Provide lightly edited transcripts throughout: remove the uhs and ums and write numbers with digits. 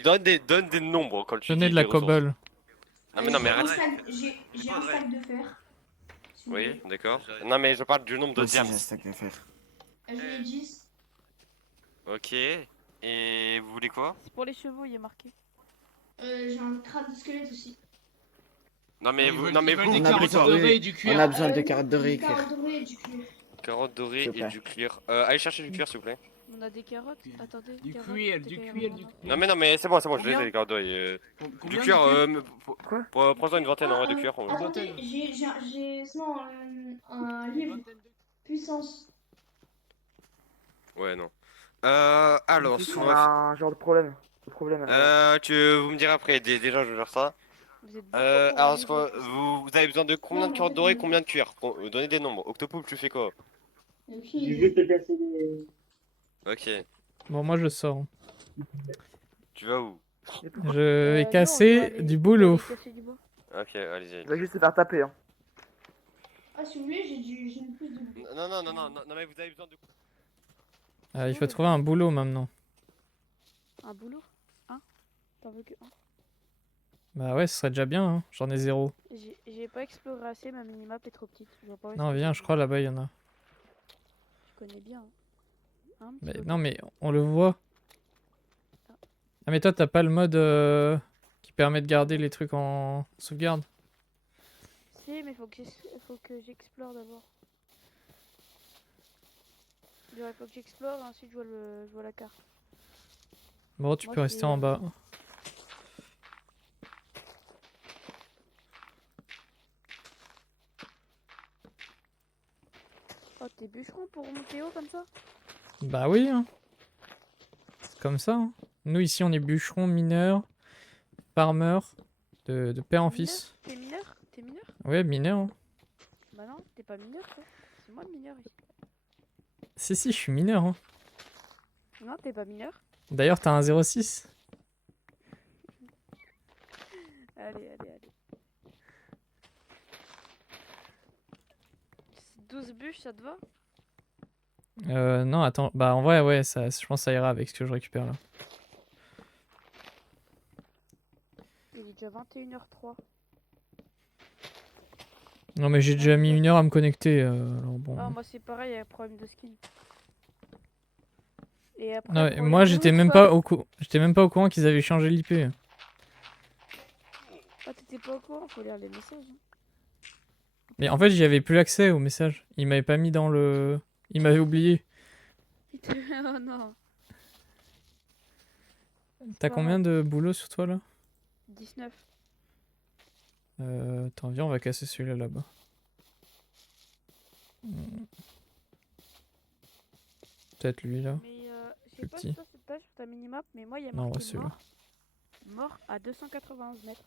donne des nombres quand tu Donnez dis de la des ressources. cobble. Non mais non mais J'ai un arrête. sac, j'ai un sac de fer. Si vous Oui, voulez. d'accord. Non mais je parle du nombre de Moi aussi, diams. j'ai un sac de fer. J'en ai 10. Ok. Et vous voulez quoi? C'est pour les chevaux, il est marqué. J'ai un crâne de squelette aussi. Non mais Ils non mais veulent vous, des On a carottes besoin dorées de- et du On cuir. a besoin de Oui, carottes dorées et des cuir. carottes dorées et du cuir. carottes dorées S'il te et plaît. du cuir. Allez chercher du cuir s'il vous plaît. On a des carottes. Attendez. Du carottes, cuir, des du carottes, cuir, non, du non. cuir. Non mais non mais c'est bon, je les Combien ai les carottes dorées. Du Combien cuir, Quoi prends-en une vingtaine en vrai de cuir. Une Attendez, vingtaine. j'ai sinon un Une livre. vingtaine de- Puissance. Ouais non. Alors, ce qu'on On va a faire. un genre de problème. Vous me direz après, déjà je vais faire ça. Vous êtes d'accord pour Alors, aller voir ça vous avez besoin de combien Non, de mais en carottes fait, dorées, combien de cuir? Donnez des nombres. Octopoop, tu fais quoi? Aucune idée. Ok. Bon, moi je sors. Tu vas où? Je vais nous, on doit casser aller- du boulot. aller casser du bois. Ok, allez-y. Il va juste se faire taper. Hein. Ah, si vous voulez, j'ai une plus de. Non, mais vous avez besoin de. Il faut trouver un boulot maintenant. Un boulot? Un? T'en veux que un? Bah ouais, ce serait déjà bien, hein. J'en ai 0. J'ai pas exploré assez, ma minimap est trop petite. Je vois pas où est-ce Non, que viens, c'est. je crois là-bas il y en a. Je connais bien. Hein, petit Mais bobo. non, mais on le voit. Ah, mais toi, t'as pas le mode qui permet de garder les trucs en sauvegarde? Si, mais faut que j'explore d'abord. Il faut que j'explore et ensuite je vois la carte. Bon, tu Moi, peux rester en bas. Oh, t'es bûcheron pour remonter haut comme ça? Bah oui, hein. C'est comme ça, hein. Nous ici, on est bûcheron, mineur, farmer, de père en Mineur? fils. T'es mineur? T'es mineur? Ouais, mineur, hein. Bah non, t'es pas mineur toi. C'est moi le mineur ici. Si, je suis mineur, hein. Non, t'es pas mineur. D'ailleurs, t'as un 06. Allez. 12 bûches, ça te va? Non, attends. Bah, en vrai, ouais, ça, je pense que ça ira avec ce que je récupère là. Il est déjà 21h03. Non, mais j'ai déjà mis 1 heure à me connecter. Alors bon. Ah, moi c'est pareil, il y a un problème de skin. Et après, Non, mais pour moi, les j'étais autres, même pas au courant qu'ils avaient changé l'IP. Ah, t'étais pas au courant, faut lire les messages. Hein. Mais en fait, j'y avais plus accès au message. Il m'avait pas mis dans le. Il m'avait oublié. Oh non. T'as pas combien de boulot sur toi là? 19. Attends, viens, on va casser celui-là là-bas. Peut-être lui là. Mais je sais Plus pas petit. si toi c'est pas sur ta minimap, mais moi il y a Non, marqué ouais, celui-là. mort à 291 mètres.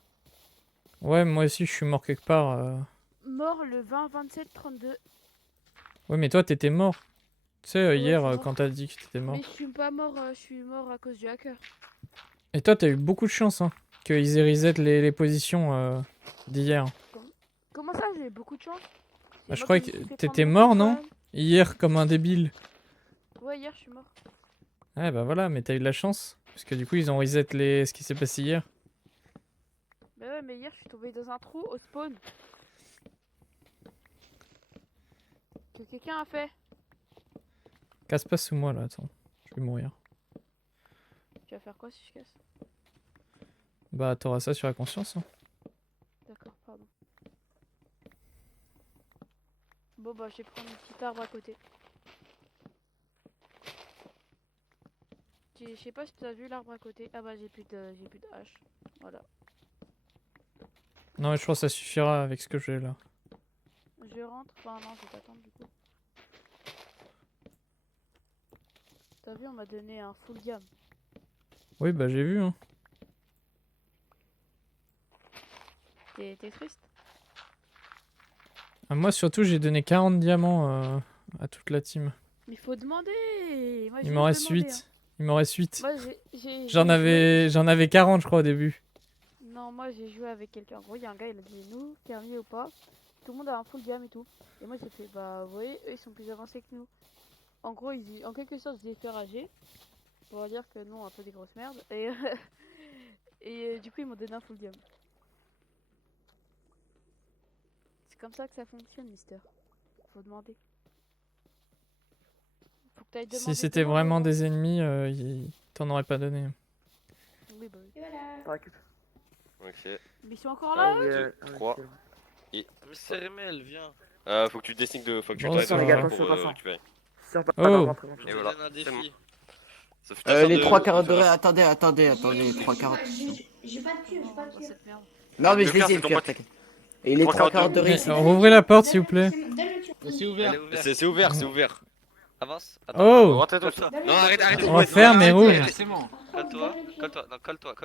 Ouais, moi aussi, je suis mort quelque part. Mort le 20-27-32. Ouais, mais toi, t'étais mort. Tu sais, Ouais, hier, je suis mort. quand t'as dit que t'étais mort. Mais je suis pas mort, je suis mort à cause du hacker. Et toi, t'as eu beaucoup de chance, hein. Qu'ils aient reset les positions d'hier. Comment ça, j'ai beaucoup de chance? C'est Bah, je moi croyais qui me que suis fait t'étais prendre mort, beaucoup de non? balles. Hier, comme un débile. Ouais, hier je suis mort. Ouais, bah voilà, mais t'as eu de la chance. Parce que du coup, ils ont reset ce qui s'est passé hier. Bah ouais, mais hier je suis tombé dans un trou au spawn. Que quelqu'un a fait. Casse pas sous moi, là, attends. Je vais mourir. Tu vas faire quoi si je casse? Bah, t'auras ça sur la conscience, hein. D'accord, pardon. Bon bah je vais prendre un petit arbre à côté. Je sais pas si tu as vu l'arbre à côté. Ah bah j'ai plus de hache. Voilà. Non, mais je pense que ça suffira avec ce que j'ai là. Je rentre. Enfin non, je vais t'attendre du coup. T'as vu, on m'a donné un full gamme. Oui, bah, j'ai vu, hein. T'es triste? Ah, moi, surtout, j'ai donné 40 diamants à toute la team. Mais faut demander. Moi, Il j'ai m'en reste demandé, 8. hein. Il m'en reste 8. Moi J'en avais 40, je crois, au début. Non, moi j'ai joué avec quelqu'un. En gros, il y a un gars, il a dit nous, fermier ou pas, tout le monde a un full gamme et tout. Et moi j'ai fait bah, vous voyez, eux ils sont plus avancés que nous. En gros, en quelque sorte, je les ai fait rager. Pour leur dire que non, un peu des grosses merdes. Et Et du coup, ils m'ont donné un full diam. C'est comme ça que ça fonctionne, Mister. Faut demander. Faut que t'ailles demander. Si c'était demande vraiment aux gens. des ennemis, ils t'en auraient pas donné. Oui, bah oui. Et voilà. T'en récup. Ok. Mais ils sont encore là? Trois. Mister Emel, viens. Faut que tu dessines de. Faut que tu Bon, t'arrêtes ça de va. pour Attention. récupérer. Si on passe Oh. pas dans l'entrée, Je Et vous voilà. donne un C'est bon. défi. Ça fut ta sorte Les de- 3 de carottes faire- dorées, attendez, attendez, J'ai- les 3 carottes. J'ai pas de cuir, j'ai pas de Oh, cuir. cette merde. Non, mais Le je les cœur, ai, c'est le ton cœur, pote. t'inquiète. Et les 3 Trois carottes dorées Mais ici. rouvrez la porte, s'il vous plaît. Donne le cuir. C'est ouvert. Elle est ouverte. C'est ouvert, c'est ouvert. Avance. Oh Rentrez toi. Colle-toi. Donne Non, le arrête, cuir. arrête. On va faire, mais rouvre. C'est bon. Colle-toi. Colle-toi. Non, colle-toi.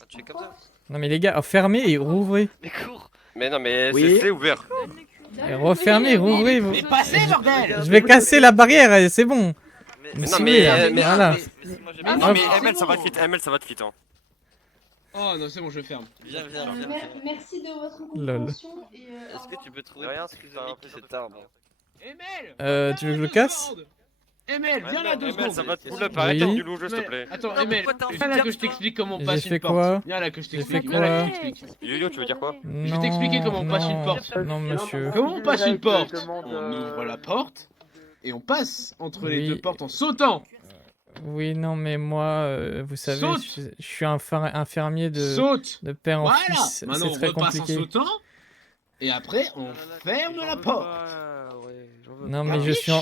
Ah, tu fais comme ça. Non mais les gars, fermez et rouvrez. Mais cours. Mais non, mais Oui. c'est ouvert. Donne le cul. Et refermez, rouvrez. Mais passez, bordel. Je vais casser la barrière, c'est bon. Mais Mais non, si, mais- mais voilà. mais si moi j'ai Ah, Non, non, mais c'est ML, ça va bon. te fit. ML, ça va te fit. Hein. Oh non, c'est bon, je ferme. Viens. Merci de votre Lol. compréhension. Et, Est-ce que tu peux trouver Rien, plus c'est un que cet arbre? Emel. Tu veux que je le casse? Emel, viens là 2 ML, ça secondes. va te pull up. Arrête Oui. du loup, s'il te plaît. Attends, Non, Emel, pourquoi t'as envie viens de là dire que je ça t'explique comment on J'ai passe fait une porte. quoi? Viens là que je fait t'explique. quoi? Viens là que je t'explique. Yo-yo, tu veux dire quoi? Non, vais t'expliquer comment on passe une porte. Non, monsieur. Comment on passe une porte? Demande, On ouvre la porte et on passe entre les Oui. deux portes en sautant. Oui, non, mais moi, vous savez, Saute. je suis un fermier Saute. de père en Voilà. fils. Maintenant C'est on très repasse en compliqué. sautant et après on ferme la porte. Non, mais je suis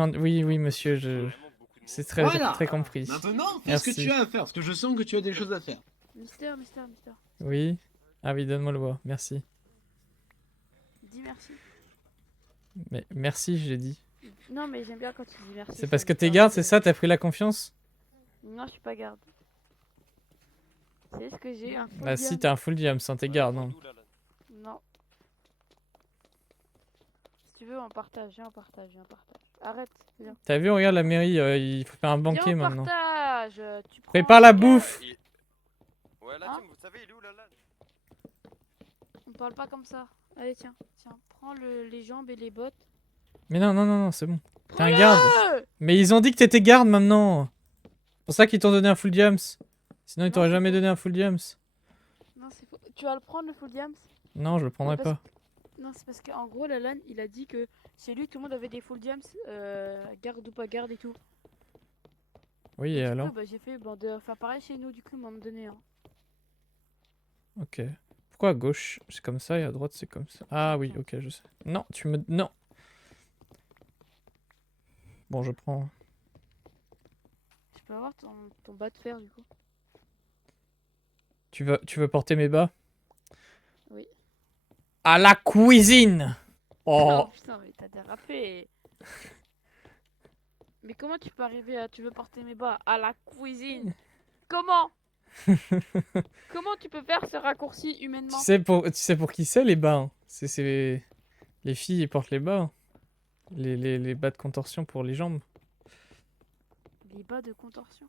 en... Oui, monsieur, c'est très, Voilà. très compris. Maintenant, fais ce que Merci. tu as à faire parce que je sens que tu as des choses à faire. Mister. Oui. Ah oui, donne-moi le bois, merci. Dis merci. Mais merci, j'ai dit. Non, mais j'aime bien quand tu dis merci. C'est ça parce me que t'es fait garde, plaisir. c'est ça? T'as pris la confiance? Non, je suis pas garde. C'est ce que j'ai un full Bah si, diam. t'as un full diam sans tes gardes, non. Non. Si tu veux, on partage. Arrête, viens. T'as vu, regarde la mairie, il faut faire un Viens, banquet on maintenant. partage. Tu prends Prépare la un gars- bouffe! Ouais, la Hein team, vous savez, il est où là? On parle pas comme ça. Allez, tiens. Prends les jambes et les bottes. Mais non, c'est bon. T'es un Prends-le. garde. Mais ils ont dit que t'étais garde maintenant. C'est pour ça qu'ils t'ont donné un full diams. Sinon, ils Non, t'auraient c'est jamais faux. donné un full diams. Non, c'est faux. Tu vas le prendre, le full diams? Non, je le prendrai parce- pas. Non, c'est parce qu'en gros, la LAN, il a dit que chez lui, tout le monde avait des full diams, garde ou pas garde et tout. Oui, et Du alors? coup, bah, j'ai fait faire pareil chez nous, du coup, ils m'en ont donné un. Ok. Pourquoi à gauche, c'est comme ça et à droite, c'est comme ça? Ah oui, ok, je sais. Non, tu me... Non! Bon, je prends. Je peux avoir ton bas de fer, du coup. Tu veux porter mes bas? Oui. À la cuisine! Oh! Oh putain, mais t'as dérapé. Mais comment tu peux arriver à... Tu veux porter mes bas à la cuisine? Comment? Comment tu peux faire ce raccourci humainement? Tu sais pour qui c'est les bas? Hein. C'est... Les filles, ils portent les bas. Hein. Les bas de contorsion pour les jambes. Les bas de contorsion.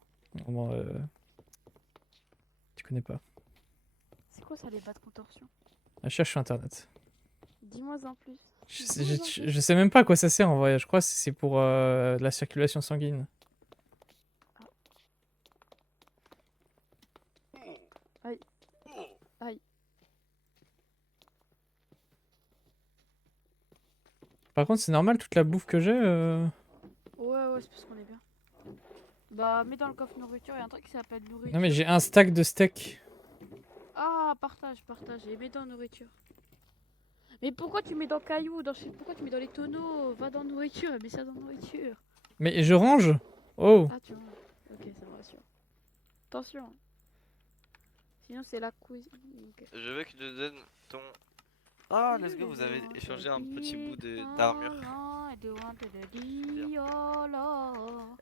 Bon, tu connais pas. C'est quoi ça, les bas de contorsion? Ah, cherche sur internet. Dis-moi en plus. Je sais même pas à quoi ça sert en vrai. Je crois que c'est pour la circulation sanguine. Aïe. Aïe. Par contre, c'est normal toute la bouffe que j'ai. Ouais, c'est parce qu'on est bien. Bah, mets dans le coffre nourriture, il y a un truc qui s'appelle nourriture. Non mais j'ai un stack de steak. Ah, partage. Et mets dans nourriture. Mais pourquoi tu mets dans cailloux pourquoi tu mets dans les tonneaux? Va dans nourriture et mets ça dans nourriture. Mais je range. Oh. Ah, tu vois. Ok, ça me rassure. Attention. Sinon, c'est la cuisine. Ok. Je veux que tu te donnes ton. Ah, let's go, vous avez échangé un petit bout d'armure.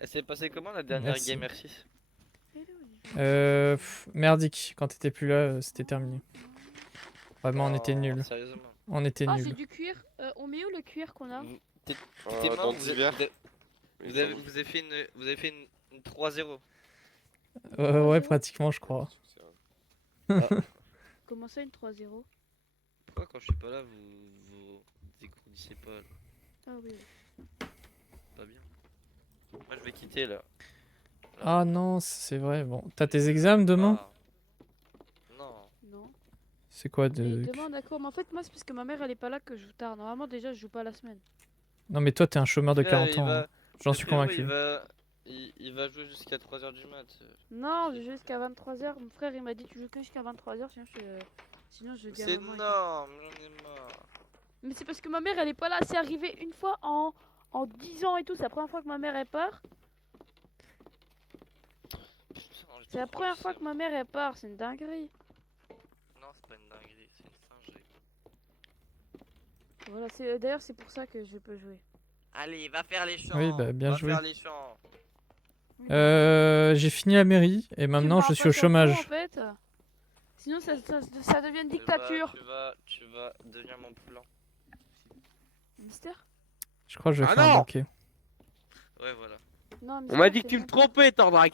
Et c'est passé comment la dernière Merci. Game R6? Merdique. Quand t'étais plus là, c'était terminé. Vraiment, on était nuls. Sérieusement. On était Ah, j'ai nuls. du cuir. On met où le cuir qu'on a? T'es Dans mort, vous divers. avez fait une 3-0. Ouais, pratiquement, je crois. Comment ça, une 3-0? Pourquoi quand je suis pas là, vous découragez pas là? Ah oui. Pas bien. Moi je vais quitter là. Ah non, c'est vrai. Bon, t'as tes examens demain? Ah. Non. Non. C'est quoi Mais de... demain, d'accord. Mais en fait, moi, c'est parce que ma mère, elle est pas là que je joue tard. Normalement, déjà, je joue pas la semaine. Non mais toi t'es un chômeur de Frère, 40 ans, hein. J'en le suis frérot, convaincu. il va jouer jusqu'à 3h du mat. Non, je joue jusqu'à 23h. Mon frère, il m'a dit, tu joues que jusqu'à 23h. Sinon, je dis à C'est maman. énorme, j'en ai marre. Mais c'est parce que ma mère, elle est pas là. C'est arrivé une fois en 10 ans et tout. C'est la première fois que ma mère, elle part. Putain, j'ai C'est la trop première le fois seum. que ma mère, elle part. C'est une dinguerie. Non, c'est pas une dinguerie, c'est une singerie. Voilà, d'ailleurs, c'est pour ça que je peux jouer. Allez, va faire les champs. Oui, bah, bien va joué. faire les champs. J'ai fini la mairie et maintenant je suis au chômage. En fait. Sinon, ça devient une dictature. Tu vas devenir mon plan. Mystère? Je crois que je vais Ah faire un non banquet. Ouais, voilà. Non, On Mystère, m'a dit que c'est tu me même trompais, Tordrak.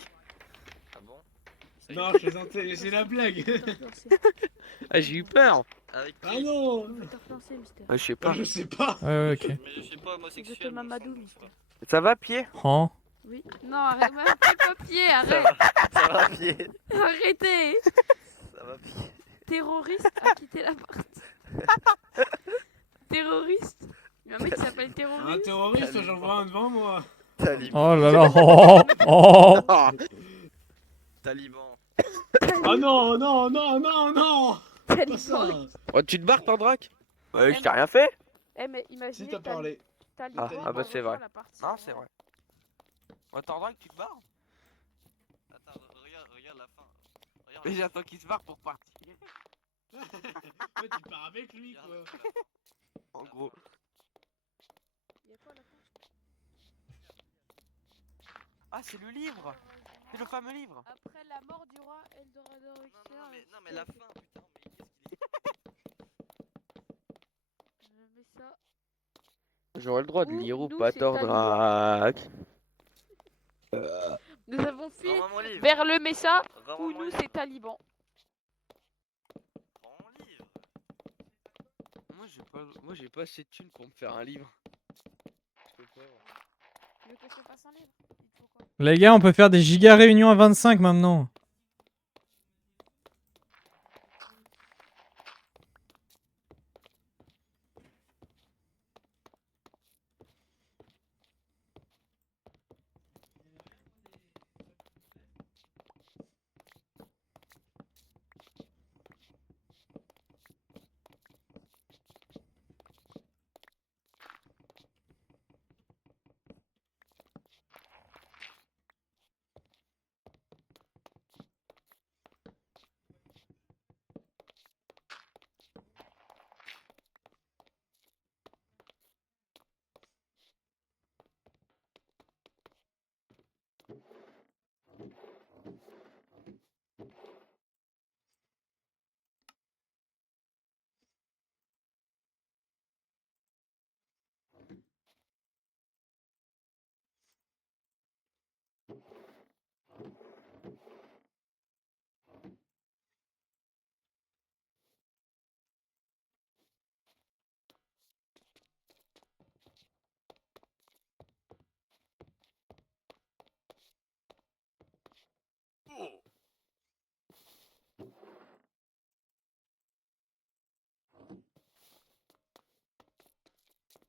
Ah bon? Ça y est. Non, je plaisantais, c'est la blague. pas influencé. Ah, j'ai eu peur. Avec qui? Ah non. Je vais t'influencer, Mystère. Ah, je sais Ah, pas. je sais pas. Ouais, ok. Mais je suis pas Je homosexuel. te me Mamadou, semble, Mystère. Ça va, pied? Oh. Oui. Non, arrête, fais pas pied, Ça arrête. va, ça va pied. Arrêtez. Ça va pied. Terroriste a quitté l'appart. Terroriste? Il y a un mec qui s'appelle Un terroriste. terroriste, j'en vois un devant moi. Taliban. Oh là là. Oh, oh. Ah, Taliban. Oh non, non, non, non, non. Pas ça. Taliban. oh, tu te barres, Tordrak? Ouais, je t'ai rien fait. Eh, mais imaginez. Si t'as parlé. Taliban Ah, bah, c'est vrai. rejoint la partie. Non, c'est vrai. Oh, Tordrak, tu te barres? Attends, regarde la fin. Regarde Mais la j'attends qu'il se barre pour partir. Ouais, tu pars avec lui Regarde quoi. la fin. En gros. Il y a quoi à la fin? Ah, c'est le livre. C'est le fameux livre. Après la mort du roi Eldorado Non, mais la fin, putain, mais qu'est-ce qu'il est. Je mets ça. J'aurais le droit de Ou lire ou nous, pas, c'est Tordrak? Nous avons fui Rends-moi mon livre. vers le Messa Rends-moi où mon nous livre. c'est Taliban. Rends mon livre. Moi, j'ai pas assez de thunes pour me faire un livre. Tu veux que je te fasse un livre? Il te faut quoi? Les gars, on peut faire des giga réunions à 25 maintenant.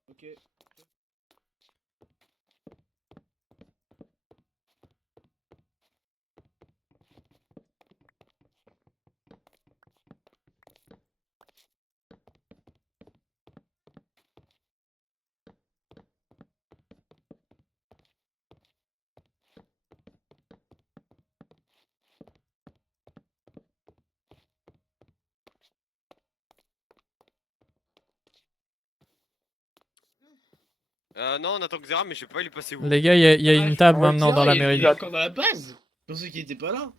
Ok. Non, on attend que Zera, mais je sais pas, il est passé où? Les gars, il y a une table maintenant dans la Il mairie. est encore dans la base. Pour ceux qui étaient pas là.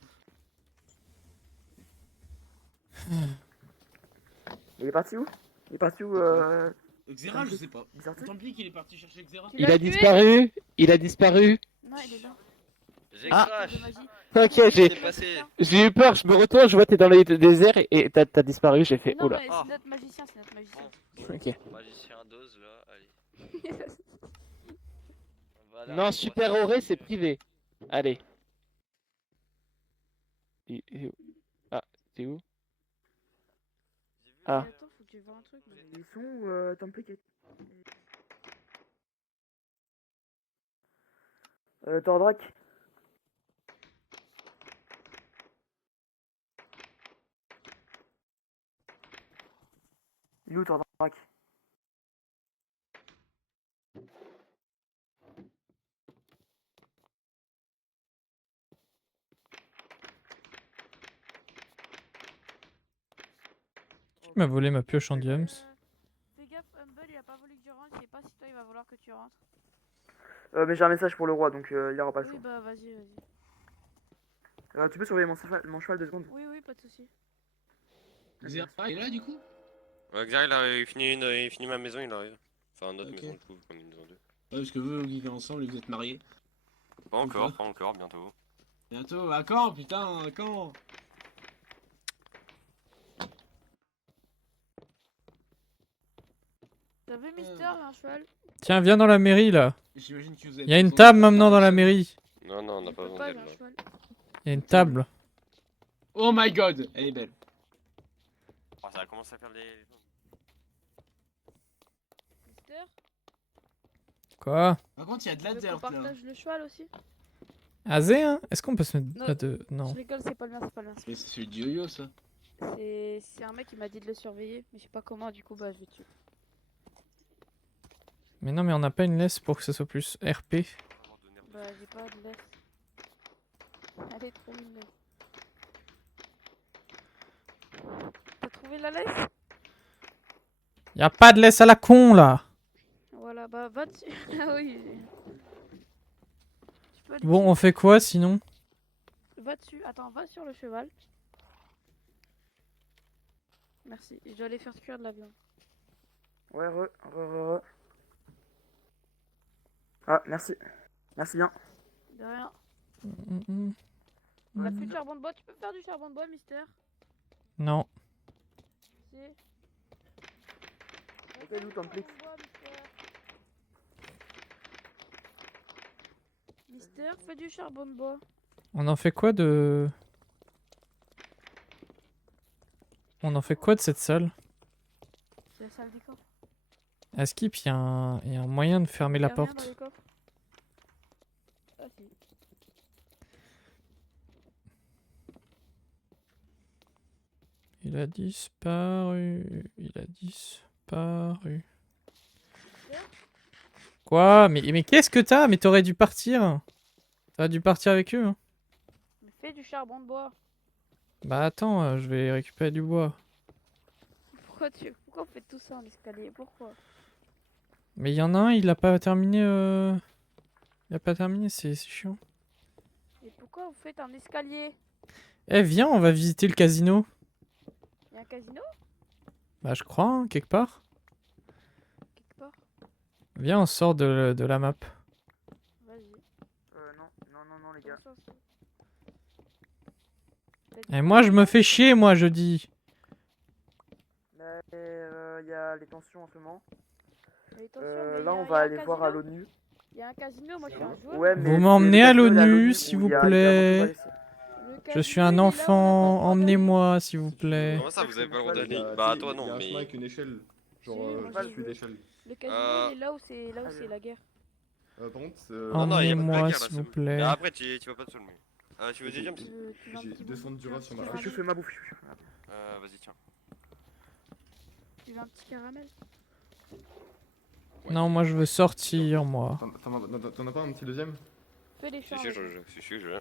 Il est parti où? Il est parti où Xera, je sais pas. Il est sorti? Tant pis qu'il est parti chercher Xera. Tu l'as tué? disparu. Il a disparu. Non, il est là. J'ai Ah. crash. De magie. Ok, Qu'est-ce qui j'ai s'est passé? j'ai eu peur. Je me retourne, je vois t'es dans le désert et t'as disparu. J'ai fait Non, oula. mais Ah. c'est notre magicien, c'est notre magicien. Ok. Magicien dose là, allez. Voilà, Non, on Super va Auré, c'est faire- privé. Allez. Ah, t'es où? Mais Ah. attends, faut que je vois un truc. mais- Ils sont Templiqués. Tordrak. Il est où Tordrak? Qui m'a volé ma pioche en diams? Fais gaffe, Humble, il a pas voulu que tu rentres. Je sais pas si toi il va vouloir que tu rentres. Mais j'ai un message pour le roi, donc il aura pas le Oui, choix. bah vas-y, vas-y. Tu peux surveiller mon cheval 2 secondes? Oui, oui, pas de soucis. Xera est là du coup? Ouais, Xar, il finit ma maison, il arrive. Enfin, notre Ok. maison, du coup, on est une maison 2. Ouais, parce que vous vivez ensemble et vous êtes mariés. Pas encore, bientôt. Bientôt, à quand putain, à quand? T'as vu Mister, il y a un cheval? Tiens, viens dans la mairie là. J'imagine que vous avez Il y a pas une besoin table de maintenant dans la seul. mairie. Non, non, on n'a Il pas peut besoin pas, d'elle il a un là. cheval. Il y a une table. Oh my god, elle est belle. Oh, ça a commencé à faire des. Mister, Quoi? Par contre, il y a de tu la veux qu'on dirt là. partage le cheval aussi? Azé, hein? Est-ce qu'on peut se mettre Non. pas de. Non. Je rigole, c'est pas le mien, c'est pas le mien. Mais c'est du yo-yo ça. C'est un mec qui m'a dit de le surveiller, mais je sais pas comment, du coup, bah je vais tuer. Mais non, mais on n'a pas une laisse pour que ce soit plus RP. Bah j'ai pas de laisse. Elle est trop mignonne. T'as trouvé la laisse? Y a pas de laisse à la con là. Voilà, bah va dessus. Ah oui. Tu peux aller Bon, on fait quoi sinon? dessus. Va dessus. Attends, va sur le cheval. Merci. Je dois aller faire cuire de la viande. Ouais, re. Ah, merci. Merci bien. De rien. Mm. On a plus de charbon de bois. Tu peux faire du charbon de bois, Mister? Non. Si. Ok, nous, Templique. Mister, fais du charbon de bois. On en fait quoi de. On en fait quoi de cette salle? C'est la salle des coffres. À Skip, il y a un moyen de fermer la Y'a rien dans porte. les coffres. Ah si. Il a disparu. Il a disparu. Quoi? Mais qu'est-ce que t'as? Mais t'aurais dû partir. T'aurais dû partir avec eux. Hein. Mais fais du charbon de bois. Bah attends, je vais récupérer du bois. Pourquoi vous faites tout ça en escalier? Pourquoi? Mais il y en a un, il a pas terminé. Il a pas terminé, c'est chiant. Et pourquoi vous faites un escalier? Eh, viens, on va visiter le casino. Y'a un casino? Bah, je crois, hein, quelque part. Quelque part? Viens, on sort de la map. Vas-y. Non, les gars. Attention, T'as dit Et moi, je quoi? me fais chier, moi, je dis. Mais il y a les tensions en ce moment. Mais attention, mais Là, y a- on y va a un aller voir à casino. l'ONU. Y'a un casino, moi je suis un joueur. Ouais, mais Vous c'est m'emmenez le à casino de la l'ONU, où s'il il vous y a un plaît. cheval ici. Je suis un enfant, emmenez-moi, s'il vous plaît. Comment ça, vous avez pas le droit Il y d'aller? Bah, toi non, mais. avec une échelle. Genre, Si, moi, je je suis veux. l'échelle. Le casino, il est là où c'est la guerre. Par contre, Non, non, y a pas de Emmenez-moi, bagarre, là, s'il vous c'est- plaît. Mais après, tu vas pas te soulever. Tu veux des jumps? Tu veux un j'ai petit 200 bout- de Dura sur ma tu veux hache. un Je fais ma bouffe. Vas-y, tiens. Tu veux un petit caramel? Non, moi, je veux sortir, moi. T'en as pas un petit deuxième? Fais les Si, champs. si, je.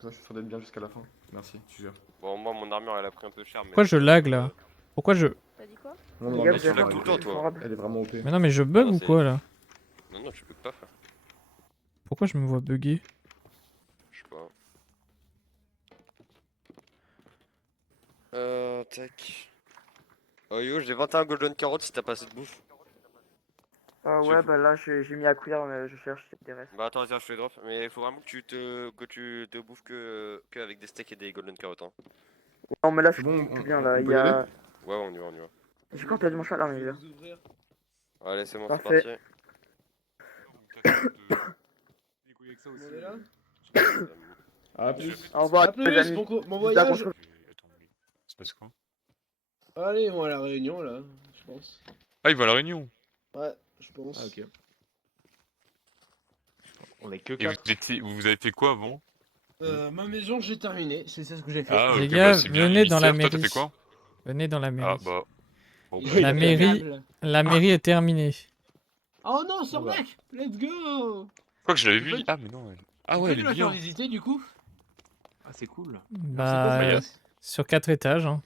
Ça, je suis sûr d'être bien jusqu'à la fin. Merci, tu gères. Bon, moi, mon armure, elle a pris un peu cher, mais. Pourquoi je lag là? Pourquoi je. T'as dit quoi? Non, Les non, gars, mais vous tu avez lag tout le temps, toi. Elle est vraiment OP. Mais non, mais je bug Non, ou c'est- quoi là? Non, non, tu peux pas faire. Pourquoi je me vois bugger? Je sais pas. Tac. Oh yo, j'ai 21 golden carottes si t'as pas assez de bouffe. Ah Je ouais, fais- bah là, j'ai mis à cuire, mais je cherche des restes. Bah attends, tiens, je te les drop. Mais il faut vraiment que tu te bouffes que avec des steaks et des golden carottes. Hein. Non, mais là, je C'est suis bon, tout on- bien on là. peut Il y y a. aller Ouais, on y va, on y va. J'ai quand perdu mon cheval, là, mais il est là. Allez, c'est bon, c'est Parfait. parti. À plus. Au revoir, A plus, les amis. bon J'espère qu'on voyage. se- C'est passe quoi? Allez, ils vont à la Réunion là, je pense. Ah, il va à la Réunion. Ouais, je pense. Ah, ok. On est que Et 4. vous avez fait quoi avant? Ma maison, j'ai terminé, c'est ça ce que j'ai fait. Ah, Les ok, gars, bah, c'est bien. venez Et dans la Mister, toi, t'as mairie. fait quoi? Venez dans la Ah, mairie. bah. Bon, bah, La mairie, la mairie est terminée. Oh non, Ah sur bah. mec, let's go. Quoi que je l'avais Tu vu? peux- Ah, mais non. Ah, Tu ouais, peux elle nous est la faire bien. visiter du coup? Ah, c'est cool. Bah, C'est quoi cette pièce sur 4 étages. Hein.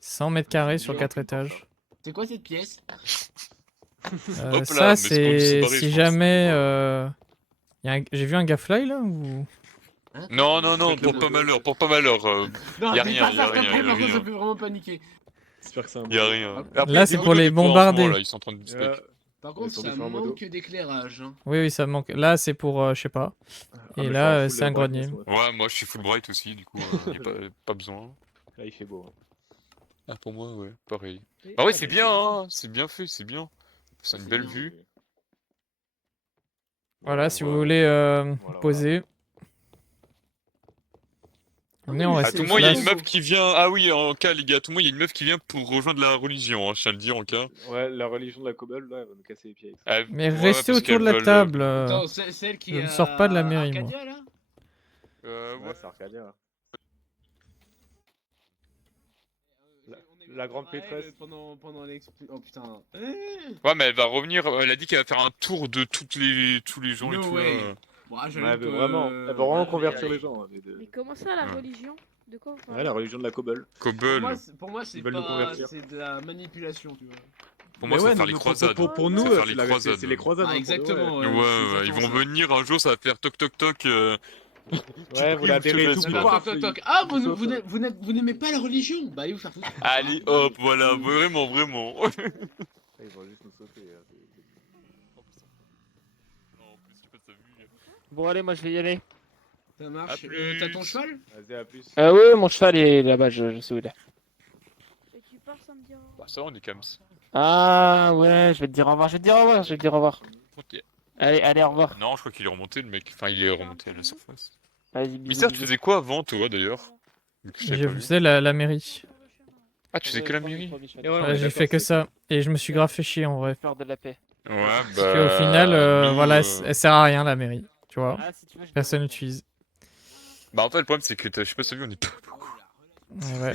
100 mètres carrés sur bien, 4 tu me penses, étages. C'est quoi cette pièce? Euh, Hop là, ça, mais c'est pour nous c'est séparer, je si pense. jamais. J'ai vu un gars fly là ou. Hein, Non, non, non, pour pas malheur, pour pas malheur. Non, y a dis rien, pas y ça, a s'il te rien, plaît, y a par contre, rien. ça fait vraiment paniquer. J'espère que c'est un Y'a bon- rien. Ah, Après, là, c'est c'est pour eux les de voir en ce moment, bombarder. là, ils sont en train de spec. Par Ils contre, sont ça différents modos. manque d'éclairage. Hein. Oui, oui, ça manque. Là, c'est pour. Je sais pas. Ah, Et mais je là, suis en full c'est un brightness, grenier. moi. Ouais, moi je suis full bright aussi, du coup, y a pas besoin. Là, il fait beau. Hein. Ah, pour moi, ouais, pareil. Et- Bah ouais, c'est bien, hein, c'est bien fait, c'est bien. C'est une C'est belle bien, vue. mais- Voilà, si vous voilà. voulez Voilà, poser. Venez, on mais À reste tout tous moment, il y a là. une meuf qui vient. Ah oui, en cas, les gars, à tout moment, il y a une meuf qui vient pour rejoindre la religion, hein, je tiens à le dire en cas. Ouais, la religion de la cobble, là, elle va nous casser les pieds. Ah, Mais ouais, restez parce autour de qu'elles la veulent, table. Attends, c'est celle qui je est ne sors pas de la à mairie, moi. Arcadia, là? Ouais, ouais. c'est Arcadia. Là. La grande pétresse. Pendant l'expli... Oh putain. Ouais, mais elle va revenir, elle a dit qu'elle va faire un tour de tous les gens et No tout. way. là. Bon, Ouais, j'avoue elle veut que- vraiment, elle va vraiment convertir allez. les gens. Hein, Mais comment ça, la Ouais. religion? De quoi vous Ouais, parlez? la religion de la cobble. Cobble. Pour moi, c'est Ils veulent nous pas... convertir. C'est de la manipulation, tu vois. Pour moi, c'est faire les croisades. Pour C'est nous, faire c'est les la- croisades. c'est les croisades. Ah, hein, pour de exactement, vrai. ouais. Ouais, c'est ouais, ils exactement vont ça. venir un jour, ça va faire toc toc toc. Ouais, vous pries, l'adhérez vous tout faites pour Quoi, un toc, toc. flic. Ah, Tout sauf, vous n'aimez pas la religion? Bah, allez vous faire foutre. Allez, hop, voilà, vraiment, vraiment. Ils vont juste nous sauter. Bon, allez, moi je vais y aller. Ça marche. À plus. T'as ton cheval? Vas-y, à plus. Oui, mon cheval est là-bas, je sais où il est. Et tu pars sans me dire au revoir. Bah, ça va, on est cams. Ah, ouais, je vais te dire au revoir, je vais te dire au revoir, je vais te dire au revoir. Ok. Allez, allez, au revoir. Non, je crois qu'il est remonté, le mec. Enfin, il est remonté à la surface. Vas-y, bisous. Mister, tu bisous. faisais quoi avant, toi, d'ailleurs? Vu que je t'avais Je pas vu. faisais la mairie. Ah, tu faisais que la mairie? Et voilà, on Ouais, est j'ai d'accord, fait que c'est- ça. Et je me suis grave fait chier en vrai. Faire de la paix. Ouais, bah. Parce qu'au final, nous, voilà, elle sert à rien la mairie. Tu vois. Ah, si tu veux, je Personne peux- n'utilise. Bah, en fait, le problème, c'est que je sais pas si t'as vu, on est pas beaucoup. Ouais.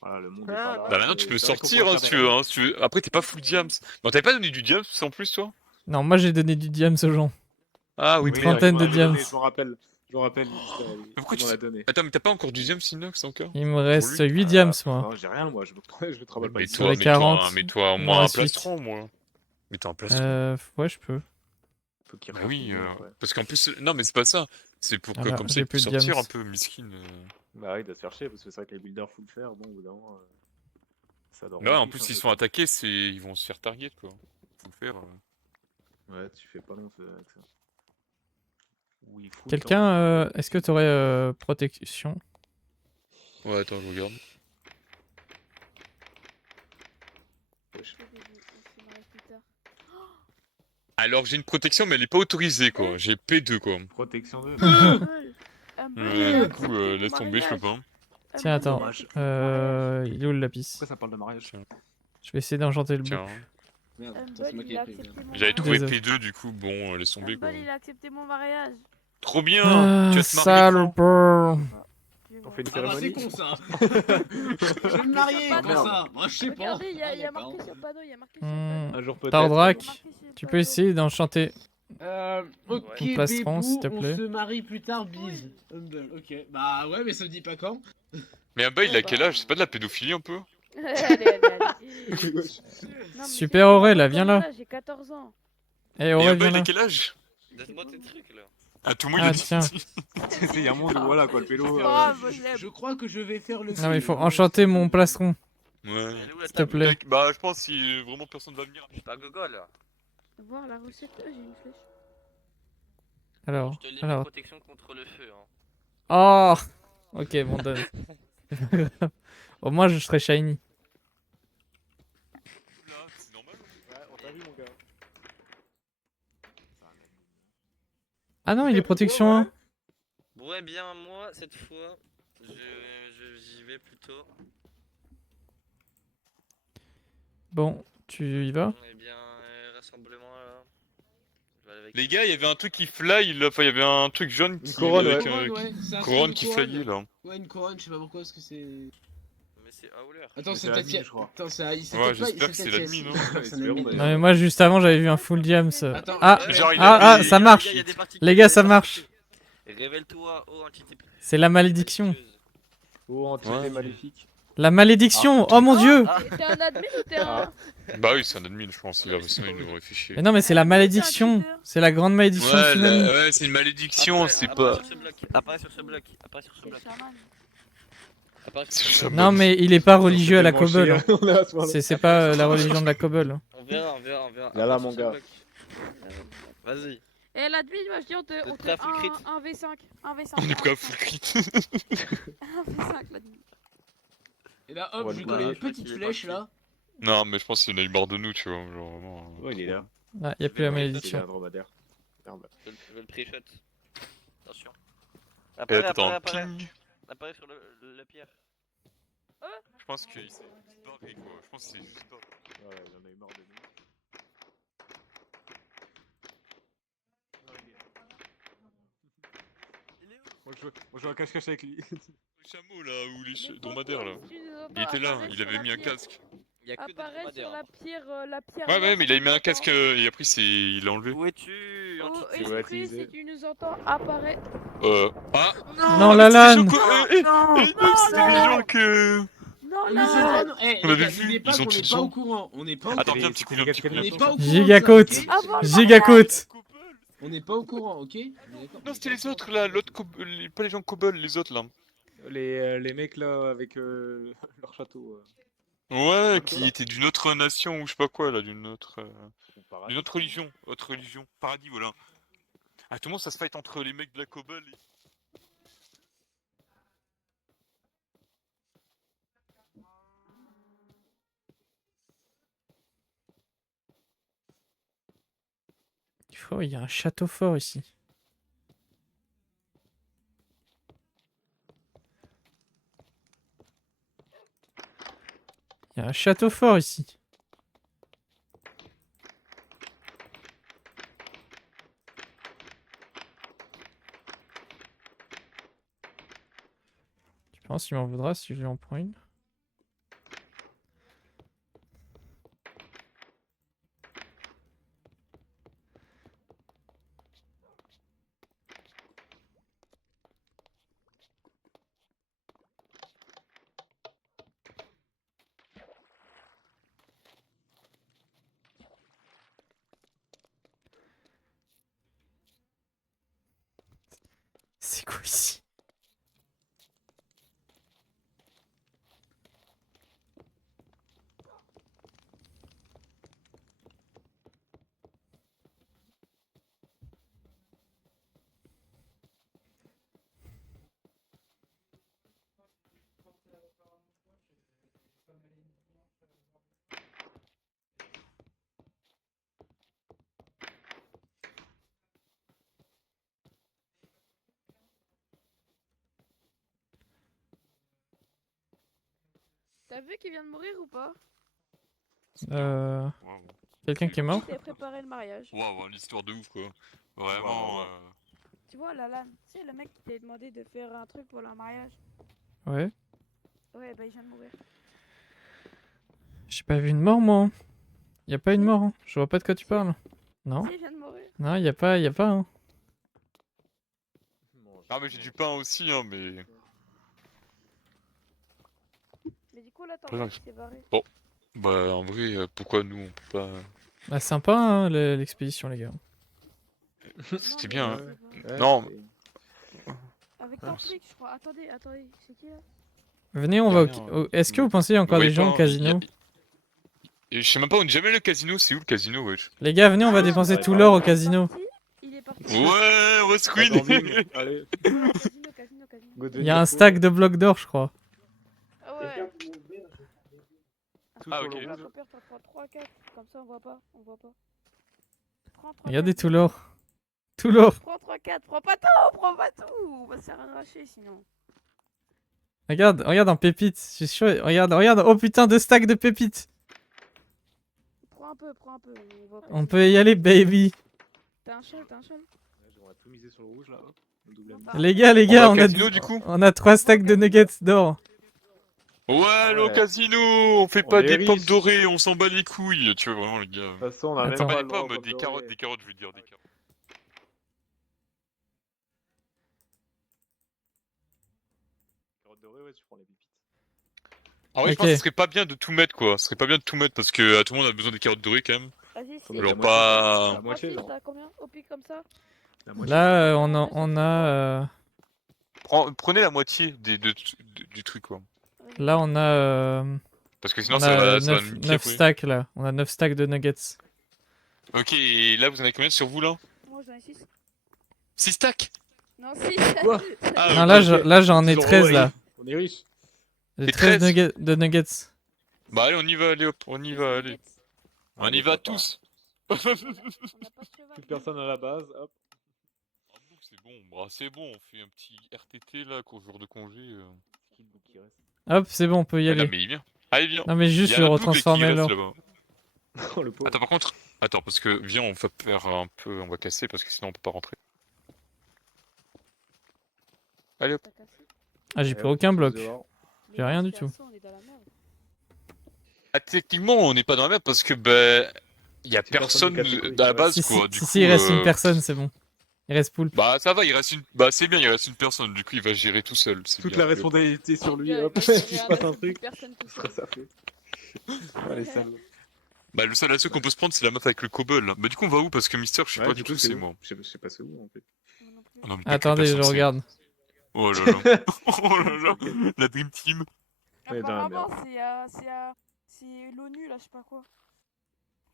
Voilà, le monde est pas là. Bah, maintenant, tu peux C'est vrai qu'on sortir, pourrait hein, faire si tu veux, hein, si tu veux. Après, t'es pas full diams. Non, t'avais pas donné du diams en plus, toi? Non, moi j'ai donné du diams aux gens. Ah oui, Une trentaine de diams. Je m'en rappelle. Je m'en rappelle. pourquoi tu m'en sais- a donné. Attends, mais t'as pas encore du diams, Inox, encore? Il me reste lui. 8 diams, moi. Non, j'ai rien, moi. Je me travaille pas. Mais ici. Sur toi, les 40, mets-toi au il moins m'en un reste huit. plastron, moi. Mets-toi un plastron. Ouais, je peux. Faut qu'il Bah reparte, oui, ouais. parce qu'en plus, non, mais c'est pas ça. C'est pour que, Voilà, comme ça, j'ai il puisse plus de sortir diams. un peu, miskin. Bah oui, il doit se faire chier parce que c'est vrai que les builders full fer, bon, au bout d'un moment, ça doit Ouais, en rendre plus, un ils peu, sont quoi. attaqués, ils vont se faire target, quoi. Faut le faire. Ouais, tu fais pas long feu avec ça. Oui, full Quelqu'un, est-ce que t'aurais protection? Ouais, attends, je regarde. On se marie plus tard. Alors, j'ai une protection, mais elle est pas autorisée, quoi. J'ai P2, quoi. Protection 2. Un Ouais, bol, il a du coup, accepté mon laisse tomber, je peux mariage. pas. Tiens, Un bol, il a attends. accepté mon mariage. Il est où le lapis? Pourquoi ça parle de mariage? Je vais essayer d'enchanter le bout. Tiens, Merde, Un putain, bol, c'est moi qui il a ai pris. accepté merde. mon j'avais mariage. trouvé Désolé. P2, du coup, bon, laisse tomber, Un quoi. bol, il a accepté mon mariage. Trop bien! Ah, Tu vas te marier quand? salopard. Je vais On fait une Ah bah c'est cérémonie. con ça. Je vais me marier Ah, comme merde. ça. Moi je sais pas. Regardez, il y Ah, a d'accord. marqué sur le panneau, il y a marqué sur le panneau. Un jour peut-être. Tardrak, Il y a marqué sur le tu peux panneau. essayer d'enchanter. Ok, Une plastron, Bébou, s'il te on plaît. se marie plus tard, bise. Humble, ok. Bah ouais, mais ça me dit pas quand. Mais un bail, il a quel âge? C'est pas de la pédophilie, un peu? Allez, allez, allez. Non, mais Super c'est- Aurel, là, viens là. J'ai 14 ans. Eh, Et Aurel, un viens bail, il là. a quel âge? Donne-moi tes trucs là. Ah, tout le monde, il Ah, a dit. tiens. Il y a un monde où voilà quoi, le pélo. C'est pas grave, moi, je l'aime. Je crois que je vais faire le. Non, mais il faut enchanter mon plastron, Ouais. Elle est où la s'il te table plaît. Bah, je pense si vraiment personne va venir. Je suis pas gogol là. Voir la recette. J'ai une flèche. Alors, Je te lis une alors. protection contre le feu. Hein. Oh! Ok, bon, donne. Au moins, je serai shiny. Là, c'est normal. Ouais, on t'a vu mon gars. Ah non, il est protection 1. Bon, eh bien, moi, cette fois, j'y vais plutôt. Bon, tu y vas? Eh bien, rassemblement là. Je vais aller avec Les gars, il y avait un truc qui fly là, enfin il y avait un truc jaune qui couronne, avec ouais. un Ouais, c'est un truc, couronne une qui couronne. flyait là. Ouais, une couronne, je sais pas pourquoi, est-ce que c'est. Mais c'est Howler. Attends, Mais c'est c'est peut-être. admin, je crois. Attends, c'est Ouais, peut-être j'espère pas. que c'est peut-être l'admin, non c'est Espérons, l'admin. d'ailleurs. Non mais moi juste avant j'avais vu un full diams. Attends, Ah, Genre, il ah, avait- ah, ça marche. Il y a des particules, Les il y gars, a des ça marche. particules. Révèle-toi, oh entité. C'est la malédiction. Oh, entité Ouais. maléfique. La malédiction. Oh mon dieu. T'es un admin ou t'es un. Bah oui, c'est un admin, je pense. Il a sinon il nous aurait fait chier. Mais non mais c'est la malédiction. C'est la grande malédiction de Ouais, Tsunami. ouais, c'est une malédiction, c'est Apparaît pas. sur ce bloc. Apparaît sur ce bloc. Apparaît sur ce C'est le bloc. chaman. Apparaît sur C'est ce le bloc. chaman. Non mais il est pas religieux à la Tellement Cobble. chier, on est à ce point-là. C'est pas la religion de la Cobble. On verra, on verra, on verra. Là, là, Apparaît mon sur ce gars. bloc. Vas-y. Et l'admin, moi je dis on te T'es prêt à full crit un V5. Un V5. On est prêt à full crit. Un V5 l'admin. Et là, On hop, va je lui le donne voir. une petite flèche là. Non, mais je pense qu'il y en a eu marre de nous, tu vois. Genre vraiment. Ouais, il est là. Ah, y a plus la C'est malédiction. un dromadaire. Merde. Je veux le pré-shot. Attention. Et Apparaît, attends, apparaît, apparaît. ping. Apparaît sur la pierre. Je pense qu'il s'est juste barré quoi. Je pense que c'est juste barré. Ouais, il en a eu marre de nous. Moi, je joue à cache-cache avec lui. Le chameau là, ou les dromadaires là. Il était là, il avait mis un casque. Il y a que des Apparaît sur dromadaires. la pierre. Ouais, ouais, verte mais il a si mis tu un nous casque entends. et après il l'a enlevé. Où es-tu, Oh, entité Tu vas esprit, utiliser. si tu nous entends, apparaît. Ah Non, la lane. C'était des gens que. Non, Mais là. c'est pas, non, eh, On les avait gars, vu, n'oubliez pas ils ont qu'on tué n'est le pas sang. au courant. On n'est pas au Attends, courant. viens, petit coup, viens, petit coup. On n'est viens. pas au courant. Gigacote. de ça, ok Avant le Gigacote. On n'est pas au courant, ok. On est d'accord. Non, c'était les autres là, l'autre pas les gens Cobble, les autres là. Les mecs là avec leur château. Ouais, qui étaient d'une autre nation ou je sais pas quoi là, d'une autre Paradis. d'une autre religion, paradis voilà. Ah tout le monde ça se fight entre les mecs de la Cobble et... Il y a un château fort ici. Il y a un château fort ici. Tu penses qu'il m'en voudra si je lui en prends une? C'est quoi ici? T'as vu qu'il vient de mourir ou pas? Waouh, Quelqu'un qui est mort? Il t'avait préparé le mariage. waouh, l'histoire de ouf quoi. Vraiment. Waouh. Tu vois, la lame, tu sais, le mec qui t'a demandé de faire un truc pour leur mariage. Ouais. Ouais, bah il vient de mourir. J'ai pas vu une mort moi. Y a pas une mort. Hein. Je vois pas de quoi tu parles. Non? Si, il vient de mourir. Non, y a pas. Hein. Ah mais j'ai du pain aussi hein mais. Mais du coup, là, Présent. t'en s'est barré. Bah en vrai pourquoi nous on peut pas. Bah, sympa hein, l'expédition les gars. C'était bien hein. Ouais, Non. Avec ton flic, je crois. Attendez, c'est qui là? Venez, on Y a va au... rien, Est-ce que vous pensez qu'il y a encore Ouais, des gens au pas- casino? Je sais même pas, on est jamais allé au casino, c'est où le casino wesh? Les gars, venez, on va dépenser tout l'or au casino. Il est parti. Ouais, on va se queen. Allez. Casino. Go Il y a un stack de blocs d'or, je crois. Ah ouais. Ah, ok. Là, ton père, t'en prends 3, 4. Comme ça, on voit pas. Regardez tout l'or. Tout l'or. Prends 3-4, prends pas tout, on va se faire arracher sinon. Regarde en pépites. Je suis sûr. Regarde. Oh putain, 2 stacks de pépites. Prends un peu, On peut y aller, baby. T'as un cheval. On va tout miser sur le rouge là. Hop. On double Non, la Les gars, On on va a, au casino, du coup. on a 3 stacks de nuggets d'or. Ouais, allez au Ouais. casino, on fait On pas est des pommes riches. dorées, on s'en bat les couilles, tu vois vraiment les gars. De toute façon, on a même Attends. Pas pas des le droit pommes, aux des dorées. carottes, je veux dire, des carottes. Carottes dorées, ouais, tu prends les pépites. Ah ouais, je Ok. pense que ce serait pas bien de tout mettre quoi, ce serait pas bien de tout mettre parce que tout le monde a besoin des carottes dorées quand même. Vas-y, Faut si. mettre Alors la pas- La moitié, Moi, genre. t'as combien au pic comme ça? La moitié. Là, on a. Prenez la moitié du truc quoi. Là, on a. Parce que sinon On ça a va, ça va 9, nous niquer 9 après. stacks là. On a 9 stacks de nuggets. Ok, et là vous en avez combien sur vous là? Moi, j'en ai 6. 6 stacks. Non, 6. Quoi Ah, Non, ok, là, ok. là j'en ai Genre, 13 ouais, là. On est riches. J'ai Et 13 13. de nuggets. Bah allez, on y va, allez hop, on y va, allez. On y va tous. On n'a pas de cheval. Plus personne à la base, hop. Ah bon, c'est bon, on fait un petit RTT là, qu'au jour de congé. C'est qui le bouc qui reste? Hop, c'est bon, on peut y Ah, non, aller. mais il vient. Allez, viens. Non, mais Il juste y a je un double qui retransformer reste l'or. là-bas. Oh, le pauvre. Attends, par contre, parce que viens, on va faire un peu, on va casser parce que sinon on peut pas rentrer. Allez hop. T'as cassé. Ah, j'ai Et plus hop, aucun tous bloc. dehors. J'ai rien du tout. On est dans la merde. Ah, techniquement, on n'est pas dans la merde parce que bah, il y a Si personne personne ne casse les couilles, à la ouais. base Si, quoi. si, Du si, coup, si, il reste une personne, c'est bon. Il reste Poulpe. bah ça va, il reste une, bah c'est bien, il reste une personne. Du coup, il va gérer tout seul. c'est Toute bien. la responsabilité sur lui, Ouais, hop. il va Il se gérer passe un un mec, truc. personne tout Ça, seul. ça fait. Ah, les salauds. Bah le seul assaut qu'on peut se prendre, c'est la meuf avec le cobble. Bah du coup, on va où? Parce que Mister, je sais Ouais, pas du tout, c'est c'est où moi. Je sais pas c'est où en fait. Moi non plus. Ah non, mais t'inquiète, Attendez, je personne sait. regarde. Oh là là. Oh là là. La Dream Team. Ouais, dans la Apparemment, c'est l'ONU là, je sais pas quoi.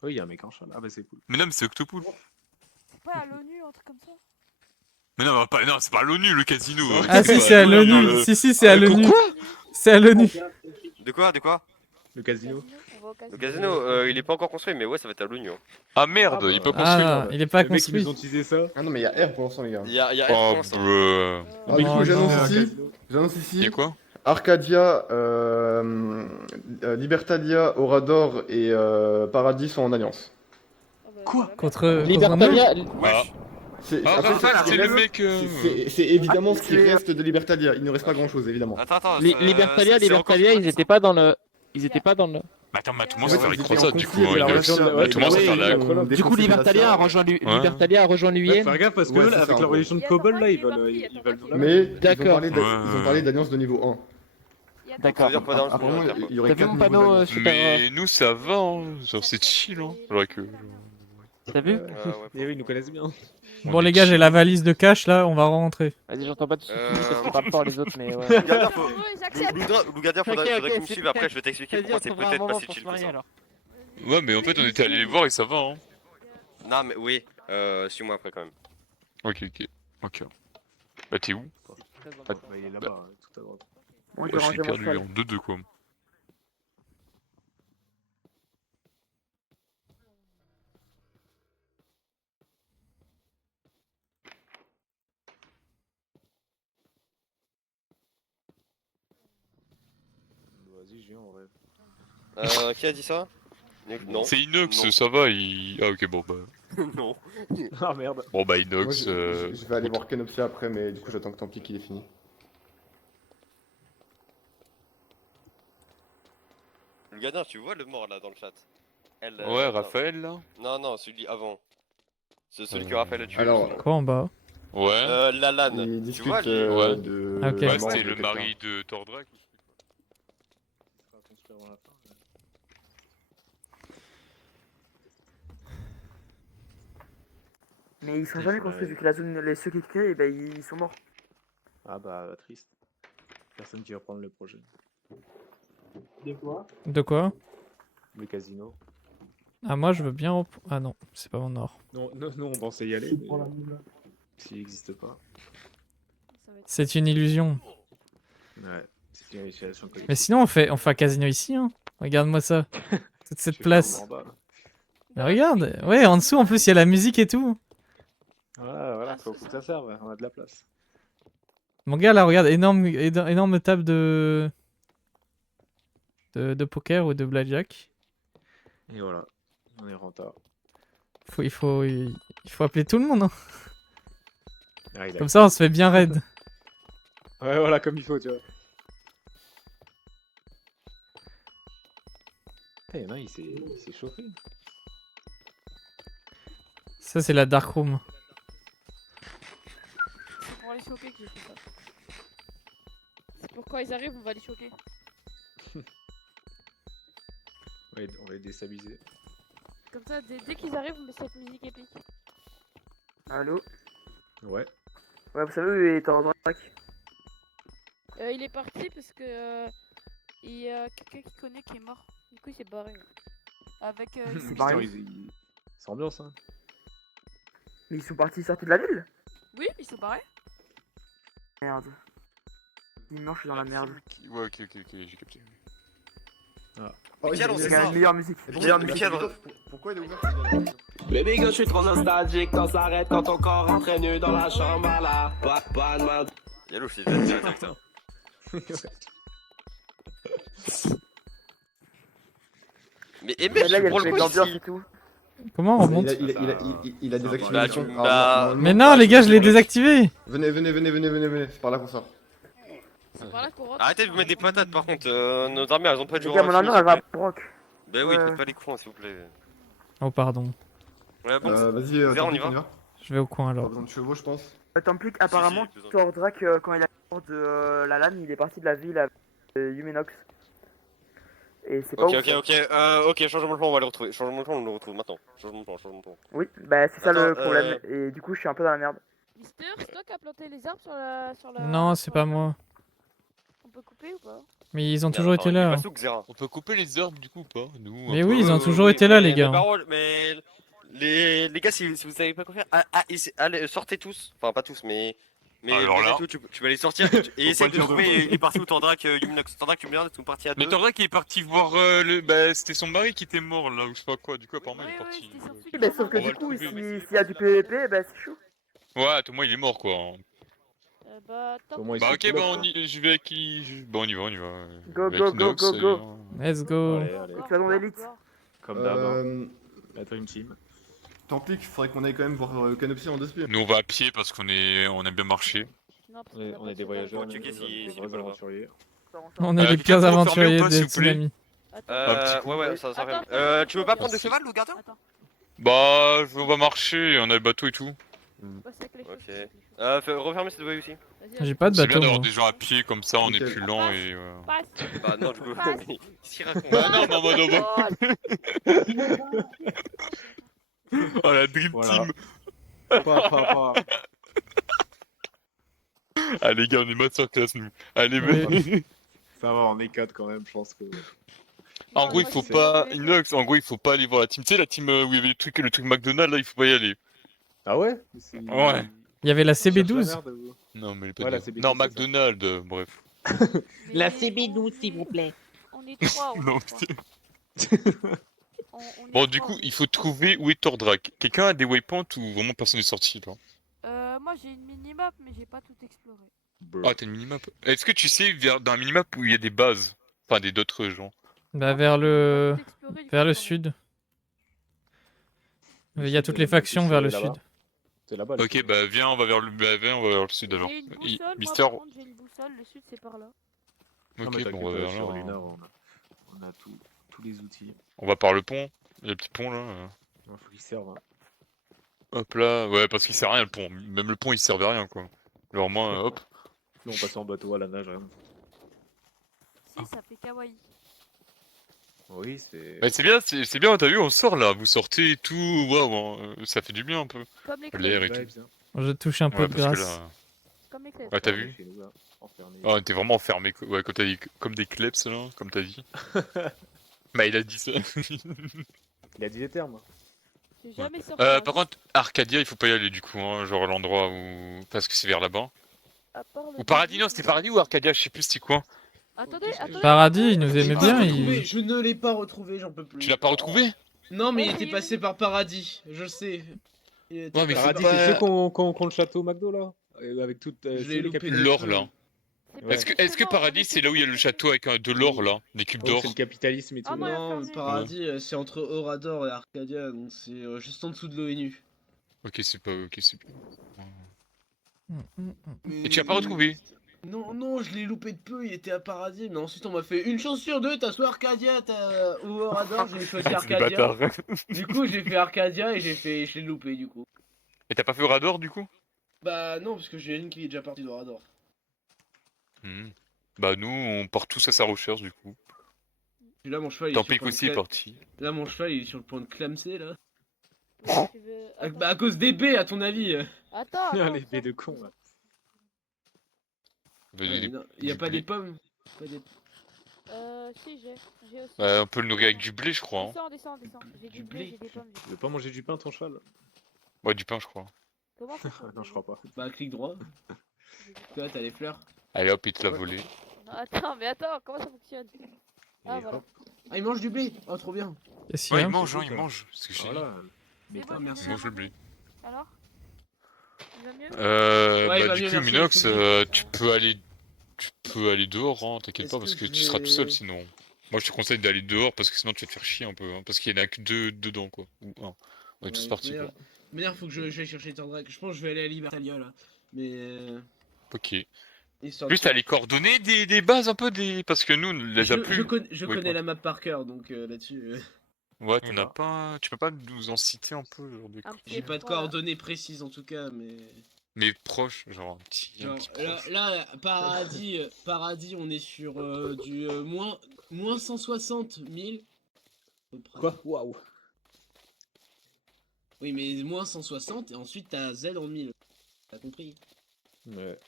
Oui, il y a un mec en chat là. Ah bah c'est cool. Mais non, mais c'est Octopool. C'est pas à l'ONU, un truc comme ça. Mais non, non, c'est pas l'ONU le casino. Ah, si, c'est à l'ONU. Si, si, c'est à l'ONU. C'est à l'ONU. De quoi? Le casino. On va au Le casino, il est pas encore construit, mais ouais, ça va être à l'Union. Ah merde, Ah bah, il est pas construit. Ah, là. il est pas Le mec qui construit. nous ont teasé ça. Ah non, mais il y a R pour l'instant, les gars. Il y a Oh, R pour l'instant. bruh. Ah, du coup, Oh, j'annonce non. ici. casino. J'annonce Y'a ici. quoi? Arcadia, Libertalia, Orador et Paradis sont en alliance. Quoi? Contre nous. Libertalia. Ah, C'est ah après, Raphaël, ce qui c'est le reste- mec. c'est évidemment ce qui c'est- reste de Libertalia. Il ne reste pas grand chose, évidemment. Attends, Libertalia, c'est encore ils étaient pas dans le. Ils étaient pas dans le. Attends, mais tout le monde Ouais, va faire les ils étaient en croisades du conflit coup. avec hein, la il relation a- de la- tout le monde va faire la. Du coup, Libertalia a rejoint Libertalia Ouais, faire gaffe parce que Ouais, là, c'est avec ça, la en religion de gros. Cobble là, ils Il y a veulent. Torquay, Ils il y a veulent. Torquay. Mais D'accord. ils ont parlé d'alliance de niveau 1. D'accord. Ça veut dire pas d'avance, Apparemment, mais il y aurait T'as vu 4 mon niveaux panneau d'alliance. super. Mais nous ça va, hein. Genre c'est chill. Hein. Genre que. T'as vu? Et oui, ils nous connaissent bien. Bon, les gars, j'ai la valise de cash là, on va rentrer. Vas-y, j'entends pas tout de suite parce qu'on Euh, parle fort les autres, mais ouais. Loup-Gardia, faut... Ouais, j'accepte. Loup-Gardia, faudrait Ok, faudrait que tu me c'est suives, après je vais t'expliquer Vas-y, pourquoi on c'est trouvera un peut-être pas moment si pour se chill que marier ça. alors. Ouais, mais en fait on était allé les voir et ça va. Hein. Non, mais oui, suis-moi après quand même. Ok. Bah t'es où? Bah, il est là-bas, tout à droite. Bon, Ouais, je vais je suis ranger mon perdu cheval. en 2-2 quoi. Vas-y, je viens en rêve. Qui a dit ça? Non. C'est Inox, Non. ça va, il. Ah ok, bon bah. Non. Ah merde. Bon bah Moi, Inox. je vais aller voir Kenopsia après, mais du coup, j'attends que Templique il est fini. Loup-Gardia, tu vois le mort là dans le chat? Ouais, Raphaël là. Non, celui avant. C'est celui que Raphaël a tué. Alors, justement. Quoi en bas? Ouais. La LAN. Il Tu discute vois, lui Ouais. de. Ah, ok. la Ouais, mort c'était de le quelqu'un. mari de Tordrak. Mais ils sont jamais construits vu que la zone, ceux qui créent, ben, ils sont morts. Ah bah, triste. Personne qui va prendre le projet. De quoi? Le casino. Ah, moi je veux bien. Ah non, c'est pas mon or. Non, on pensait y aller, mais s'il n'existe pas. Ça va être- C'est une illusion. Ouais, c'est une initiation collective. Mais sinon, on fait un casino ici, hein. Regarde-moi ça. Toute cette Je vais place. faire en bas, là. Mais regarde. Ouais, en dessous, en plus, il y a la musique et tout. Voilà, Faut que ça serve, on a de la place. Mon gars, là, regarde, énorme table de poker ou de blackjack. Et voilà, on est rentable. Il faut appeler tout le monde, hein. Ah, il a- Comme ça, on se fait bien raid. Ouais, voilà, comme il faut, tu vois. Il y en a, il s'est chauffé. Ça, c'est la dark room. C'est pour les choquer que j'ai fait ça. C'est pour quand ils arrivent, on va les choquer. On va les déstabiliser. Comme ça, dès qu'ils arrivent, on met cette musique épique. Allô? Ouais. Ouais, vous savez où il est en drac? Il est parti parce que il y a quelqu'un qui connaît qui est mort. Du coup, il s'est barré. Avec. il s'est barré. Il s'ambiance, hein. Mais ils sont sortis de la ville? Oui, ils sont barrés. Merde. Dimanche, je suis dans la merde. Ouais, ok, j'ai capté. Oh, Michael, on Il sait y a ça. une meilleure musique. D'ailleurs, Michael, Pourquoi il est ouvert ce gars-là Baby girl, je suis trop nostalgique, on s'arrête quand ton corps rentre nu dans la chambre à la pas de mal. Yalou, je t'ai dit direct. Hein. Mais Et Emmett, là, il y a prends le le truc coup d'ambiance ici. et tout. Comment on remonte? Il a désactivé. Bah, le tu- truc. bah- normalement- Mais non, les gars, je l'ai désactivé. Venez, c'est par là qu'on sort. C'est par là qu'on rentre. Arrêtez de vous mettre des patates par contre, nos armées elles ont pas de Les jour. gars, mon armure, elle va proc. Bah oui, Ouais. faites pas les cons s'il vous plaît. Oh, pardon. Ouais, bon, Vas-y, Vert, on y Templique, va. Je vais au coin Pas alors. besoin de chevaux, je pense. Templique, apparemment, Si, si, Tordrak, quand il a mort de la lame, il est parti de la ville avec Yumenox. Et c'est pas Ok, ouf. ok, changement de plan, on va le retrouver. Changement de plan, on le retrouve maintenant. Changement de plan. Oui, bah c'est ça Attends, le problème. Et du coup, je suis un peu dans la merde. Mister, c'est toi qui as planté les arbres sur la. Non, c'est sur pas la- moi. On peut couper ou pas? Mais ils ont toujours été là. hein. On peut couper les arbres du coup ou pas? Nous, Mais oui, ils ont toujours été là, les gars. Mais les gars, si vous savez pas quoi faire, allez, sortez tous. Enfin, pas tous, mais. Mais Alors malgré là. tout, tu vas les sortir et pas essaye le de dire trouver. Il est parti où Tordrak, Yumnox. Tordrak, tu me dis, ils sont partis à deux. Mais Tordrak il est parti voir le. Bah, c'était son mari qui était mort là, ou je sais pas quoi. Du coup, apparemment, il est parti. c'était sur Oui, bah, sauf que On va du le coup, trouver. s'il y a du PVP, bah c'est chaud. Ouais, Thomas il est mort quoi. Bah, top. Au moins, ils Bah, sont ok, tous bah, là, je vais avec qui. Bah, on y va. Go, Avec go, go, Inox, go, go. Let's go. Allez, allez. Tu vas dans l'élite. Comme d'hab, hein. Euh, La Dream Team. Templique, faudrait qu'on aille quand même voir Canopy en deux spies. Nous on va à pied parce qu'on a bien marché. Non, parce On est, qu'on a on pas est des fait voyageurs, Bon, checker des si vrais pas là-bas. aventuriers. On est les quelqu'un pires peut refermer aventuriers ou pas, de s'il vous plaît Tsunami. Attends. Ouais, ça Attends, ferme. attends, Tu veux pas prendre le cheval, le gardien? Attends. Bah, on va marcher, on a le bateau et tout. Ouais, c'est avec les choses, Ok. c'est avec les choses. Refermez cette voie aussi. Vas-y, J'ai pas de C'est bateau, bien d'avoir moi. des gens à pied comme ça, on est Nickel. plus lent et. passe. Bah non, du coup, Passe. qu'est-ce qu'il raconte? Bah non, Oh la Dream Voilà. Team. Pas. Ah les gars, on est masterclass nous. Allez, Oui. mais. Ça va, on est 4 quand même, je pense que. En Non, gros, il moi, faut je sais pas. pas. Inox, en gros, il faut pas aller voir la team. Tu sais, la team où il y avait le truc McDonald's, là, il faut pas y aller. Ah ouais? Ouais. Il y avait la Cherche CB12. la merde, vous. Non, mais pas Ouais, la de- CB12, Non, c'est ça. McDonald's, bref. Mais CB12, s'il vous plaît. On est trois. on est Non, trois. putain. On est Bon, trois, du coup, on est il faut trouver où est Tordrak. Quelqu'un a des waypoints ou vraiment personne n'est sorti là? Moi j'ai une minimap, mais j'ai pas tout exploré. Ah, t'as une minimap. Est-ce que tu sais, dans la minimap où il y a des bases? Enfin, d'autres gens. Bah, vers le Tout exploré, du vers coup, le j'en ai- sud. Il y a toutes les factions vers le sud. C'est là-bas. Ok, bah viens, on va vers le sud alors. J'ai une boussole, moi Mister. par contre j'ai une boussole, le sud c'est par là. Ok, bon, on va vers là. sur hein. Lunar, on a tous les outils. On va par le pont. Il y a le petit pont là. Il faut qu'ils servent. Hein. Hop là, ouais, parce qu'il sert à rien le pont. Même le pont il servait à rien quoi. Alors moi, hop. Nous, on passe en bateau à la nage, rien. Si, ça fait kawaii. Oui, c'est. Bah, c'est bien, t'as vu, on sort là, vous sortez et tout, waouh, ça fait du bien un peu. Comme les L'air clés. et tout. Vibes, hein. Je touche un peu Ouais, de parce que grâce. là. Comme les clés. Ouais, t'as vu? Chez nous, là, enfermés. Oh, on était vraiment enfermés, ouais, comme t'as dit, comme des kleps là, comme t'as dit. Bah, il a dit ça. Il a dit les termes. J'ai jamais sorti. Par contre, Arcadia, il faut pas y aller du coup, hein, genre l'endroit où. Parce que c'est vers là-bas. À part le Ou Paradis, début, non, c'était Paradis ou Arcadia, je sais plus c'était quoi. Attendez. Paradis, il nous aimait Pas bien. retrouvé, Il... Je ne l'ai pas retrouvé, j'en peux plus. Tu l'as pas retrouvé? Non, mais il Ouais, était il- passé par Paradis, je sais. Ouais, mais c'est Paradis, pas- c'est ceux qui ont le château McDo là? Avec toute. Je l'ai loupé. L'or là. Ouais. Est-ce que Paradis c'est là où il y a le château avec de l'or là, des cubes Donc d'or? c'est le capitalisme et tout. Ah non, il a Non, fermé. Paradis, c'est entre Orador et Arcadia, donc c'est juste en dessous de l'ONU. Ok, c'est pas. Ok, c'est pas. Mais- Et tu l'as pas retrouvé? Non, non, je l'ai loupé de peu, il était à Paradis, mais ensuite on m'a fait une chance sur deux, t'as soit Arcadia ou Orador, j'ai choisi Arcadia. Du coup, j'ai fait Arcadia et je l'ai loupé du coup. Et t'as pas fait Rador du coup? Bah non, parce que j'ai une qui est déjà partie d'Orador. Hmm. Bah nous on part tous à sa recherche du coup. Puis là, mon cheval, il est Tant sur le pis point de qu'aussi est cla- parti. Là, mon cheval, il est sur le point de clamser là. Tu veux... Bah à cause des baies, à ton avis. Attends, Ah, attends, les baies de con là. Bah, Ouais, mais non, y a du pas blé. des pommes. Pas des... Si, j'ai aussi. Ouais, on peut le nourrir avec du blé je crois. Hein. Descends. J'ai du blé, j'ai des pommes. Tu veux pas manger du pain ton cheval? Ouais, du pain je crois. Comment ça Ah, non, je crois pas. Bah clic droit. Toi, t'as les fleurs. Allez hop, il te l'a volé. Non, attends, comment ça fonctionne? Ah, Et voilà. hop. Ah, il mange du blé. Oh, trop bien. Qu'est-ce qu'il Ouais, y a il mange, c'est hein, bon, il ça. mange. C'est ce que je dis. Voilà. Mais C'est pas bon, merci. Il mange le blé. Alors? Il va mieux? Ouais, il Bah va du mieux, coup merci, Minox, écoute. tu peux aller dehors hein, t'inquiète Est-ce pas que parce que je tu seras tout seul vais- sinon. Moi je te conseille d'aller dehors parce que sinon tu vas te faire chier un peu hein, parce qu'il y en a que deux dedans quoi. Ou un. On est tous partis quoi. Manière, faut que j'aille chercher Tendrek. Je pense que je vais aller à Libertalia là. Mais. Ok. Histoire Plus t'as les coordonnées des bases un peu des. Parce que nous on les a Je, plus. je Oui, connais quoi. la map par cœur donc là-dessus. Ouais, t'en Voilà. as pas. Tu peux pas nous en citer un peu genre de. Un petit J'ai pas de F3, là. coordonnées précises en tout cas, mais. Mais proche, genre un petit Genre, proche. là, paradis, on est sur du moins 160 000. Quoi? Waouh. Oui, mais moins 160 et ensuite t'as Z en 1000. T'as compris? Ouais.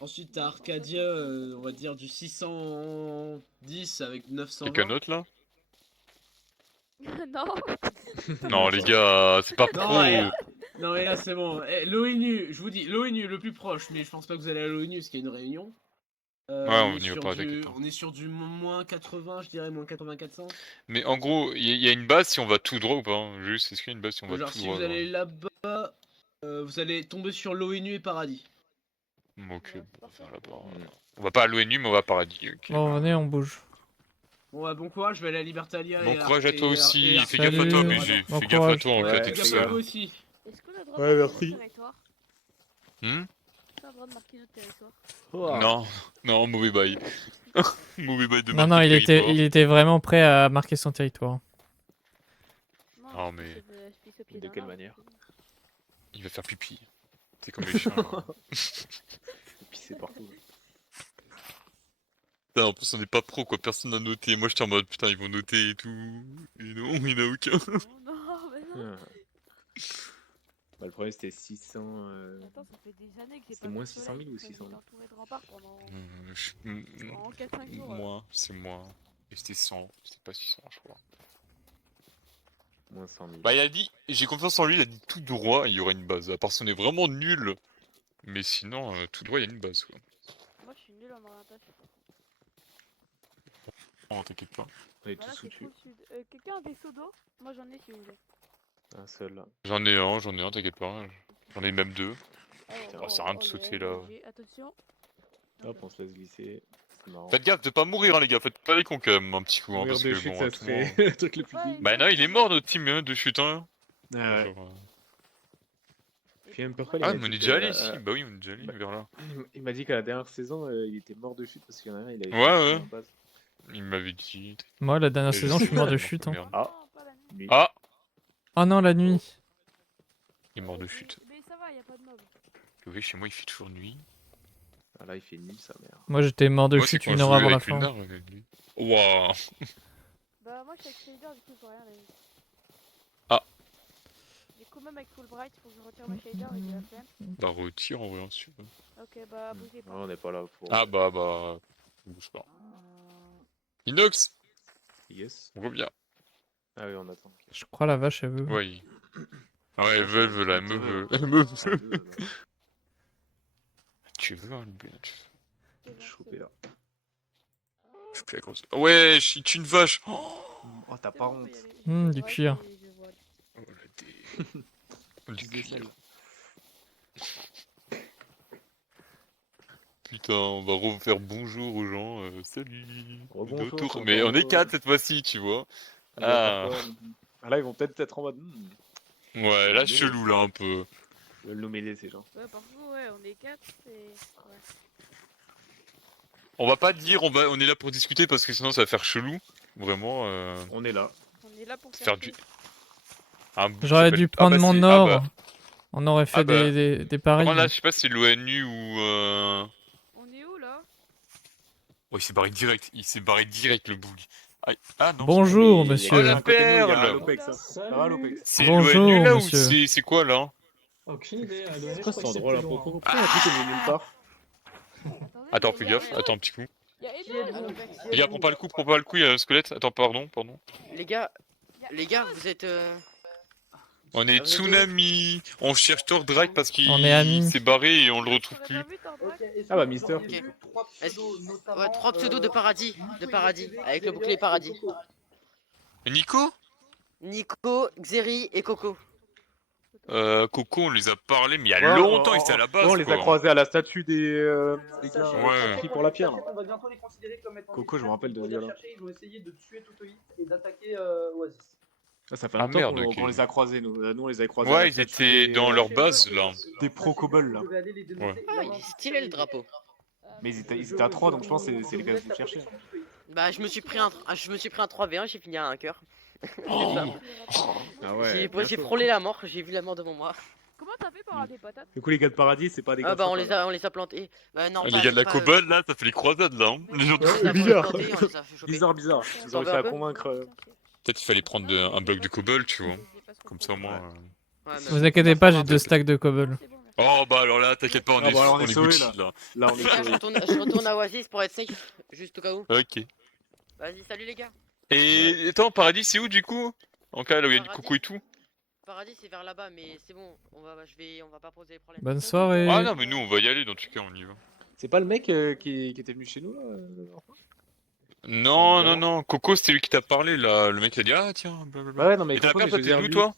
Ensuite t'as Arcadia, on va dire du 610 avec 920. Quelqu'un d'autre là? Non. Non les gars, c'est pas Non, pro. non, mais là c'est bon. L'ONU, je vous dis, l'ONU le plus proche, mais je pense pas que vous allez à l'ONU parce qu'il y a une réunion. On est y va sur pas, du- t'inquiète pas. on est sur du moins 80, je dirais, moins 80-400. Mais en gros, il y a une base si on va tout droit ou pas hein. Juste, est-ce qu'il y a une base si on va Genre, tout si droit? vous allez là-bas, vous allez tomber sur l'ONU et Paradis. Ok, on va faire là-bas. On va pas à l'ONU, mais on va à Paradis. Ok. Bon, venez, on bouge. Bon, bah, bon courage, je vais aller à Libertalia. Bon et courage à toi aussi. Fais gaffe à Salut. toi, BG. Bon Fais gaffe à courage. toi, en Ouais, cas t'es Fais tout gaffe à seul. toi aussi. Est-ce qu'on a le droit Ouais, de marquer merci. notre territoire? Hmm Est-ce qu'on a le droit de marquer notre territoire? Oh. Non, non, mauvais bail. Mauvais bail de Non, marquer il le était, territoire. il était vraiment prêt à marquer son territoire. Non, Ah, je mais- pisse au- je pisse au pied De d'un quelle arbre, manière? c'est bon. Il va faire pipi. C'est comme les chiens. Là. Pisser partout. Putain, en plus, on n'est pas pro, quoi. Personne n'a noté. Moi, j'étais en mode, putain, ils vont noter et tout. Et non, il n'y en a aucun. Non, mais non. Ah. Bah, le problème c'était 600. Attends, ça fait des années que j'ai C'était pas moins vu le 600 soleil, 000 ou comme 600 000? j'étais entouré de remparts pendant Je- en 4-5 jours. Moi, c'est moi. Et c'était 100. C'était pas 600, je crois. Moins 100 000. Bah, il a dit, j'ai confiance en lui, il a dit tout droit, il y aura une base. À part si on est vraiment nul. Mais sinon, tout droit, il y a une base, quoi. Moi, je suis nul en orientation. Oh, t'inquiète pas. On est Voilà, tous c'est au-dessus. full sud. Quelqu'un a des seaux d'eau? Moi, j'en ai si vous voulez. Un seul là. J'en ai un, t'inquiète pas. J'en ai même deux. Oh, c'est rien de sauter, là. Attention. Hop, on se laisse glisser. C'est marrant. Faites gaffe de pas mourir, hein, les gars. Faites pas les cons quand même, un petit coup. Hein, Mourir parce de que chute, bon, ça tout le serait monde- le truc le plus Ouais, digne. Bah, non, il est mort, notre team, de chute, hein. Ah ouais. Genre, Puis même pourquoi Ah, il mais a on dit est déjà que, allé ici. Bah oui, on est déjà allé bah- vers là. Il m'a dit qu'à la dernière saison, il était mort de chute parce qu'il y en a un, il avait Ouais, fait ouais. en base. Il m'avait dit. Moi, la dernière Et saison, je suis mort de sais chute. pas, Hein. merde. Ah. Non, pas la nuit. Lui. Ah, Oh non, la nuit. il est mort de chute. Mais ça va, y a pas de mob. Oui, chez moi, il fait toujours nuit. Ah, là, il fait nuit, sa mère. Moi, j'étais mort de Moi, c'est chute quand une je heure jouais avant la avec fin. Lunar, avec lui. Waouh. Bah, moi, je suis avec Shader, du coup, je vois rien la nuit. Ah. Du coup, même avec Fullbright, faut que je retire ma Shader et j'ai la flemme. Bah, retire en vrai, hein, si tu veux. Ok, bah, bougez pas. Non, on n'est pas là pour. Ah, bah. Bouge pas. Inox, Yes. on revient. Ah oui, on attend. Je crois la vache, elle veut. Ouais. Ah ouais, elle veut, là, elle me veut. Elle me veut. Tu veux, hein, le but, tu veux. Ok, Choper là. Je suis plus la grosse. Ouais, je suis une vache. Oh, Oh, t'as c'est pas bon, honte. faut y aller. Du cuir. Je vois. la dé- Du Des selles. cuir. Putain, on va refaire bonjour aux gens. Salut. Rebonjour, Autour. c'est Mais encore on est un peu- 4 cette fois-ci, tu vois. Ah, il va faire Ah. quoi là, ils vont peut-être être en mode. Ouais, là, chelou, là, un peu. Ils veulent nous mêler, ces gens. Ouais, parfois, ouais, on est 4 et. Ouais. On va pas dire on est là pour discuter parce que sinon ça va faire chelou. Vraiment. On est là. On est là pour Faire du. chercher. Un bout qui J'aurais s'appelle- dû prendre bah, mon c'est- or. bah. On aurait fait Ah bah. des paris. Moi là, je sais pas si c'est l'ONU ou. On est où là? Oh, il s'est barré direct. Il s'est barré direct le boule. Ah non. Bonjour, Mais il y a monsieur. Oh la quelqu'un à côté de nous, il y a perle. l'Opex, hein. Ça va, l'Opex? C'est Bonjour, l'ONU là monsieur. ou c'est quoi là? Aucune idée. C'est quoi cet endroit là? Pourquoi il y a un truc qui est venu nulle part? Attends, fais gaffe. Attends un petit coup. Y'a Edouard. Les gars, prends pas le coup, il y a un squelette. Attends, pardon. Les gars, vous êtes. On est Tsunami. On cherche Thor Drake parce qu'il On est amis. s'est barré et on le retrouve plus. Ah bah, Mister. Ouais, 3 pseudos de paradis, avec le bouclier paradis. Nico? Nico, Xeri et Coco. Coco, on les a parlé, mais il y a longtemps, ils étaient à la base. Ouais, on les a quoi. croisés à la statue des gars Ouais. pris pour la pierre. Là. On va bientôt les considérer comme étant Coco, je me rappelle de Ils ce gars-là. ils vont essayer de tuer Totoït et d'attaquer Oasis. Ah, ça fait Ah, longtemps merde, qu'on ok. qu'on les a croisés, nous. Nous, on les avait croisés. à Ouais, la ils statue étaient des, dans leur base là. Des pro-cobol là. Vous devez aller les dénoncer. Ah, il est stylé le drapeau. Mais ils étaient à 3, donc je pense que c'est les gars que vous cherchez. Bah, je me suis pris un 3v1, j'ai fini à un cœur. Ah ouais. J'ai frôlé la mort, j'ai vu la mort devant moi. Comment t'as fait pour avoir des patates? Du coup, les gars de paradis, c'est pas des gars Ah de bah, sympas, on les a plantés. Bah, non, Les pas- gars de la pas- Cobol là, ça fait les croisades là. Hein. Les autres- on les a bizarre. plantés, on les a fait choper. Bizarre. Ils ont T'en veux réussi à un peu convaincre. Peut-être qu'il fallait prendre un bloc de Cobol, tu vois. Comme ça au moins. Ouais, mais- Vous inquiétez pas, j'ai 2 stacks de cobble. Oh bah alors là, t'inquiète pas, on Ah est, bah alors, on on est est sauvés, Gucci là. Là, on Les est gars, sauvés. je retourne à Oasis pour être safe, juste au cas où. Ok. Vas-y, salut les gars. Et attends, Paradis, c'est où du coup? En cas là où il y a du Paradis. coco et tout? Paradis, c'est vers là-bas, mais c'est bon, on va pas poser les problèmes. Bonne soirée. Ah non, mais nous on va y aller dans tout cas, on y va. C'est pas le mec qui était venu chez nous là la dernière fois? Non, Coco c'était lui qui t'a parlé là. Le mec il a dit ah tiens, blablabla. Bah ouais, non, mais Et t'as Coco, peur, mais toi je veux t'es dire, d'où lui, toi?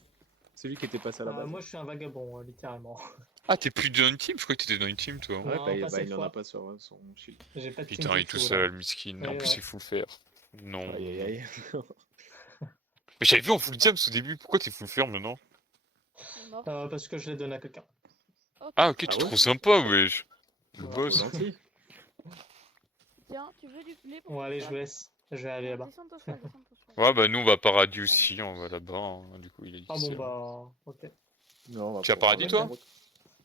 Celui qui était passé à la base. Moi, je suis un vagabond, littéralement. Ah, t'es plus dans une team? Je crois que t'étais dans une team toi. Ouais, Non, bah, pas cette il en fois. a pas sur son shield. J'ai pas de Putain, team il est du tout tout, seul, là. miskin. Ouais, En plus, ouais. il faut le faire. Non. Aïe. Mais j'avais vu en full jams au début. Pourquoi t'es full ferme maintenant? Parce que je l'ai donné à quelqu'un. Ah, ok, tu Ah es ouais trop sympa, wesh. Le Ouais, boss. Gentil. Tiens, tu veux du poulet pour Bon, allez, je vous laisse. Je vais aller là-bas. Descends ton cheval, descends ton cheval. Ouais, bah nous on va à Paradis aussi, on va là-bas. Hein. Du coup, il est Ah ici. bon, bah, ok. Non, on va Tu es à prendre Paradis, la toi? même route.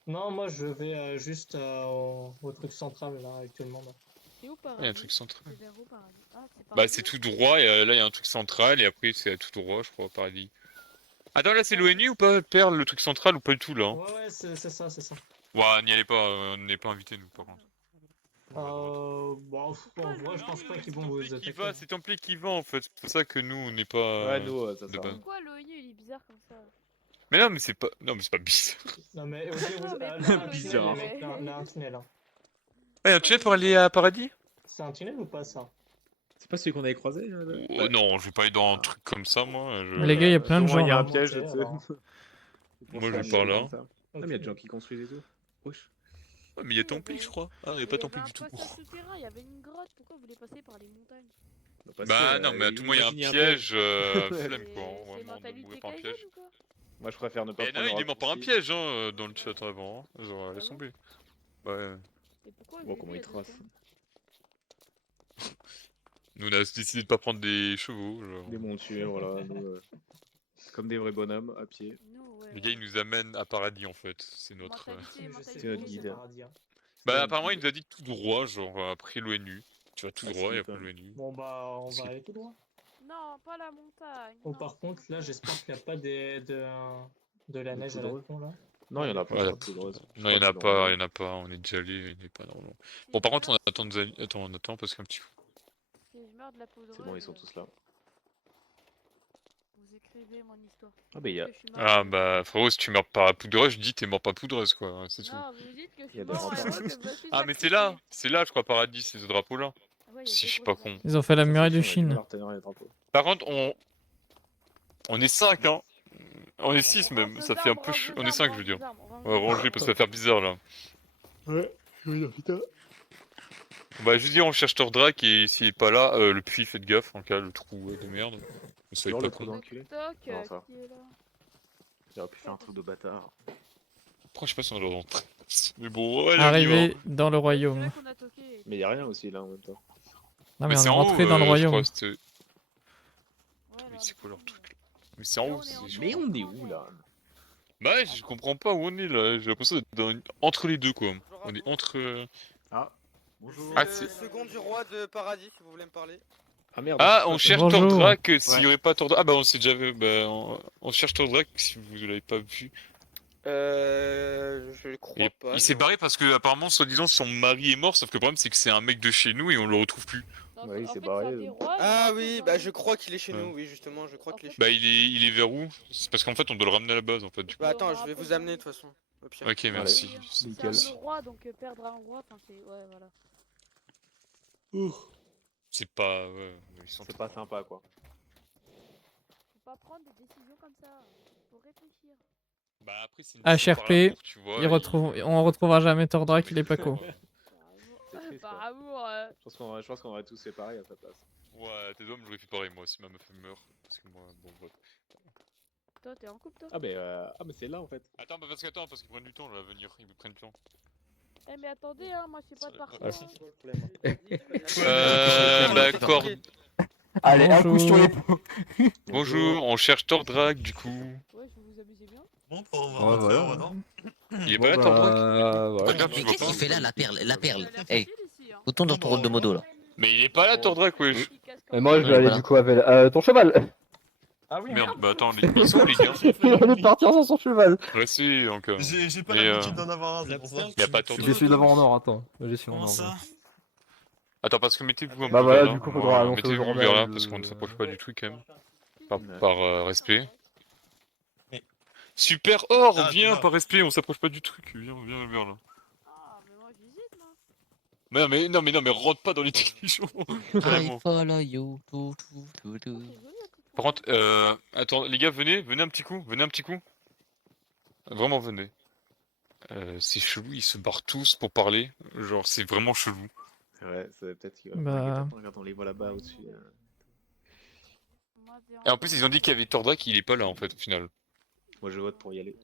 Non, moi, je vais juste au truc central, là, actuellement. Là. C'est où Il y a un paradis? truc central. C'est vers où paradis? Ah, c'est Bah, paradis. c'est tout droit, et là il y a un truc central, et après c'est tout droit, je crois, Paradis. Attends, là c'est l'ONU ou pas, Perle, le truc central ou pas du tout là? Hein. Ouais, c'est ça, c'est ça. Ouais, n'y allez pas, on n'est pas invités nous par contre. Bon, en vrai, je pense pas qu'ils vont vous Templé qui attaquer. va, c'est Templé qui va en fait, c'est pour ça que nous on n'est pas. Ouais, nous, ça de sert à base. rien. Pourquoi l'ONU il est bizarre comme ça? Mais non, mais c'est pas. Non, mais c'est pas bizarre. Non, mais ok, Non, mais là, pas Bizarre. Là, un tunnel. Hein. Ah, y'a un tunnel pour aller à Paradis? C'est un tunnel ou pas, ça? C'est pas celui qu'on avait croisé Oh, non, je vais pas aller dans un truc comme ça moi. Les gars, il y a plein de Au moins, gens. il y a un là. piège, tu Monter, sais. alors. Moi, je vais par là. Ah, mais il y a des gens qui construisent et tout. Wesh. Ouais, mais il y a Templé, je crois. Ah, il y a pas Templé du tout. Il y avait un passage souterrain, il y avait une grotte. Pourquoi vous voulez passer par les montagnes? On va passer, Bah non, mais à tout moment il y a un imagine, piège, Ouais. flemme quoi. C'est Vraiment, ne mentalité mourrez pas un Kaizen piège. ou quoi? Moi, je préfère ne pas Mais non, prendre il le est mort par un raccourci. piège dans le chat avant. Hein. Genre, laisse tomber. Ouais. Et pourquoi Bon, Vivi, comment il elle trace? descend? Nous on a décidé de pas prendre des chevaux. Genre. Des montures, voilà. Nous, comme des vrais bonhommes, à pied. Nous, ouais. Les gars ils nous amènent à Paradis en fait. C'est notre. Mentalité, Je sais C'est notre que guide. c'est paradis, hein. Bah apparemment il nous a dit tout droit, genre après l'ONU. Tu vas tout Ah, droit si, et après quand même. l'ONU. Bon, bah, on Si. va aller tout droit. Non, pas la montagne. Bon, non. par contre, là, j'espère qu'il n'y a pas de la Des neige à la poudreux. con, là. Non, il y en a pas. Ouais, pas plus drôle. Je Non, il y en crois a qu'ils pas, l'ont- il y en a pas, on est déjà allé, il n'est pas normalement. Bon, par contre, on attend, attends, on attend parce qu'un petit peu. Si je meurs de la poudreuse, C'est bon, ils sont tous là. vous écrivez mon histoire. Ah, bah, il y a. Que je suis mort Ah en bah, frérot, si tu meurs par poudreuse, je dis t'es mort par poudreuse, quoi, c'est tout. Non, vous dites que je Il y suis a des mort en remparts. héros, que je me suis Ah, mais c'est sacrifié. là, je crois, Paradis, c'est ce drapeau-là. Ah ouais, il y a Si des je suis gros pas con. drapeaux. Ils ont fait la mururaille de On a Chine. leur tenir les drapeaux. Par contre, on est 5, hein. On est 6 même, ça fait un peu... On est 5 je veux dire. On va ranger parce que ça va faire bizarre là. Ouais, je veux dire, putain. On va juste dire on cherche Tordrak et s'il est pas là, le puits faites gaffe en cas le trou de merde. Mais soyez Genre pas le trou con. d'enculé. Toc, Non, ça. qui est là? J'aurais pu faire un truc de bâtard. Après je sais pas si on a le droit d'entrer. Mais bon, ouais, Arrivé dans le royaume. Mais y a rien aussi là en même temps. Non mais on est c'est en rentré haut, dans le je royaume. crois, c'était- Mais c'est quoi leur truc là? Mais c'est en haut, c'est... Mais on est où là? Bah je comprends pas où on est là, j'ai l'impression d'être entre les deux quoi. On est entre... Ah, bonjour. Ah, C'est c'est... le second du roi de Paradis, si vous voulez me parler. Ah merde. Ah, on cherche Bonjour. Tordrak s'il y aurait pas Tordrak. Ah bah on s'est déjà vu, bah on cherche Tordrak si vous l'avez pas vu. Je crois Et pas. il s'est non. barré parce que apparemment soi-disant son mari est mort, sauf que le problème c'est que c'est un mec de chez nous et on le retrouve plus. Ouais, il s'est barré. Ah oui, bah je crois qu'il est chez nous, oui justement, je crois qu'il est chez Bah il est vers où? C'est parce qu'en fait on doit le ramener à la base en fait du coup. Bah attends, je vais vous amener de toute façon. Au pire. Ok merci. C'est Nickel. le roi, donc perdre un roi, enfin c'est... Ouais, voilà. C'est pas... Ouais, ils sont... C'est pas sympa quoi. Faut pas prendre des décisions comme ça. Faut réfléchir. Bah après c'est une mission par HRP, l'amour, tu vois, on retrouvera jamais Tordrak, il est pas co. C'est triste, Par quoi. amour, Je pense qu'on aurait tous fait pareil à sa place. Ouais, tes hommes j'aurais fait pareil moi si ma meuf elle meurt. Parce que moi, bon bref. Toi, t'es en couple, toi? Ah mais c'est là en fait. Attends, bah parce qu'ils prennent du temps là à venir, ils me prennent du temps. Eh, mais attendez, hein, moi, je sais pas de partout. D'accord. Allez, un coup sur les Bonjour, on cherche Tordrak du coup. Ouais, je vous amusez bien. Bon, on va rentrer, non? Il est pas là Tordrak? Regarde, tu Mais vois qu'est-ce pas. qu'il fait là, la perle? La perle. Hey, Hein. retourne dans ton rôle de modo là. Mais il est pas là Tordrak wesh. Et moi je vais Ouais, aller voilà. du coup avec ton cheval. Ah oui. Merde, bah attends, ils sont où les gars? Il allait partir sans son cheval. Ouais si, encore. J'ai pas Mais, l'habitude d'en avoir un, c'est pour ça. Y'a pas Tordrak. J'ai celui d'avant en or, attends. J'ai celui en Comment or. ça? Attends, parce que mettez-vous un Bah peu voilà, vers là. du coup, faudra annoncer au Mettez-vous journal vers là, de- parce qu'on ne s'approche pas du truc quand même. Par respect. Mais- Super or, Ah, viens d'accord. par respect, on s'approche pas du truc. Viens vers là. Ah, mais moi, je visite, moi. Mais rentre pas dans les discussions. I Vraiment. follow you. C'est joli, à tout Par contre, attends, les gars, venez un petit coup, Vraiment, venez. C'est chelou, ils se barrent tous pour parler. Genre, c'est vraiment chelou. Ouais, c'est peut-être qu'il va. Bah. Regarde, on les voit là-bas au-dessus. Moi, t'es Et en plus, ils ont dit qu'il y avait Tordrak, il est pas là en fait, au final. Moi je vote pour y aller.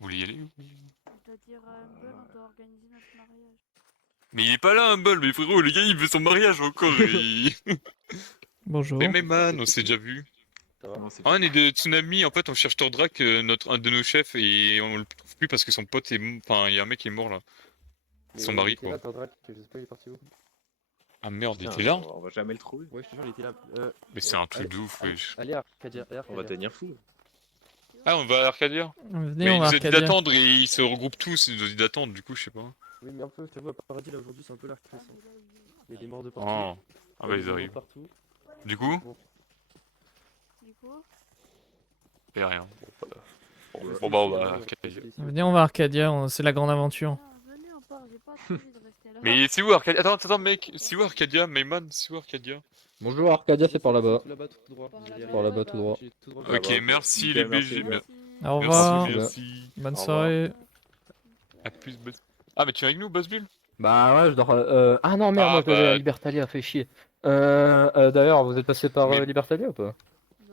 Vous voulez y aller ou- On doit dire à Humble, on doit organiser notre mariage. Mais il est pas là, Humble, mais frérot, le gars, il veut son mariage encore. Bonjour. Mais man, on s'est déjà vu. Non, c'est Ah, on est de Tsunami, en fait, on cherche Tordrak, un de nos chefs, et on le trouve plus parce que son pote est... Enfin, il y a un mec qui est mort, là. Son mari, quoi. Ah merde, il Putain, était là? on va jamais le trouver. Ouais, je te jure, il était là. Mais c'est un truc de ouf, wesh. Allez, Arcadia. On va devenir fou. Ah, on va à Arcadia? Venez, Mais on il va nous a dit Arcadia. d'attendre, et ils se regroupent tous, ils nous ont dit d'attendre, du coup, je sais pas. Oui, mais un peu, je t'avoue, à Paradis, là, aujourd'hui, c'est un peu la crise. Il y a des morts de partout. Oh. Ah Il y bah, a ils des morts arrivent. partout. Du coup? Du coup, Et rien. Bon bah, on va à Arcadia. Venez, on va à Arcadia, c'est la grande aventure. venez, on part, j'ai pas trop envie de rester là. Mais c'est où Arcadia? Attends, mec, c'est où Arcadia? Mayman, c'est où Arcadia? Bonjour, Arcadia, c'est par là-bas. Tout là-bas, tout droit. Par là-bas, tout droit. Ok, merci les BG. Au revoir. Merci. Bonne soirée. A plus, Buzz. Ah, mais tu es avec nous, Buzzbull? Bah ouais, je dors. Ah non, merde, Ah, moi je devais bah. à Libertalia, fait chier. D'ailleurs, vous êtes passé par Mais- Libertalia ou pas?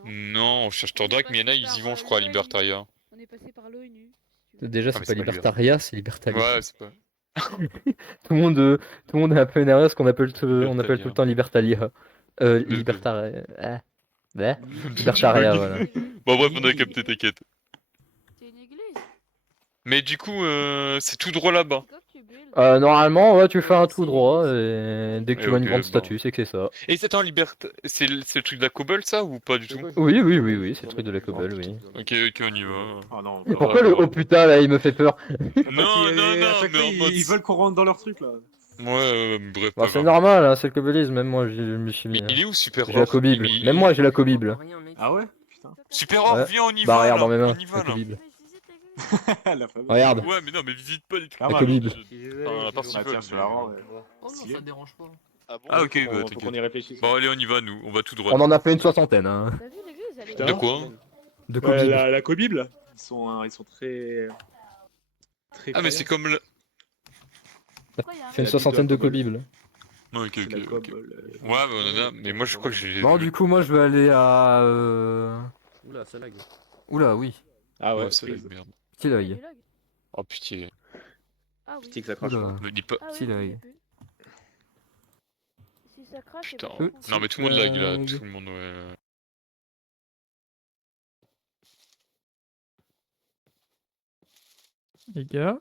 Non, on cherche Tordrak, mais il y en a, ils y vont, je crois, à Libertaria. On est passé par l'ONU. Déjà, Ah, c'est mais pas c'est pas Libertaria, c'est Libertalia. Ouais, c'est pas. Tout le monde est un peu énervé parce qu'on appelle, on appelle Libertalia. tout le temps Libertalia. Libertaria. Ouais. Libertaria, voilà. Bon, bref, on a capté, t'inquiète. C'est une église. Mais du coup, c'est tout droit là-bas. C'est toi que tu builds. Normalement, ouais, tu fais un tout droit et dès que tu vois une ok, grande bon. statue, c'est que c'est ça. Et c'est en Liberté. C'est le truc de la Cobble, ça, ou pas du tout? Oui, c'est le truc de la Cobble, oui. Ok, on y va. Oh non. Pourquoi le oh putain là, il me fait peur? Non, mais en mode. Ils veulent qu'on rentre dans leur truc là. Ouais, bref. Bah, pas c'est grave. normal, hein, c'est le Cobbleisme, même moi je me suis mis. Mais il est où, Super J'ai la Or? Cobible. Il- Même moi j'ai la Cobible. Ah ouais? Putain. Super Or, Ouais. viens, on y Bah va. regarde là, dans mes mains, on y va la là. Cobible. La fameuse. Regarde. Ouais, mais non, mais visite pas les trucs. Ah, La ouais. Cobible. Enfin, à part s'ils Ah tiens, veulent, je te la rends. Ouais. Oh non, Stylé. ça te dérange pas. Ah bon? Ah, ok, Faut bah, qu'on y t'inquiète. réfléchisse. Bon, allez, on y va, nous. On va tout droit. On en a fait une soixantaine, hein. T'as vu l'église? Elle est Putain. De quoi? De Kobe. La Cobible, ils sont très. Ah, mais c'est comme le. Fait une soixantaine de Kobible. Ouais, ok, C'est la ok. Cob, Ouais, bah, on en a, mais moi je crois que j'ai. Bon, du coup, moi je vais aller à. Oula, ça lag. Oula, oui. Ah ouais, c'est la freeze. merde. Petit Il y a l'œil. du lag. Oh putain. Ah oui. Petit que ça crache Oula. pas. Me dis pas. Ah Petit oui, l'œil. j'ai vu. Si ça crache, c'est Putain. pas bon. Non, mais tout le monde lag là. lag. Tout le monde, ouais. Les gars.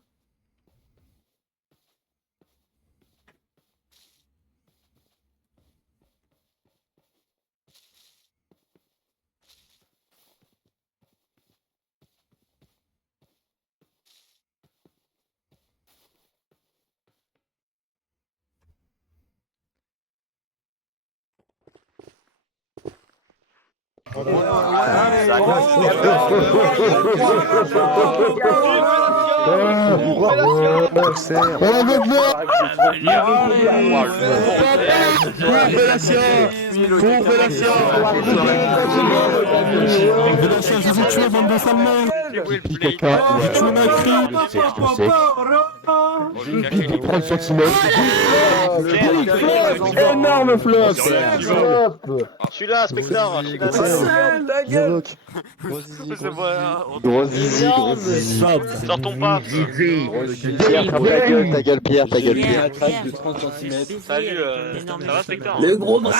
Je vous ai tué, bande de sales mères. Pipi caca, j'ai tué ma crie. Le sexe. Pipi 30 cm. Énorme flop. Je suis là, Spectre. Je suis là. Zozoc. Gros zizi, gros zizi. Sors ton pas. Pierre, ferme ta gueule, Pierre, ta gueule, Pierre. de 30 cm. Salut, ça va, Spectre? Le gros bras.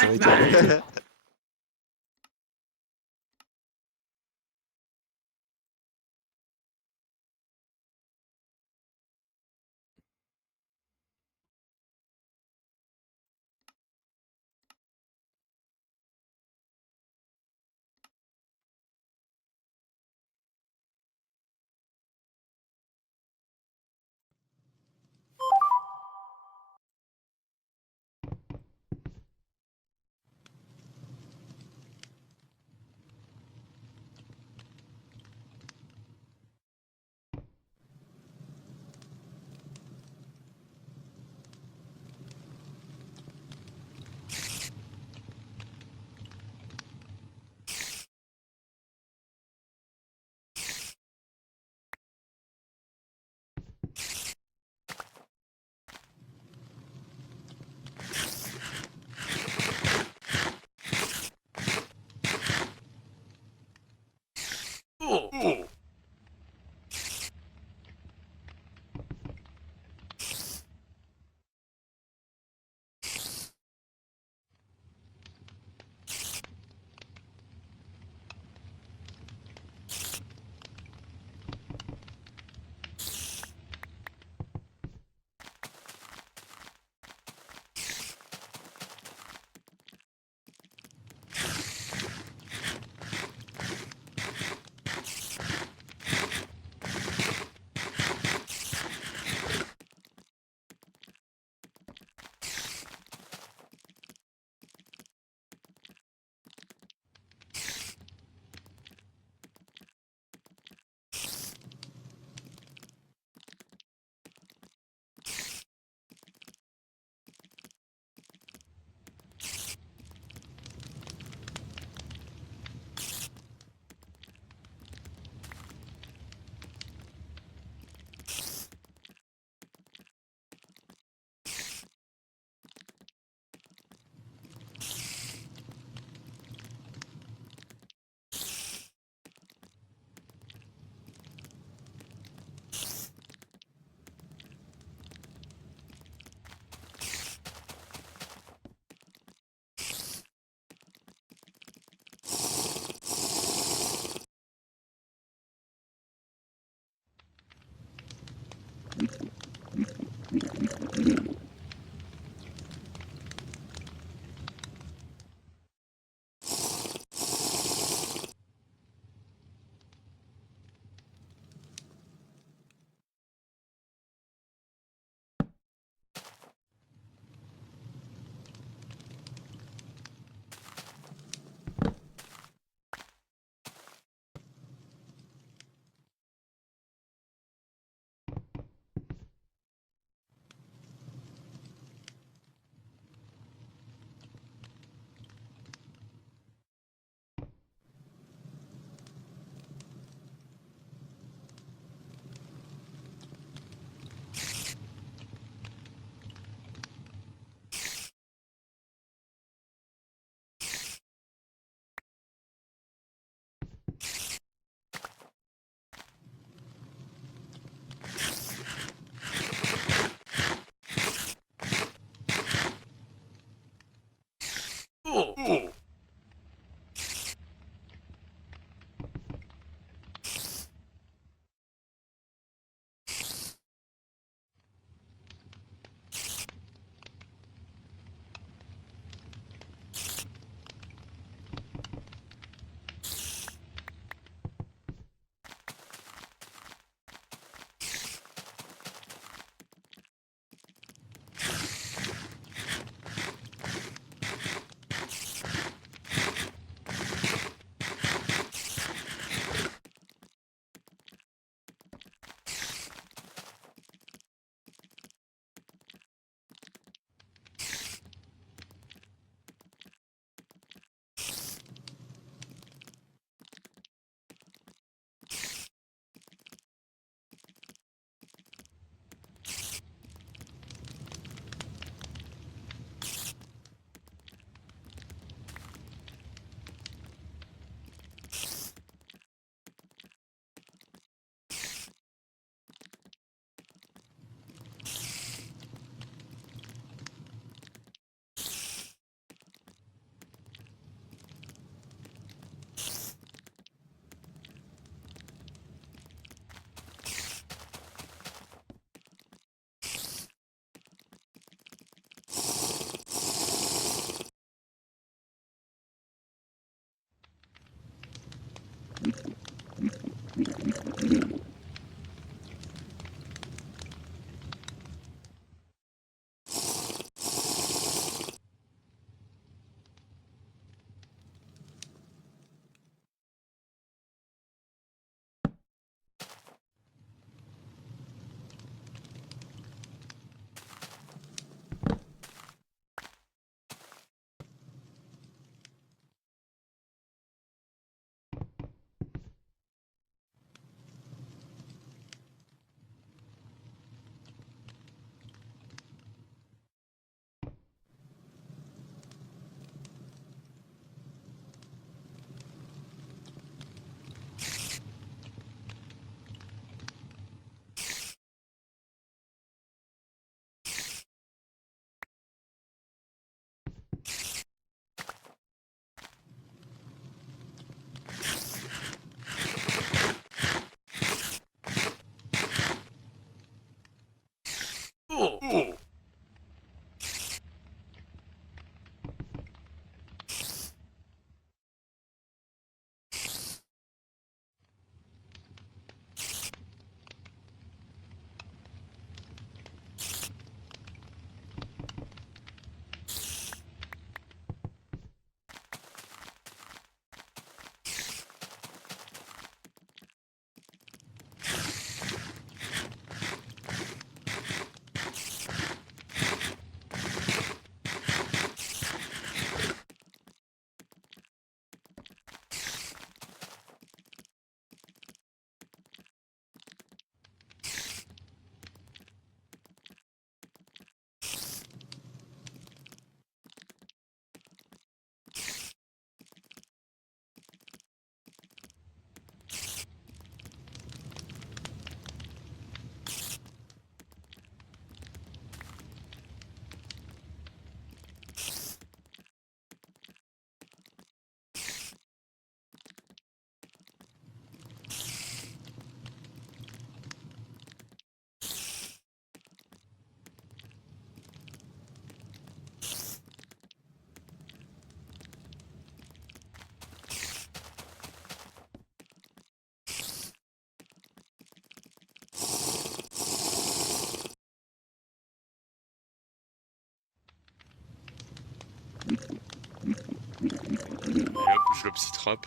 Et hop, je l'obsitrape.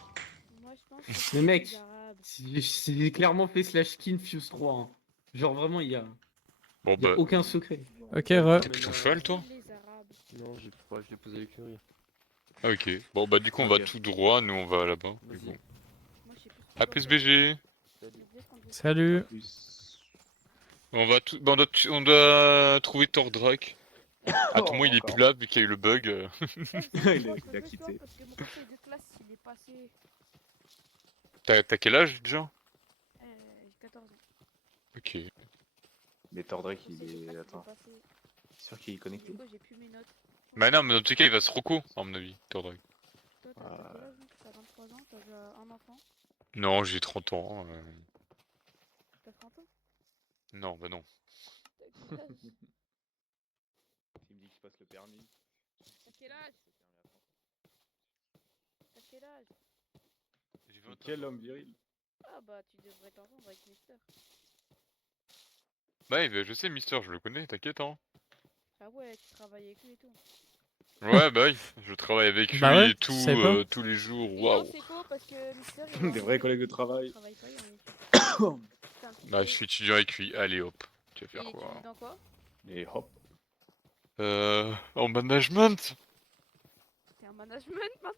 Moi, je pense que c'est Mais mec, les Arabes. c'est clairement fait slash skin Fuse 3. Hein. Genre vraiment, il y a Bon y a bah, aucun secret. Ok, re. t'as pris ton cheval toi? Les Arabes. Non, je l'ai posé à l'écurie. Ah ok. Bon bah du coup on va Ok. tout droit, nous on va là-bas. Du coup. Moi, je sais plus ce A qu'on plus doit BG. faire. Salut. Plus. On va tout, bah, on doit trouver Tordrak. À tout moment il est Encore. plus là vu qu'il y a eu le bug. Il a quitté. Parce que mon conseil de classe, il est passé. T'as quel âge déjà? 14 ans. Ok. Mais Tordrek, Conseil de il est. classe, il est Attends. passé. Sûr qu'il est connecté? Du coup, j'ai plus mes notes. Bah non mais dans tous les cas il va se reco à mon avis, Tordrak. Toi, t'as quel âge, mec? T'as 23 ans, t'as déjà un enfant? Non j'ai 30 ans. T'as 30 ans? Non bah non. T'as quel âge? Il me dit qu'il passe le permis. T'as quel âge? T'as quel âge? Quel homme viril. Ah bah, tu devrais t'entendre avec Mister. Bah je sais Mister, je le connais, t'inquiète hein. Ah ouais, tu travailles avec lui et tout. Ouais bah oui, je travaille avec lui Bah ouais, et tu tout, savais pas? tous les jours, Et non, waouh. c'est faux parce que Mister, il est Des en vrais études. collègues de travail. Il travaille pas, il est en études. Putain, Bah je suis étudiant avec lui, allez hop, tu vas il faire quoi? étudie dans quoi? Et hop. En management? T'es en management maintenant?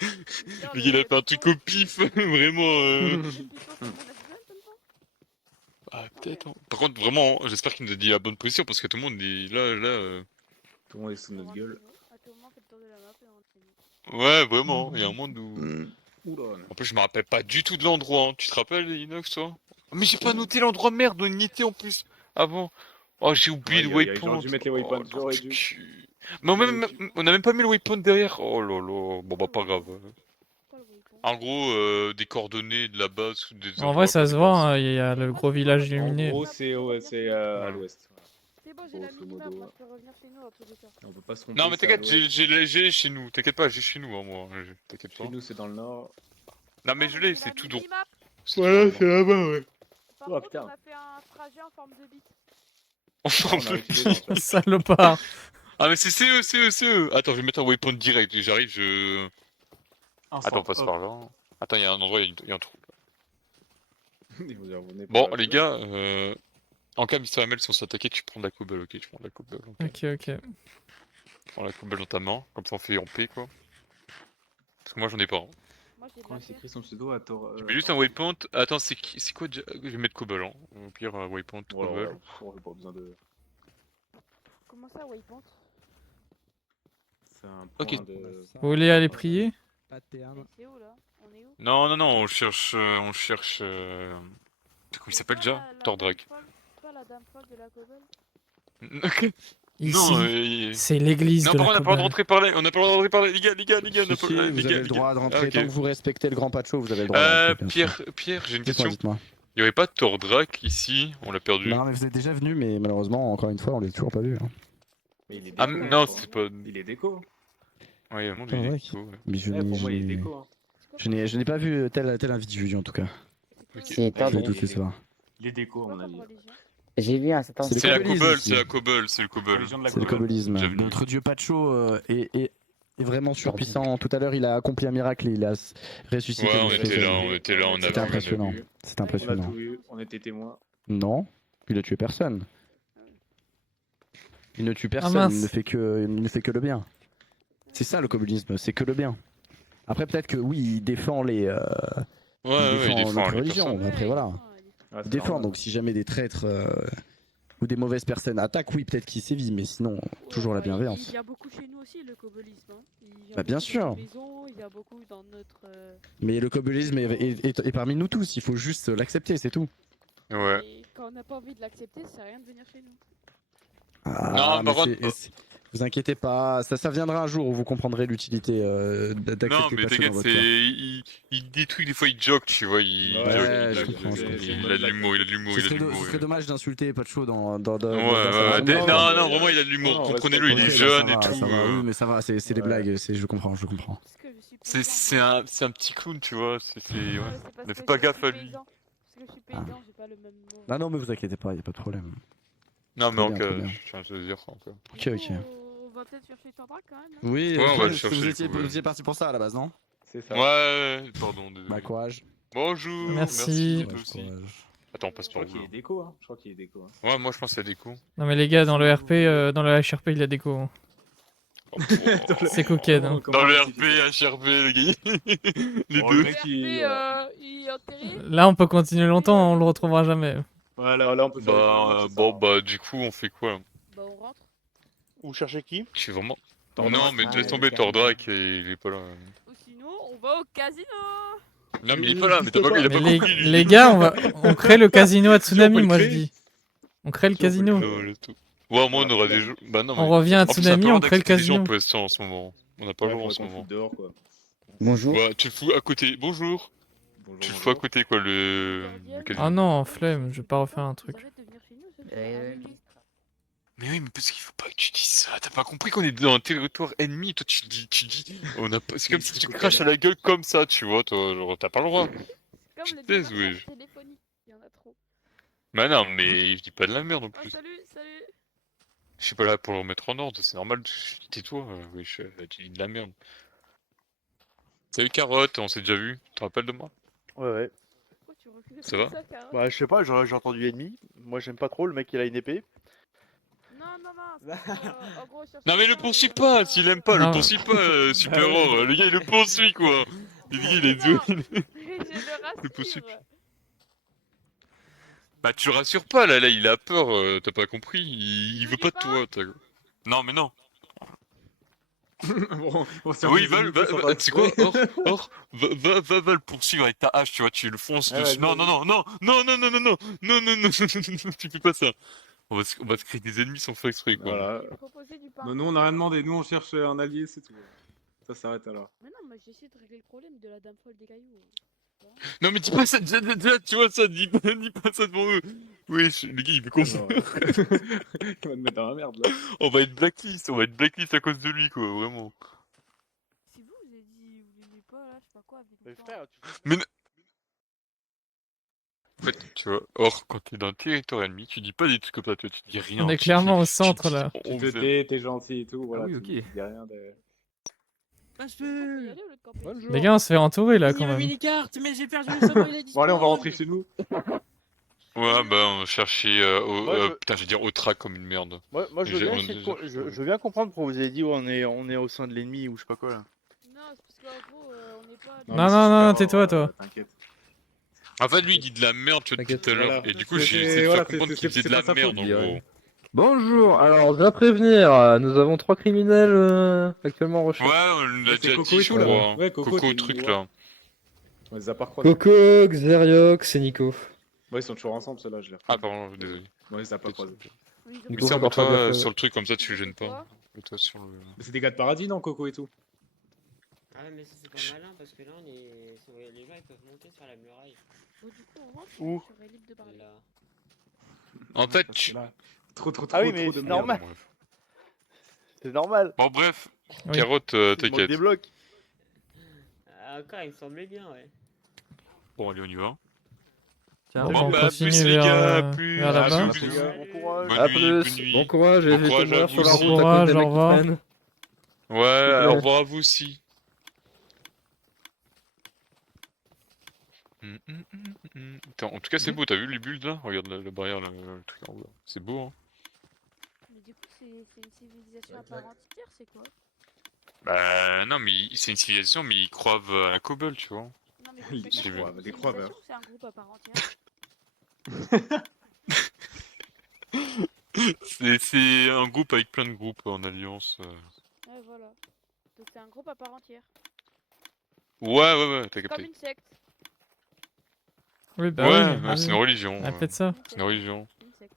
Mister, Il a le fait un Python, truc au pif, vraiment. le Python, c'est le management maintenant? Ah peut-être. Hein. Par contre vraiment, hein, j'espère qu'il nous a dit la bonne position parce que tout le monde est là. Tout le monde est sous notre gueule. À tout moment, on fait le tour de la map et on rentre. Ouais vraiment, il y a un monde où. Oula. En plus je me rappelle pas du tout de l'endroit. Hein. Tu te rappelles Inox toi? Mais j'ai pas noté l'endroit merde, on y était en plus avant. Oh j'ai oublié le J'aurais waypoint. dû mettre les Oh, waypoints, j'aurais nom du dû. cul. Mais on a même pas mis le waypoint derrière. Oh lolo, bon bah pas grave. En gros, des coordonnées de la base ou des En vrai, endroits ça qu'on se est voit, passé. hein, il y a le gros village En illuminé. gros, c'est à l'ouest. C'est c'est bon, j'ai la Grosso minimap, modo. moi je peux revenir chez nous en tous les cas. On peut pas se tromper. Non, mais ça, t'inquiète, ouais. j'ai chez nous. T'inquiète pas, j'ai chez nous, hein, moi. T'inquiète pas. Chez nous, c'est dans le nord. Non, mais Non, je mais l'ai, j'ai c'est la tout droit. minimap. Voilà, c'est là-bas, ouais. Par Oh, contre, putain. on a fait un trajet en forme de bite. On s'en On a peut. réussi les gens, Salopard. Ah, mais c'est CE. Attends, je vais mettre un waypoint direct. J'arrive, je. Attends, on passe par là. Attends, il y a un endroit, il y a un trou. Et vous y revenez Bon, par la les gars, en cas Mr. ML, si on s'attaquait, tu prends de la cobble, ok? Tu prends de la cobble. Ok, ok. Tu prends la cobble dans ta main, comme ça on fait en paix, quoi. Parce que moi j'en ai pas. Hein. Moi j'ai de Comment la il s'écrit son pseudo à Tor... Je mets juste un waypoint. Attends, c'est quoi déjà? Je vais mettre cobble, hein. Au pire, waypoint, Voilà, cobble. on n'a pas besoin de... Comment ça, waypoint? C'est un point Ok. de... Vous voulez aller prier? Mais c'est où là? On est où? Non, on cherche. Comment il s'appelle déjà? Tordrak. Pas la dame folle de la cobble? Ici, Non, c'est l'église non, de par la contre, on n'a pas le droit de cobble. rentrer par là. On n'a pas le droit de rentrer par là, les gars, on n'a pas Si, vous avez le droit de rentrer tant que vous respectez le grand Pacho, vous avez le droit de rentrer. bien sûr. Pierre, j'ai une Dites-moi, question. dites-moi. Il y aurait pas de Tordrak ici? On l'a perdu. Non, mais vous êtes déjà venu, mais malheureusement, encore une fois, on l'a toujours pas vu. Hein. Mais il est déco. Ah, non, c'est pas. Il est déco. Ouais, mon Pas dieu, il vrai. est déco, ouais. Mais Ouais, pour moi, il est déco. Hein. je n'ai pas vu tel individu en tout cas. C'est Je vais Tordrak. tout de suite savoir. Il est déco, à mon avis. J'ai vu un certain C'est C'est la cobbelisme cobble, ici. c'est la cobble, c'est le cobble. Religion de la C'est le cobble. cobbelisme. J'aime bien. Notre dieu Pacho est vraiment surpuissant. Tout à l'heure, il a accompli un miracle et il a ressuscité. Ouais, on notre était Dieu. là, on avait C'était vu, on a impressionnant. vu. C'est On a impressionnant. tout vu, on était témoins. Non, il a tué personne. Il ne tue personne, mince. il ne fait que le bien. C'est ça le communisme, c'est que le bien. Après peut-être que oui, il défend les il défend notre les religion. personnes. Après voilà, Ah, il défend. Donc si jamais des traîtres ou des mauvaises personnes attaquent, oui peut-être qu'il sévit, mais sinon toujours la bienveillance. Il y a beaucoup chez nous aussi le cobolisme. Hein. Il y a Bah, bien beaucoup sûr. dans nos maisons, il y a beaucoup dans notre. Mais le communisme est parmi nous tous. Il faut juste l'accepter, c'est tout. Ouais. Et quand on n'a pas envie de l'accepter, ça sert à rien de venir chez nous. Ah, Non, mais par contre- vous inquiétez pas, ça viendra un jour où vous comprendrez l'utilité d'accepter Non, mais Pacho dans t'inquiète, votre c'est. cœur. Il dit des trucs, des fois il joke, tu vois. Il Ouais, joke, je il blague. comprends, je comprends. Il a de l'humour, il a de l'humour, Ce il a de serait, l'humour. ce serait dommage d'insulter Pacho dans Ouais, sa ouais, façon. non, vraiment, il a de l'humour. Non, Comprenez-le, il Ok, est bah, jeune ça et va, tout. ça va, oui, mais ça va, c'est des Ouais. blagues, je comprends. Parce que je suis paysan. C'est un petit clown, tu vois. Ouais. parce Ne que fais pas je gaffe suis à lui. paysan. Parce que je suis paysan, j'ai pas le même mot. Non, mais vous inquiétez pas, y a pas de problème. Non, mais Très en bien, cas, très bien. je tiens à te dire encore. Ok, ok. On va peut-être chercher Tordrak quand même. Hein. Oui, Ouais, on va le parce que chercher, vous étiez parti pour ça à la base, non? C'est ça. Ouais, pardon. Désolé. Bah, courage. Bonjour, Merci. toi Courage, aussi. courage. Attends, on passe Je par crois qu'il où est déco, hein. Je crois qu'il est déco. Hein. Ouais, moi je pense à des coups. Non mais les gars, dans le RP, dans le HRP, il y a des déco. C'est coquette. Hein. Dans le RP, HRP, les gars. Les Bon, deux. le mec, il Il est enterré. Là, on peut continuer longtemps, on le retrouvera jamais. Voilà, là on peut faire. Du coup, on fait quoi là? Bah on rentre. Vous cherchez qui? Je suis vraiment. Tordrak. Non, mais Ah, laisse le tomber casino. Tordrak, il est pas là. Ou sinon, on va au casino. Non, mais il est pas là, mais t'as pas, il a Mais pas les, compris. lui. les gars, on crée le casino à Tsunami, le moi je créer. dis. On crée le casino. Ouais, moi on aura des jeux. Bah non, mais. On revient à En plus, Tsunami, on on crée le des gens casino. pour l'instant en ce moment. On n'a pas le droit en ce moment. dehors, quoi. Bonjour. Ouais, tu le fous à côté. Bonjour. Bonjour, Tu le fous à côté, quoi, le casino. Ah non, flemme, je vais pas refaire un truc. Arrête de venir chez nous, je Mais oui, mais parce qu'il faut pas que tu dises ça. T'as pas compris qu'on est dans un territoire ennemi. Toi, tu dis. On a pas... C'est comme si tu craches à la gueule comme ça, tu vois. Toi, genre, t'as pas le droit. Comme Je le taise, démarchage oui. téléphonique, il y en a trop. Bah non, mais je dis pas de la merde en Oh, plus. salut. Je suis pas là pour le remettre en ordre, c'est normal. Tais-toi, wesh, tu dis de la merde. Salut Carotte, on s'est déjà vu. Tu te rappelles de moi? Ouais. Pourquoi tu recules Ça comme va Carotte Bah, je sais pas, j'ai entendu ennemi. Moi, j'aime pas trop, le mec, il a une épée. Non, c'est parce que, en gros, je cherche Non mais le quelqu'un, poursuis et pas, s'il aime pas, Non. le poursuis pas, Super-Or. Le gars il le poursuit quoi. Le gars il est Non, deux. je le poursuis. rassure. Bah tu le rassures pas là, il a peur, t'as pas compris, il veut dis pas de pas. toi. Non mais non. Bon, Oui, va, tu sais quoi, Or, va le poursuivre avec ta hache, tu vois, tu le fonces Ah ouais, dessus. Non, tu fais pas ça. On va se créer des ennemis sans faire exprès quoi. Voilà. J'ai proposé du pain. Non, nous on a rien demandé, nous on cherche un allié, c'est tout. Ça s'arrête alors. Mais non, moi j'ai essayé de régler le problème de la dame folle des cailloux. Non mais dis pas ça, déjà, tu vois ça, dis pas ça devant eux. Oui, le gars il veut qu'on se... Non. Il va te mettre dans la merde là. on va être blacklist à cause de lui quoi, vraiment. Si vous avez dit vous l'aimez pas là, je sais pas quoi, avec Mais le temps. frère, Mais en fait, tu vois, or quand t'es dans le territoire ennemi, tu dis pas des trucs comme ça, tu dis rien. On est tu clairement dis- au centre là. Tu te vous aime. tais, t'es gentil et tout, voilà. oui, tu ok. dis rien de. On peut y aller au lieu de camper ici. Les gars, on se fait entourer là quand même. mini-carte, mais j'ai perdu le sommeil, il a Bon, allez, on va rentrer chez nous. Ouais, bah on va chercher Moi, putain, je vais dire au track comme une merde. Moi, je veux J'ai- bien on- essayer je veux bien comprendre pourquoi vous avez dit on est au sein de l'ennemi ou je sais pas quoi là. Non, c'est parce qu'en gros, on n'est pas. Non, mais non, c'est non, super, tais-toi, toi. T'inquiète. En fait, lui il dit de la merde, tu vois, depuis tout à l'heure. Voilà. Et du coup, C'est- j'ai essayé de faire voilà, comprendre c'est- qu'il c'est- faisait de c'est la pas sa merde faute, en je dirais. gros. Bonjour, alors je dois prévenir, nous avons 3 criminels actuellement en recherche. Ouais, on l'a C'est déjà Coco dit, et je tout, là. crois. Ouais, Coco, tu truc dis, là. On les a pas croisés. Coco, Xeriox et Nico. Ouais, ils sont toujours ensemble, ceux-là, je les Ah, pardon, désolé. Ouais, on les a pas croisés. Oui, Du Mais coup, ça, faut encore faire toi gaffe, sur le truc comme ça, tu le gênes pas. Quoi Et toi sur le. Mais c'est des gars de paradis, non, Coco et tout? Ah ouais, mais ça c'est pas malin parce que là on est... les gens ils peuvent monter sur la muraille. Bon, du coup, on rentre. Où Je serai libre de parler. Là. En fait, Parce que là, trop Ah oui, trop mais de c'est merde. normal. Bref. C'est normal. Bon, bref, Oui. Carotte, Il me t'inquiète. débloque. Ah, encore, il me semblait bien, ouais. Bon, allez, on y va. Bon, Bon, on bah, continue plus les vers, gars, plus. vers là-bas. plus. Bon courage. Bonne A nuit, plus, bonne nuit. bon courage, Bon évitez de courage à mourir vous sur la aussi. route à Courage, cause des au mecs qui revoir. traînent. Ouais, Ouais. au revoir à vous aussi. Attends, en tout cas, c'est beau, t'as vu les bulles là? Regarde la barrière, le truc en haut là. C'est beau, hein. Mais du coup, c'est une civilisation à part entière, c'est quoi? Bah, non, mais c'est une civilisation, mais ils croient à la cobble, tu vois. Non, mais Ils chacun, c'est croient, une des croiveurs. civilisation ou c'est un groupe à part entière? C'est un groupe avec plein de groupes en alliance. Ouais, voilà. Donc c'est un groupe à part entière. Ouais, t'as Comme capté. une secte. Oui, bah Ouais, oui. c'est une religion. Ah, peut-être ça. C'est une religion. Une secte.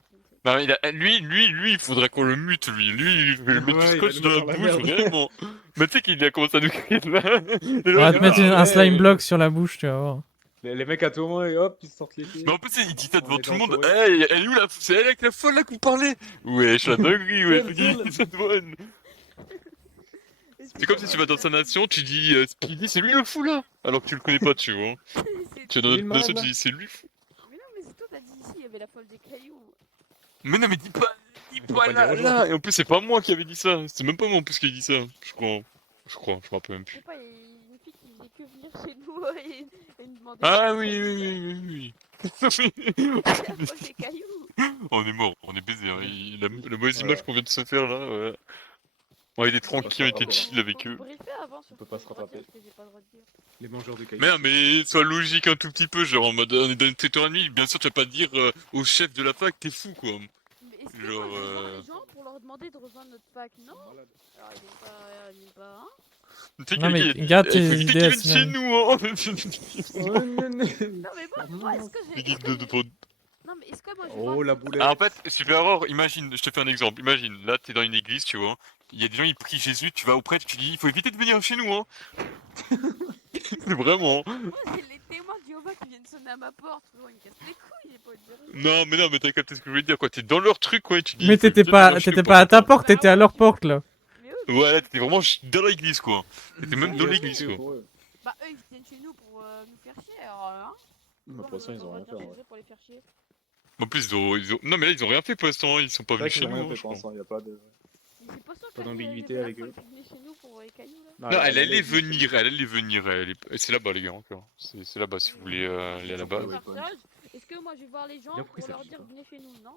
Non, lui, il faudrait qu'on le mute, lui. Lui, il veut le mettre Ouais, du il scotch va dans nous la faire la bouche, merde. vraiment. Mais tu sais qu'il a commencé à nous crier là. On va te mettre un slime block sur la bouche, tu vas voir. Les mecs à tout moment, et hop, ils sortent les pieds. Mais en plus, il dit ça devant On est tout le monde. entourés. Hey, elle est où la... C'est elle avec la folle là que vous parlez? Wesh, la dinguerie, ouais, je dis, ça douane. C'est comme si tu vas dans sa nation, tu dis Speedy, c'est lui le fou là. Alors que tu le connais pas, tu vois. Tu es dans lui notre le nation, malade, tu dis c'est lui le fou. Mais non, mais c'est toi, t'as dit ici, il y avait la folle des cailloux. Mais non, mais dis pas Faut pas là, dire aux gens. là. Et en plus, c'est pas moi qui avais dit ça. C'est même pas moi en plus qui ai dit ça. Je crois, je me rappelle même Je sais plus. pas, il y a une fille qui faisait que venir chez nous et me demander. Ah oui. La folle des cailloux. On est mort, on est baisé. Hein. La mauvaise Voilà. image qu'on vient de se faire là, ouais. On était tranquille, on était chill avec eux. Briefer avant sur On peut pas se rattraper. ce que j'ai pas le droit de dire. Les mangeurs de cailloux. Mais non, mais sois logique un tout petit peu, genre en mode on est dans une territoire ennemi, bien sûr tu vas pas dire au chef de la fac t'es fou quoi. Mais est-ce que Genre, moi, je vais voir les gens pour leur demander de rejoindre notre fac? Non. Alors il est pas, hein. Tu sais Non, mais quelqu'un, garde il tes faut éviter idées qu'ils à viennent ce chez moment. nous hein. Non mais moi est-ce que j'ai... Non mais est-ce que moi je vais Oh, voir... la boulette. Ah, en fait, Super Horror, imagine, je te fais un exemple, imagine, là t'es dans une église, tu vois, il y a des gens ils prient Jésus, tu vas auprès, tu dis il faut éviter de venir chez nous hein. C'est vraiment. Moi j'ai les témoins de Jéhovah qui viennent sonner à ma porte. Bon, ils me cassent les couilles, j'ai pas envie de dire. Non mais t'as capté ce que je voulais dire quoi, t'es dans leur truc quoi, et tu dis. Mais il faut t'étais éviter de pas, venir chez t'étais nous, pas à ta quoi. porte, t'étais à leur porte là. Mais eux, Ouais, là t'étais vraiment dans l'église quoi. T'étais même dans l'église quoi. bah eux ils viennent chez nous pour nous faire chier alors hein. De toute façon, ils ont rien fait. Ouais. Pour les faire chier. En plus, ils ont... Non mais là ils ont rien fait pour l'instant, ils sont pas C'est venus vrai qu'ils chez ont nous. rien hein, fait je pour crois. l'instant, y a pas de. Mais c'est pas sûr Pas qu'il y d'ambiguïté avait la avec folle eux. qui venait chez nous pour les cailloux là. Non, elle allait venir, c'est là-bas les gars encore. C'est là-bas si vous voulez aller là-bas. Pour faire ça, est-ce que moi je vais voir les gens Il a pris pour sa leur fille, dire quoi. venez chez nous? Non.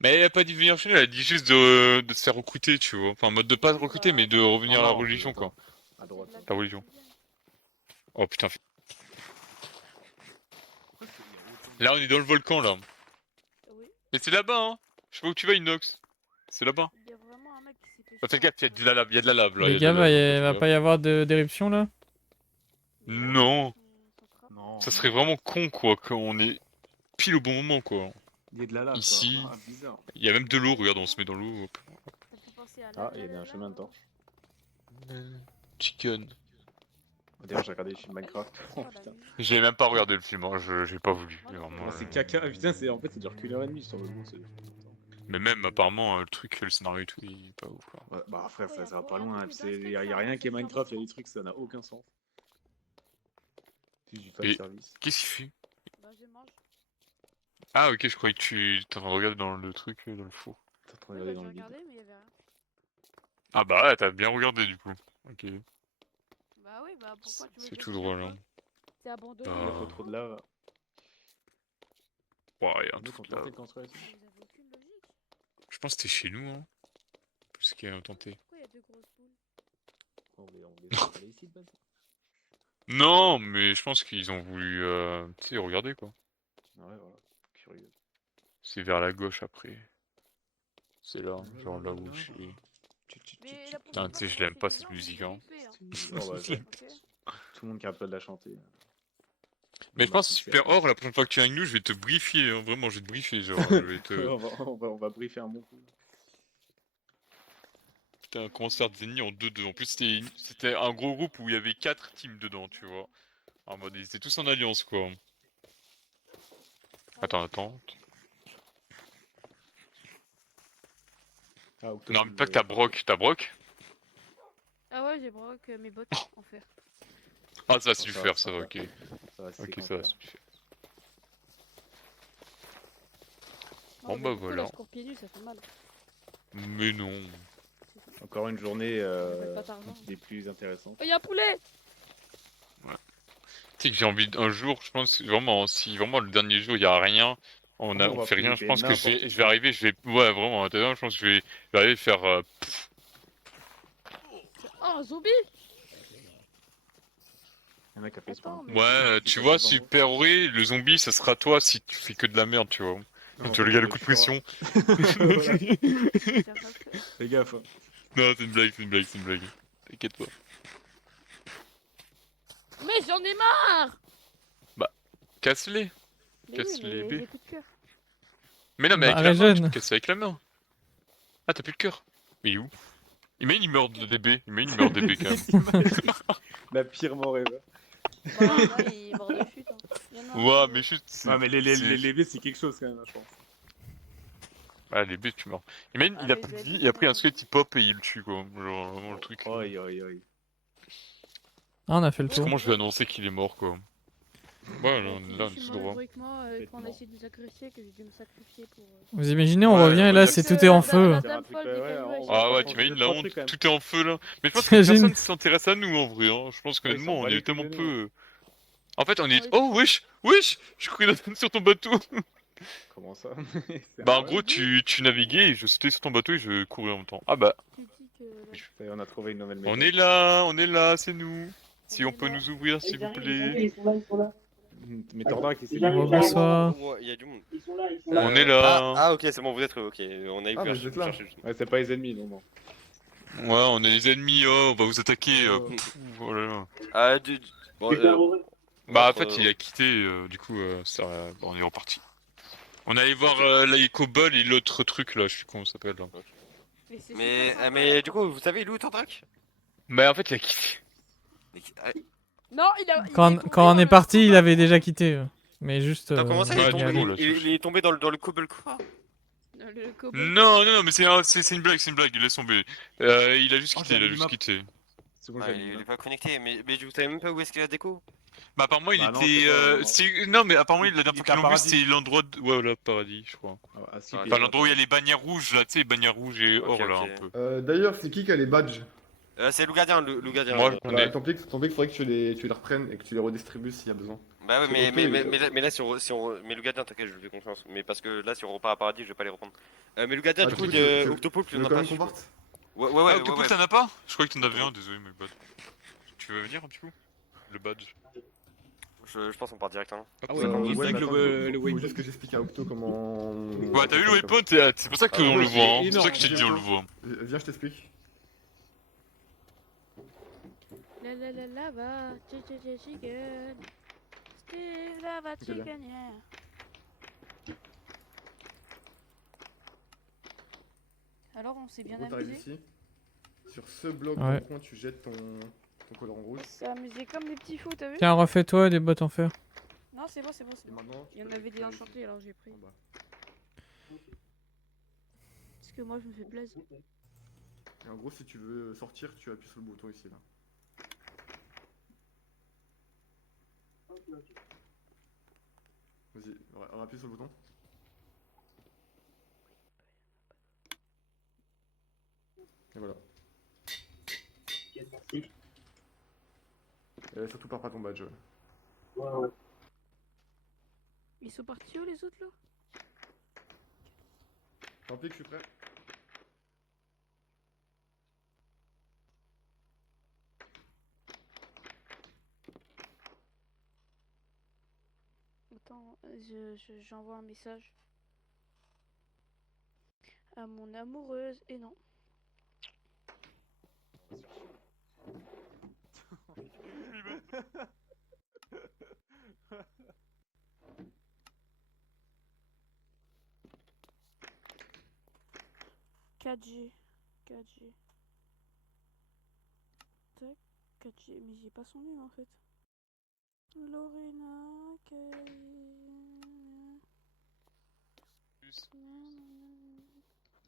Mais elle a pas dit venir chez nous, elle a dit juste de se faire recruter, tu vois. Enfin, en mode de pas recruter, mais de revenir à la religion quoi. À droite. La religion. Oh putain. Là on est dans le volcan là. Oui. Mais c'est là-bas hein. Je sais pas où tu vas Inox. C'est là-bas. Il y a vraiment un mec qui s'est fait... Bah, fais gaffe, il y a de la lave, il y a de la lave là. Les gars, va pas y avoir d'éruption là? Non. Non. Ça serait vraiment con quoi, qu'on est pile au bon moment quoi. Il y a de la lave. Ici. Quoi. Ah, bizarre. Il y a même de l'eau, regarde, on se met dans l'eau. hop. Ah, il y a bien un chemin de torche. Chicken. D'ailleurs, j'ai regardé les films Minecraft. Oh putain. J'ai même pas regardé le film, hein, j'ai pas voulu. Mais vraiment, Oh, c'est caca, putain, en fait, ça dure qu'une heure et demie, je t'en veux bon, Mais même apparemment, le truc, le scénario et tout, il est pas ouf. Quoi. Ouais, bah frère, ça va pas loin, y a rien qui est Minecraft, y a des trucs, ça n'a aucun sens. C'est du fan Et service. qu'est-ce qu'il fait? Bah, je mange. Ah ok, je croyais que tu t'es en train de regarder dans le truc, dans le four. T'es en train de regarder dans le J'ai vide. regardé, mais il y avait rien. Ah bah ouais, t'as bien regardé du coup. Ok. Bah oui, bah pourquoi tu veux C'est que tout je drôle, fasse hein. C'est abandonné. Il a fait trop de lave. Ouais, y a un Nous, truc quand là. on fait construire ici. Vous avez aucune logique. Je pense que c'était chez nous, hein. Plus qu'il a tenté. Pourquoi il y a deux grosses boules? On est ici de base. Non, mais je pense qu'ils ont voulu, tu sais, regarder quoi. Ouais, voilà. Curieux. C'est vers la gauche après. C'est là, genre là où je suis. Mais la Putain, prochaine tu sais, fois, je l'aime quand pas c'est cette des musique, gens, hein. vous flippez, Oh, bah, Ok. tout le monde qui arrête pas de la chanter. Mais je pense super or, la prochaine fois que tu es avec nous, je vais te briefer, hein, vraiment, je vais te briefer, genre, je vais te... on va briefer un bon coup. C'était un concert des ennemis en 2-2. En plus, c'était un gros groupe où il y avait 4 teams dedans, tu vois. En mode, ils étaient tous en alliance, quoi. Attends. Ah, Non, mais pas que t'as Brock. T'as Brock? Ah ouais, j'ai broc mes bottes en fer. Ah, ça va suffire, ça va, ok. Ça va, Ok, ça va suffire. Bon, Oh, bah du coup, voilà. là, je cours pieds nus, ça fait mal. Mais non. Encore une journée pas d'argent. des plus intéressantes. Oh, y'a un poulet! Ouais. Tu sais que j'ai envie d'un jour, je pense, vraiment, si vraiment le dernier jour il y a rien, on va fait rien, je flipper pense que je n'importe vais arriver, ouais, vraiment, je pense que je vais arriver à faire. Oh, un zombie! Un mec a fait spawn. Ouais, tu vois, super horrible, le zombie, ça sera toi si tu fais que de la merde, tu vois. Non, Tu regardes le coup de pression. Fais gaffe. Hein. Non, c'est une blague. T'inquiète pas. Mais j'en ai marre! Bah, casse-les. Mais Casse-les oui, B. mais j'ai plus de cœur. Mais non, mais Bah, avec la main, tu régène. te casses avec la main. Ah, t'as plus de cœur. Mais il est où? Il meurt de DB. Il meurt de DB quand même. La pire mort ever. Bah, là, il est mort de chute. Hein. Ouais, mais chut. Ouais, mais les B, c'est quelque chose quand même, je pense. Ah, les B, tu meurs. Il a plus de vie, et après un squelette il pop et il le tue, quoi. Genre, vraiment le truc. Oi. Ah, on a fait le Parce que tour. comment je vais annoncer qu'il est mort, quoi. Ouais, là, on est tout droit. Héroïquement, quand on a essayé de nous agresser, que j'ai dû me sacrifier pour. Vous imaginez, on revient et là, c'est tout est en feu. Ah ouais, t'imagines la honte, tout est en feu là. Mais je pense que T'imagines personne s'intéresse à nous en vrai. Hein. Je pense qu'honnêtement, on est tellement peu. En fait, on est. Oh, wesh! Je courais sur ton bateau! Comment ça? Bah, en gros, tu naviguais et je sautais sur ton bateau et je courais en même temps. Ah bah. On a trouvé une nouvelle méthode. On est là, c'est nous. Si on peut nous ouvrir, s'il vous plaît. Ils sont là. Mais Tordrak, ici. Bonsoir. Il y a du monde. On est là. Ah, ok, c'est bon, vous êtes ok. On a eu Ah, peur. mais vous êtes là. Ouais, c'est pas les ennemis, non. Ouais, on est les ennemis, oh, on va vous attaquer. Voilà. Bon, Bah, en fait, il a quitté, du coup, on est reparti. On allait voir la Ecoball et l'autre truc là, je sais plus comment ça s'appelle. Là. Mais du coup, vous savez, il est où Tordrak? Bah, en fait, il a quitté. Non, il a. Quand on est parti, il avait déjà quitté. Mais juste. Comment ça, il est allé. il est tombé dans le cobble quoi? Non, mais c'est une blague, laisse tomber. Il a juste quitté, C'est bon, il est pas connecté, mais vous savez même pas où est-ce qu'il a déco? Bah, apparemment, il Bah, non, était. Non, mais apparemment, la dernière fois était à qu'il l'a vu, Paradis. c'était l'endroit. Ouais, voilà, paradis, je crois. Enfin, l'endroit où il y a les bannières rouges là, tu sais, bannières rouges et or là, un peu. D'ailleurs, c'est qui a les badges? C'est Loup Gardien, Loup Gardien. Moi, j'en ai. Ton pic, faudrait que tu les reprennes et que tu les redistribues s'il y a besoin. Bah ouais, C'est mais là, si on. Mais Loup Gardien, t'inquiète, je lui fais confiance. Mais parce que là, si on repart à Paradis, je vais pas les reprendre. Mais Loup Gardien, du coup, Octopulp, tu veux quand même qu'on parte? Ouais. Octopulp, t'en as pas? Je croyais que t'en avais un, désolé, mais bad. Tu veux venir un petit coup? Le badge. Je pense qu'on part directement. Ah ouais, le waypoint. Faut juste que j'explique à Octo comment. Ouais, t'as vu le waypoint? C'est pour ça qu'on le voit, hein. C'est pour ça que je t'ai dit on le voit. Viens, je t'explique. La va, chicken. Still lava chicken, yeah. Alors, on s'est bien En gros, t'arrives amusé. ici. Sur ce bloc Ouais. au coin, tu jettes ton collant rouge. C'est amusé comme des petits fous, t'as vu? Tiens, refais-toi des bottes en fer. Non, c'est bon, c'est bon, c'est bon. Il y en avait des enchantés, alors j'ai pris. Parce que moi, je me fais plaisir. Et en gros, si tu veux sortir, tu appuies sur le bouton ici là. Vas-y, appuie sur le bouton. Et voilà. Merci. Et surtout pars pas ton badge. Ouais. Ils sont partis où les autres là? Tant pis que je suis prêt. Attends, j'envoie un message à mon amoureuse et non. G 4G. Tac, 4G, mais j'ai pas son nom en fait. Lorena,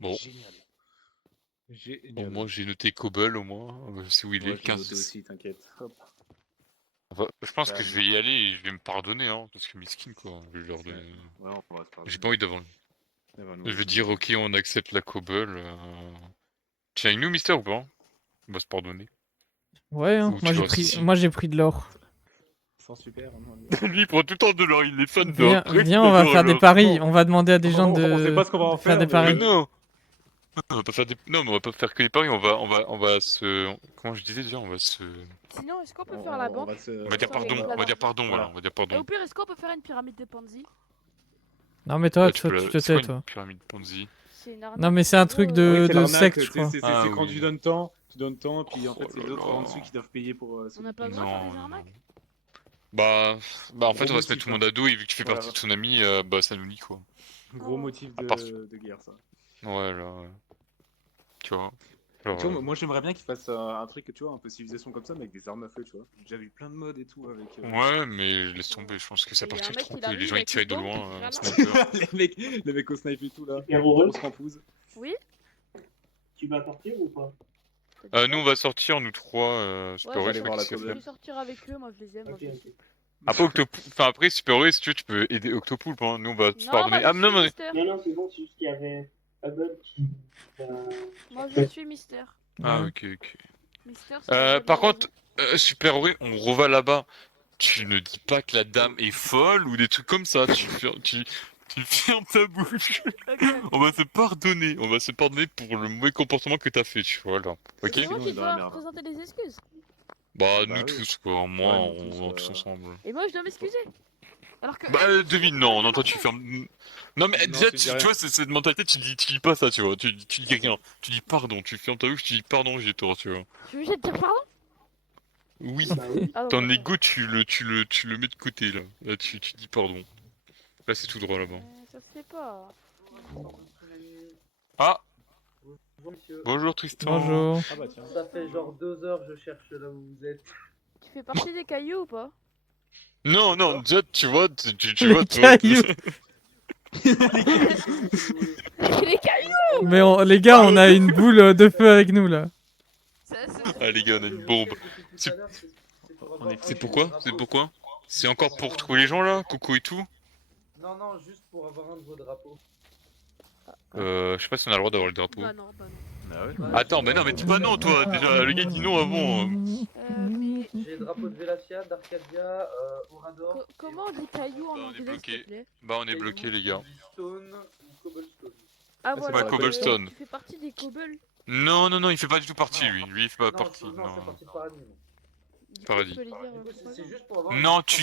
Bon. Bon, moi j'ai noté Cobble au moins, c'est où il est, 15. aussi, t'inquiète. Hop. Je pense que je vais y aller et je vais me pardonner, hein, parce que miskin quoi, je vais leur donner... Ouais, on va se pardonner. J'ai pas envie d'avoir... Eh ben, nous Je vais aussi. dire ok, on accepte la Cobble. Tu es avec nous, Mister, ou pas? On va se pardonner. Ouais, hein. Ou tu restes ici. Moi j'ai pris de l'or. Sans super. Lui il prend tout le temps de l'or, il est fan de Viens, viens, on va faire des paris. On va demander à des gens de On sait pas ce qu'on va en faire des faire, paris. Mais non! On va pas faire des... Non, mais on va pas faire que des paris, on va se... Comment je disais déjà? On va se... Sinon, est-ce qu'on peut faire la banque? On va dire pardon, on va dire pardon, voilà, on va dire Et pardon. au pire, est-ce qu'on peut faire une pyramide de Ponzi? Non mais toi, Ouais, tu te c'est tais quoi toi. une pyramide Ponzi? C'est une arnaque. Non mais c'est un truc de l'arnaque, secte, tu je sais, crois. c'est Ah, quand oui. tu donnes temps, puis en fait c'est les autres en dessous qui doivent payer pour... On n'a pas le droit de faire des arnaques? Bah en fait on va se motif, mettre tout le monde à dos et vu que tu fais Voilà. partie de son ami, bah ça nous lie quoi. Gros motif À part- de guerre, ça. Ouais là... Tu vois. Genre, Tu vois, moi j'aimerais bien qu'ils fassent un truc, tu vois, un peu civilisation comme ça, mais avec des armes à feu, tu vois. J'ai déjà vu plein de modes et tout avec... Ouais, mais laisse tomber, je pense que ça Il y a un partirait mec trop qui peu. l'a Les vu gens ils avec tiraient une de bombe, loin, voilà. sniper. les mecs au snipe et tout là. Super heureux. Grosse rampouse. Oui? Tu vas sortir ou pas? Nous on va sortir, nous trois, Super Ouais, Hero, je je voir sais la pas qui je c'est vais sortir avec eux, moi je les aime. moi, je les aime. Après, après Super Hero, si tu veux, tu peux aider Octopoulpe, hein. Nous on va se Non, pardonner. moi Ah je non, suis mais... Mister. Non, c'est bon, c'est juste qu'il y avait Hubble qui... Moi je suis Mister. Ah ok, ok. Mister, c'est la Par bonne contre, Super Hero, on reva là-bas. Tu ne dis pas que la dame est folle ou des trucs comme ça. Tu fermes ta bouche. On va se pardonner. On va se pardonner pour le mauvais comportement que t'as fait, tu vois là. Ok? C'est moi qui est dans la dois merde. présenter des excuses. Bah, Bah nous oui. tous quoi. Moi, Ouais, nous tous, on tous ensemble. Et moi je dois m'excuser. Alors que. Bah, devine, non, non, toi tu fermes. Non, mais Non, déjà, tu dis tu rien. vois, cette mentalité, tu dis pas ça, tu vois. Tu dis rien. Tu dis pardon, tu fermes ta bouche, tu dis pardon, j'ai tort, tu vois. Tu veux que je te dire pardon? Oui. Bah oui. Ah, Ton d'accord. ego, tu le mets de côté là. Là, tu dis pardon. Là, c'est tout droit là-bas. Ça se fait pas. Ah! Bonjour monsieur. Bonjour Tristan. Bonjour. Ah bah tiens. Ça fait genre 2 heures je cherche là où vous êtes. Tu fais partie des cailloux ou pas? Non, non, déjà, tu vois, tu Les vois, toi. cailloux. Les cailloux! Mais les gars, on a une boule de feu avec nous là. Ah, les gars, on a une bombe. C'est pourquoi? C'est pourquoi? C'est encore pour trouver les gens là? Coco et tout? Non, non, juste pour avoir un de vos drapeaux. Je sais pas si on a le droit d'avoir le drapeau. Bah non, bah non. Ah ouais. Attends, mais non, mais dis pas non, toi. Déjà, le gars il dit non avant. Mais J'ai le drapeau de Velacia, d'Arcadia, Orador. comment on dit cailloux en Bah, on est anglais, s'il bloqué. te plaît? Bah, on est bloqué, les gars. Stone ou Cobblestone. Ah c'est voilà. pas cobblestone. Tu fais partie des cobbles. Non, non, non, il fait pas du tout partie, lui. Lui, il fait pas Non, partie. non, c'est Non. parti de paradis. Paradis. Tu peux les dire, Du coup, c'est c'est juste pour avoir. Non, tu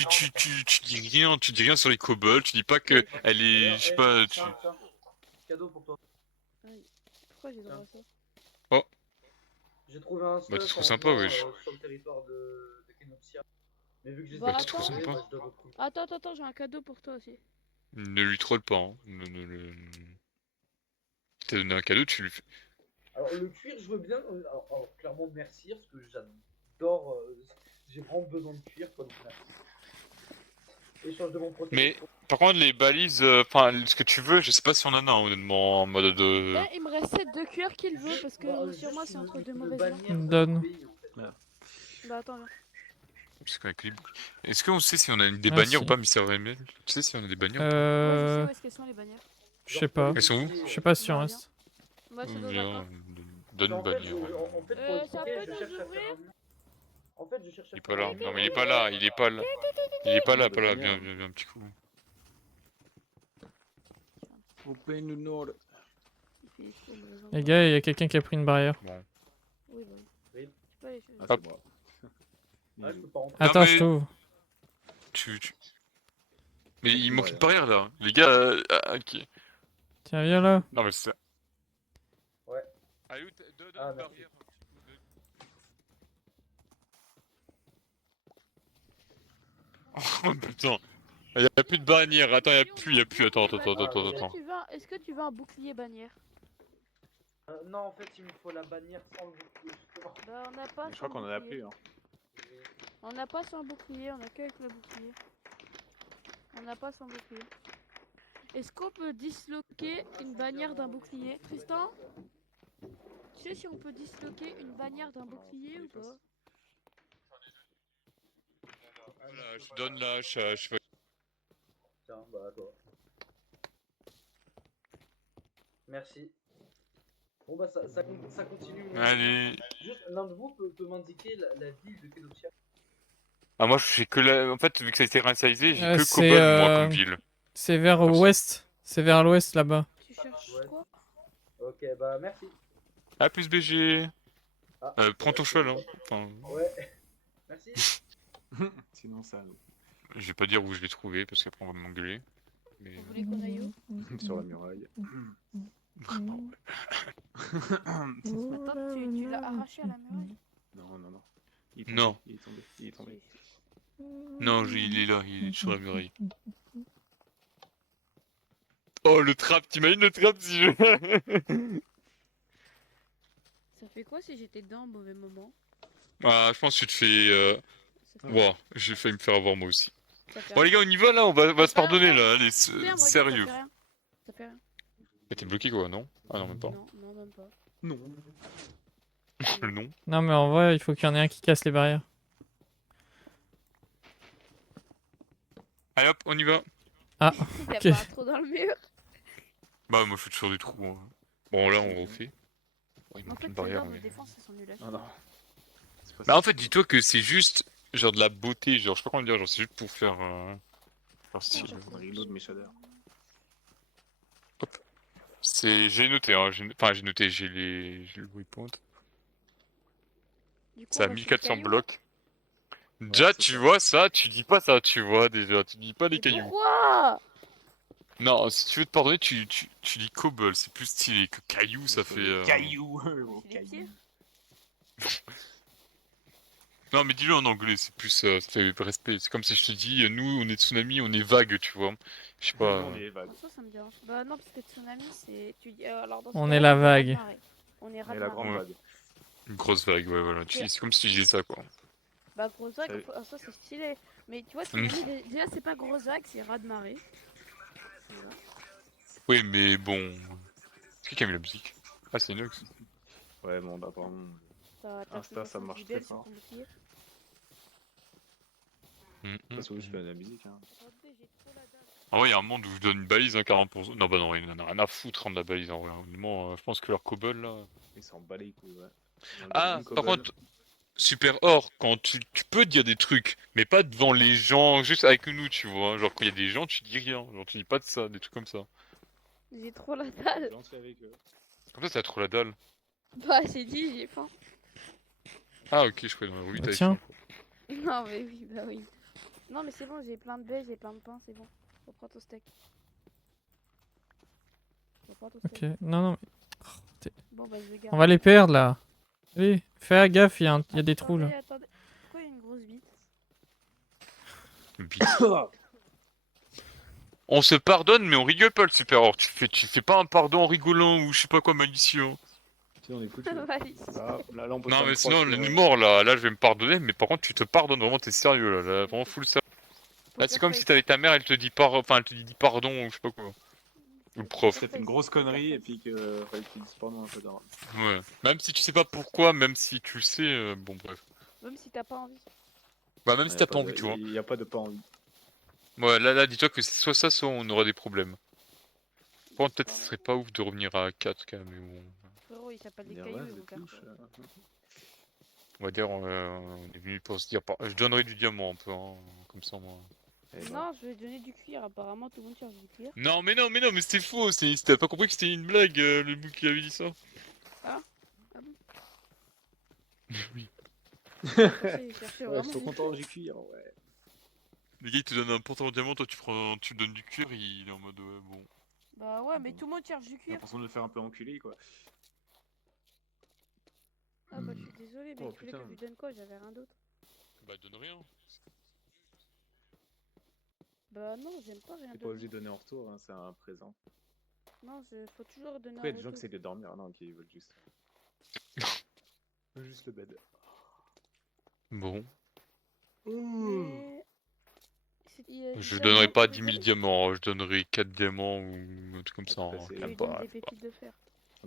dis rien sur les kobolds. Tu dis pas que elle est, je sais pas, tu... Tiens, cadeau pour toi. Pourquoi j'ai droit à ça? Oh. J'ai trouvé un stuff Bah, t'es trop en sympa, blanc, wesh. sur le territoire de Kenopsia. Mais vu que je les ai Bah, pas t'es trop trouvés, sympa. bah, je dois retrouver. Attends, j'ai un cadeau pour toi aussi. Ne lui troll pas, hein. Si t'as donné un cadeau, tu lui fais... Alors, le cuir, je veux bien. Alors, clairement, merci, parce que dors, j'ai vraiment besoin de cuir, quoi. Donc, là. Échange de mon protège. Mais par contre, les balises, enfin, ce que tu veux, je sais pas si on en a honnêtement en mode de. Eh, il me reste 7 de cuir qu'il veut parce que sur moi c'est entre deux mauvaises mains. Donne. Bah attends, viens. Parce qu'avec les- Est-ce qu'on sait si on a des Ah, bannières si. ou pas, Mister Remel? Tu sais si on a des bannières? Moi je sais Euh... où est-ce qu'elles sont les bannières. Je sais pas. Elles sont où? Je sais pas si on Bah, reste. Bah c'est dans Viens, un donne une En fait, bannière. je- ouais. en fait, pour ça expliquer, peut je nous cherche à ouvrir faire un- En fait, je cherche à Il est faire pas là. un- Non mais il est pas là, il est pas là. Il est pas là, pas là. Viens, viens, viens, un petit coup. Open une nord. Les gars, il y a quelqu'un qui a pris une barrière. Bon. Oui, bah oui. Oui. Tu peux aller chez Ah, Hop. c'est moi. Ah, je peux pas rentrer. Attends, mais- je t'ouvre. Mais il manque Ouais. une barrière là. Les gars, ok. Tiens, viens là. Non mais c'est ça. Ouais. Allez, donne Ah, une merci. barrière. Oh putain. Il y a plus de bannière. Attends, il y a plus. Attends. Est-ce que tu veux un bouclier bannière? Non, en fait, il me faut la bannière sans le bouclier, justement. Bah on n'a pas. Je crois sans qu'on en a bouclier. plus. Hein. On n'a pas sans bouclier, on a qu'avec le bouclier. On n'a pas sans bouclier. Est-ce qu'on peut disloquer une bannière d'un bouclier? Tristan? Tu sais si on peut disloquer une bannière d'un bouclier ou pas? Voilà, je donne là, je fais. Tiens, bah, à toi. Merci. Bon, bah, ça continue. Allez. Juste, l'un de vous peut m'indiquer la ville de Kedokia. Ah moi j'ai que la... En fait vu que ça a été réinitialisé, j'ai que c'est, Cobol moi comme ville. C'est vers l'ouest. C'est vers l'ouest là-bas. Tu cherches quoi? Ok, bah, merci. A plus BG. Ah. Prends ton cheval hein. Enfin, Ouais. Merci. Sinon, ça. je vais pas dire où je l'ai trouvé parce qu'après on va m'engueuler. Mais... Vous voulez qu'on aille où? Sur la muraille. Attends, tu l'as arraché à la muraille? Non. Non. Il est tombé. Non, il est là, il est sur la muraille. Oh le trap, t'imagines le trap si je... Ça fait quoi si j'étais dedans au mauvais moment? Ah je pense que tu te fais... Ça fait- Wow, j'ai failli me faire avoir moi aussi. ça fait Bon les rien. gars on y va là, on va se pardonner là, allez, Ferme, regarde, sérieux. Ça fait rien. Ça fait rien. Mais t'es bloqué quoi, non? Ah non même pas. Non, même pas. Non. Non. Non, mais en vrai, il faut qu'il y en ait un qui casse les barrières. Allez hop, on y va. Ah, Il ok. y a pas trop dans le mur. Bah moi je fais toujours des trous. Hein. Bon là on refait. Oh, il En manque fait, une ces barrière. armes de Mais... défense, elles sont nulles à chier. Non, non. Bah en fait dis-toi que c'est juste genre de la beauté, genre je sais pas comment dire, genre c'est juste pour faire style. On reload mes shaders. C'est j'ai noté hein, enfin j'ai noté, j'ai le waypoint. Du coup, C'est à on va chez 1400 Caillou. blocs. Déjà c'est tu ça. vois ça, tu dis pas ça, tu vois déjà, tu dis pas des Mais cailloux. pourquoi? Non, si tu veux te pardonner, tu dis cobble, c'est plus stylé que caillou, ça fait. Caillou. C'est des pieds? Non mais dis-le en anglais, c'est plus ça fait respect. C'est comme si je te dis, nous on est tsunami, on est vague, tu vois. Je sais pas. On est vague. Ça me dérange. Bah non, parce que tsunami, c'est. Tu dis. Alors, dans ce On cas-là, est la c'est vague. raz-de-marée. On est On est la raz-de-marée. grande Ouais. vague. Une grosse vague, ouais voilà. C'est comme si tu disais ça quoi. Bah, gros vague, Salut. ça c'est stylé. Mais tu vois, tsunami, déjà, c'est pas gros vague, c'est raz-de-marée. Voilà. Oui mais bon. C'est qui a mis la musique? Ah c'est Inox. Ouais, bon, bah, pardon. T'as Insta, ça plus marche JBL très sur fort. ton bouclier. Ça, c'est où je fais la musique. Hein. Regardez, j'ai trop la dalle. En vrai, il y a un monde où je donne une balise, hein, 40%. Non, bah non, il en a rien à foutre hein, de la balise en vrai. Honnêtement, je pense que leur cobble là. Ils s'en bat les couilles, ouais. Ah, par contre, super or, quand tu peux dire des trucs, mais pas devant les gens, juste avec nous, tu vois. Genre, quand il y a des gens, tu dis rien. Genre, tu dis pas de ça, des trucs comme ça. J'ai trop la dalle. Gentil avec eux. Comme ça, t'as trop la dalle. Bah, j'ai dit, j'ai faim. Ah, ok, je croyais dans la rue, Bah, t'avais tiens. faim. Non, mais oui, bah oui. Non, mais c'est bon, j'ai plein de baies, j'ai plein de pain, c'est bon. Reprends ton steak. Reprends ton Ok, steak. non, mais... Bon, bah, je vais On garder. va les perdre, là. Allez, fais gaffe, il y a des trous, là. Attendez. Pourquoi il y a une grosse bite? On se pardonne, mais on rigole pas le super or. Tu fais pas un pardon en rigolant ou je sais pas quoi malicieux. Sinon on est foutu. Malice. Là, on peut Non, faire mais une sinon, croix on sur, est mort là, je vais me pardonner, mais par contre, tu te pardonnes vraiment, t'es sérieux là, vraiment full sérieux. Là, c'est comme si t'avais ta mère, elle te dit elle te dit pardon ou je sais pas quoi. Ou le prof. T'as fait une grosse connerie et puis que fallait que tu dises pardon un peu d'avant. Ouais. Même si tu sais pas pourquoi, même si tu le sais, bon bref. Même si t'as pas envie. Bah même si t'as pas envie, tu vois. Il y a pas de pas envie. Ouais, là, dis-toi que c'est soit ça, soit on aura des problèmes. Par contre, peut-être ce serait pas ouf de revenir à 4 quand même, mais bon. Frérot, il s'appelle des Ouais, cailloux, je mon touche, cœur. On va dire, on est venu pour se dire, je donnerai du diamant un peu, hein, comme ça moi. Non, je vais donner du cuir. Apparemment, tout le monde cherche du cuir. Non, mais c'était faux, t'as pas compris que c'était une blague, le bouc qui avait dit ça. Ah bon Oui. Cherchez Ouais, vraiment ils sont du contents cuir. du cuir, ouais. Le gars il te donne un pantalon en diamant, toi tu donnes du cuir, il est en mode ouais bon. Bah ouais, mais tout le monde cherche du J'ai cuir. l'impression de le faire un peu enculer quoi. Ah bah je suis désolé, mais Oh, tu voulais que putain. je lui donne quoi? J'avais rien d'autre. Bah donne rien. Bah non, j'aime pas rien T'es pas d'autre. obligé de donner en retour, hein, c'est un présent. Non, faut toujours donner Après, il y a un des gens qui retour. essayent de dormir, non, qui veulent juste. Juste le bed. Bon. Mais... Je donnerai pas 10 000 diamants, je donnerai 4 diamants ou un truc comme ça. Hein, Je quand lui même donne pas. des pépites de fer.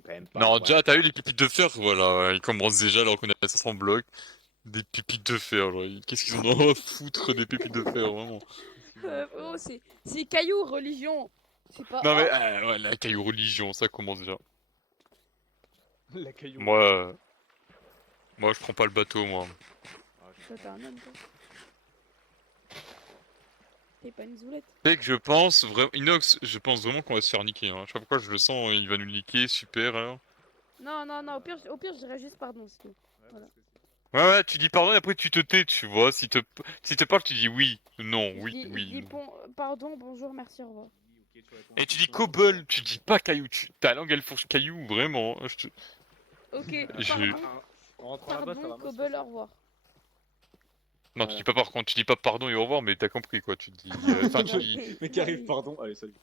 Quand même pas, Non, ouais. déjà t'as eu les pépites de fer, voilà, ils commencent déjà alors qu'on est à 500 blocs. Des pépites de fer, genre, qu'est-ce qu'ils en ont à foutre des pépites de fer, vraiment. Oh, c'est caillou, religion. C'est pas... Non mais, oh. ouais, la caillou religion, ça commence déjà. La caillou. Moi, je prends pas le bateau, moi. Toi, t'es un homme, toi. T'es pas une zoulette. C'est que je pense vraiment, Inox, je pense vraiment qu'on va se faire niquer. Hein. Je sais pas pourquoi je le sens, il va nous niquer, super alors. Non, non, non, au pire, je dirais juste pardon, c'est tout. Voilà. Ouais, tu dis pardon et après tu te tais, tu vois. Si te parle, tu dis oui, non, oui, oui. Je dis non. pardon, bonjour, merci, au revoir. Et tu dis cobble, tu dis pas caillou. Ta langue elle fourche caillou, vraiment. Hein, je te... Ok, Je- pardon, cobble, au revoir. Non, tu dis pas par contre, tu dis pas pardon et au revoir, mais t'as compris quoi. Tu dis. Enfin, tu dis. Mais qui arrive, pardon. Allez, salut.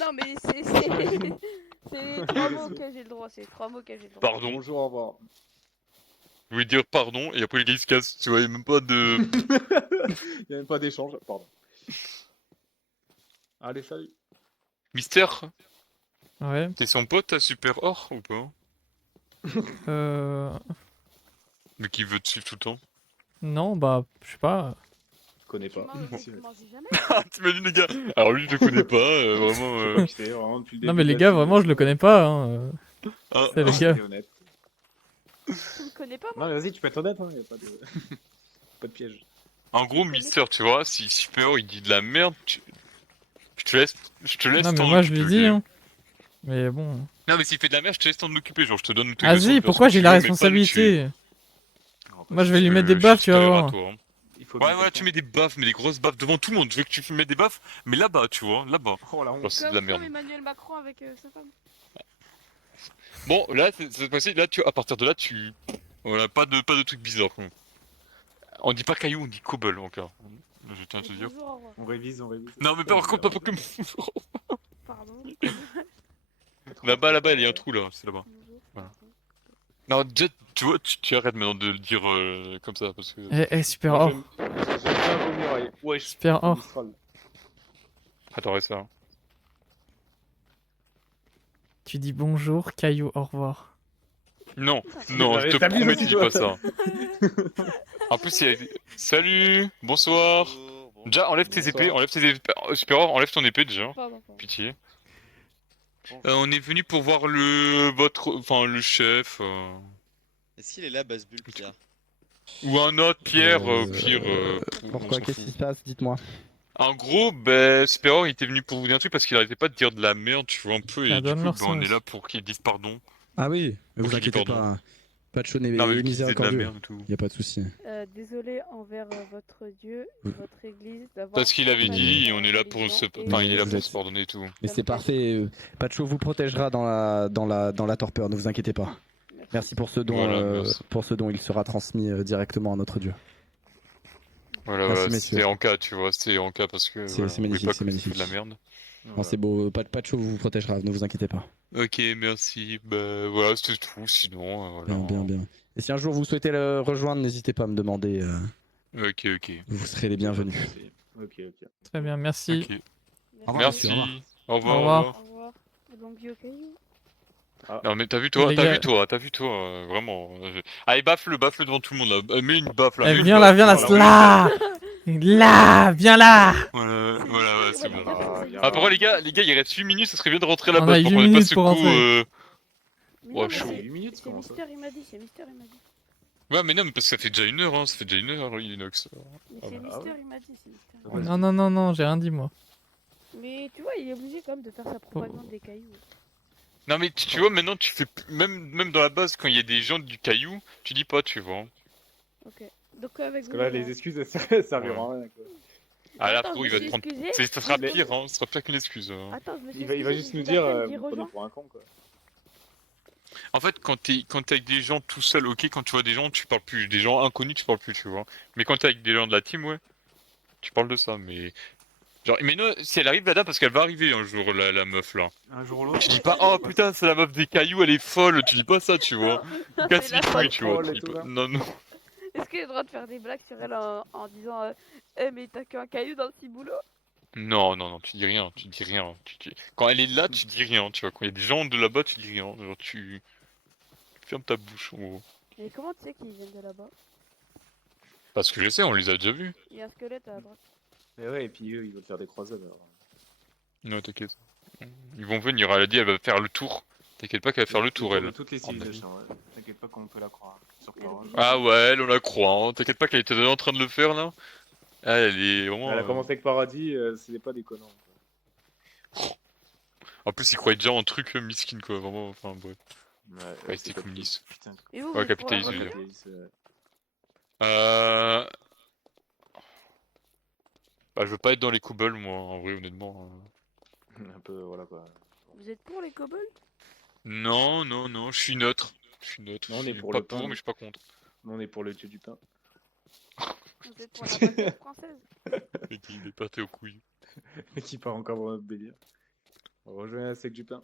Non, mais c'est les 3 mots que j'ai le droit, c'est les 3 mots que j'ai le droit. Pardon. Bonjour, au revoir. Je voulais dire pardon et après le gars il se casse. Tu vois, il y a même pas de. Il y a même pas d'échange, pardon. Allez, salut. Mystère. Ouais. T'es son pote à Super Or ou pas? Mais qui veut te suivre tout le temps? Non, bah, je sais pas. Je connais pas. T'imagines les gars? Alors lui je le connais pas, vraiment. Non, mais les gars, vraiment, je le connais pas. Hein. Ah, C'est les gars. T'es honnête. Tu me connais pas, moi? Non, mais vas-y, tu peux être honnête, hein, y a pas de. Pas de piège. En gros, Mister, tu vois, si Super il dit de la merde, je te laisse Non, mais t'en moi, je lui occuper, dis. ok. Hein. Mais bon. Non, mais s'il fait de la merde, je te laisse t'en occuper, genre je te donne. Vas-y, pourquoi j'ai la responsabilité? Moi, je vais lui mettre des baffes, tu vas voir. Ouais, tu mets des baffes, mais des grosses baffes devant tout le monde. Je veux que tu mettes des baffes, mais là-bas, tu vois, là-bas. Oh la honte. C'est de la merde. Comme Emmanuel Macron avec sa femme. Bon, là, cette fois-ci, là, à partir de là, voilà, pas de trucs bizarres. Quoi. On dit pas caillou, on dit cobble encore. Je tiens à te dire. Bonjour, au revoir. On révise, on révise. Non, mais par contre, pas Pokémon. Pardon. Là-bas, il y a un trou là, c'est là-bas. Voilà. Non, déjà, tu vois, tu arrêtes maintenant de le dire comme ça parce que. Super Or. Ouais, Super Or. J'adorais ça. Tu dis bonjour, caillou, au revoir. Non, non, je te promets, tu dis pas ça. En plus, il y a... Salut, bonsoir. Déjà, enlève tes épées, Super Or, enlève ton épée déjà. Pitié. On est venu pour voir le chef. Est-ce qu'il est là, Basbul, Pierre? Ou un autre Pierre, pire. Pourquoi? Qu'est-ce qui se passe? Dites-moi. En gros, Super Or, il était venu pour vous dire un truc parce qu'il arrêtait pas de dire de la merde, tu vois un peu, et du coup, on est là pour qu'il dise pardon. Ah oui, mais vous Pour qu'il inquiétez dise pardon. pas. Pas de chaud et Non, mais qu'il disait de la miséricordieux. merde et tout. Y a pas de souci. Désolé envers votre Dieu, votre église, d'avoir... Parce qu'il avait dit, on est là pour se, enfin, il est là Vous pour êtes- se pardonner et tout. Mais c'est parfait. Pacho vous protégera dans la torpeur. Ne vous inquiétez pas. Merci pour ce don. Voilà, merci. Pour ce don, il sera transmis directement à notre Dieu. Voilà, Merci, voilà, messieurs. c'est en cas, tu vois, c'est en cas parce que C'est voilà, on voulait magnifique, pas c'est que tu fasses magnifique. de la merde. Non, c'est beau, pas de chaud vous protégera, ne vous inquiétez pas. Ok, merci. Bah voilà, c'était tout. Sinon, voilà. Bien. Et si un jour vous souhaitez le rejoindre, n'hésitez pas à me demander. Ok. Vous serez les bienvenus. Ok. Très bien, merci. Ok. Au revoir, Merci. monsieur, Au revoir. Au revoir. Au revoir. Et bon bio caillou. Non mais t'as vu toi, Les gars- vraiment. Allez, baffe-le devant tout le monde là. Mets une baffe là. Eh, mets une viens baffe, là, là. Là, viens là. Voilà, ouais, c'est bon. bien. Ah, pour vrai, les gars, il reste 8 minutes, ça serait bien de rentrer On là-bas. a pour 8 qu'on ait pas minutes ce pour coup, rentrer. Mais Ouais, non, mais chaud. c'est- 8 minutes, C'est comment ça? Mister, il m'a dit, c'est Mister, il m'a dit. Ouais, mais non, mais parce que ça fait déjà 1 heure, hein. Ça fait déjà 1 heure, Inox. Mais c'est Mister, il m'a dit, c'est Mister. Non, j'ai rien dit moi. Mais tu vois, il est obligé quand même de faire sa propagande des cailloux. Non, mais tu vois, maintenant, tu fais. Même dans la base, quand il y a des gens du caillou, tu dis pas, tu vois. Ok. Donc avec Parce que là, les excuses, elles serviront à rien. Quoi. Ah là, Attends, pro, je il va me te suis prendre. excusé. Ça sera pire, hein. Ça sera pire qu'une excuse. Attends, je me suis Il va excusé, juste je nous suis dire, d'accord, vous dis me prenez rejoins. pour un con, quoi. En fait, quand t'es avec des gens tout seul, ok, quand tu vois des gens, tu parles plus. Des gens inconnus, tu parles plus, tu vois. Mais quand t'es avec des gens de la team, ouais, tu parles de ça, mais. Genre, mais non, si elle arrive là-bas, parce qu'elle va arriver un jour, la meuf là. Un jour ou l'autre. Tu dis pas, oh putain, c'est la meuf des cailloux, elle est folle, tu dis pas ça, tu vois. Casse les couilles, tu vois. Tu dis pas... Non. Est-ce qu'il a le droit de faire des blagues sur elle en disant Eh, mais t'as qu'un caillou dans le ciboulot? Non, tu dis rien. Quand elle est là, tu dis rien, tu vois. Quand il y a des gens de là-bas, tu dis rien. Genre, tu fermes ta bouche, en gros. Mais comment tu sais qu'ils viennent de là-bas? Parce que je sais, on les a déjà vus. Il y a un squelette à la droite. Et ouais, et puis eux, ils veulent faire des croisades. Alors. Non, t'inquiète. Ils vont venir, elle a dit, elle va faire le tour. T'inquiète pas qu'elle va faire le tour, elle. Toutes les En avis. civilisations, ouais. T'inquiète pas qu'on peut la croire. Sur parole. Ah ouais, elle, on la croit, hein. T'inquiète pas qu'elle était déjà en train de le faire, là. Ah, elle est vraiment... Elle a commencé avec Paradis, c'était pas déconnant. En plus, il croyait déjà en truc miskin, quoi, vraiment, enfin, bref. Ouais, c'était communiste. Putain. Et vous, Ouais, vous êtes pour la capitaliste, je veux dire. rébellion? Bah, je veux pas être dans les cobbles, moi, en vrai, honnêtement. Un peu, voilà, quoi. Vous êtes pour les kobolds? Non, je suis neutre. Non, on est pour pas le pain. mais je suis pas contre. Nous, on est pour le dieu du pain. Vous êtes pour la bannière française? Et qui est parti aux couilles. Et qui part encore dans notre délire. On va rejoindre la sec du pain.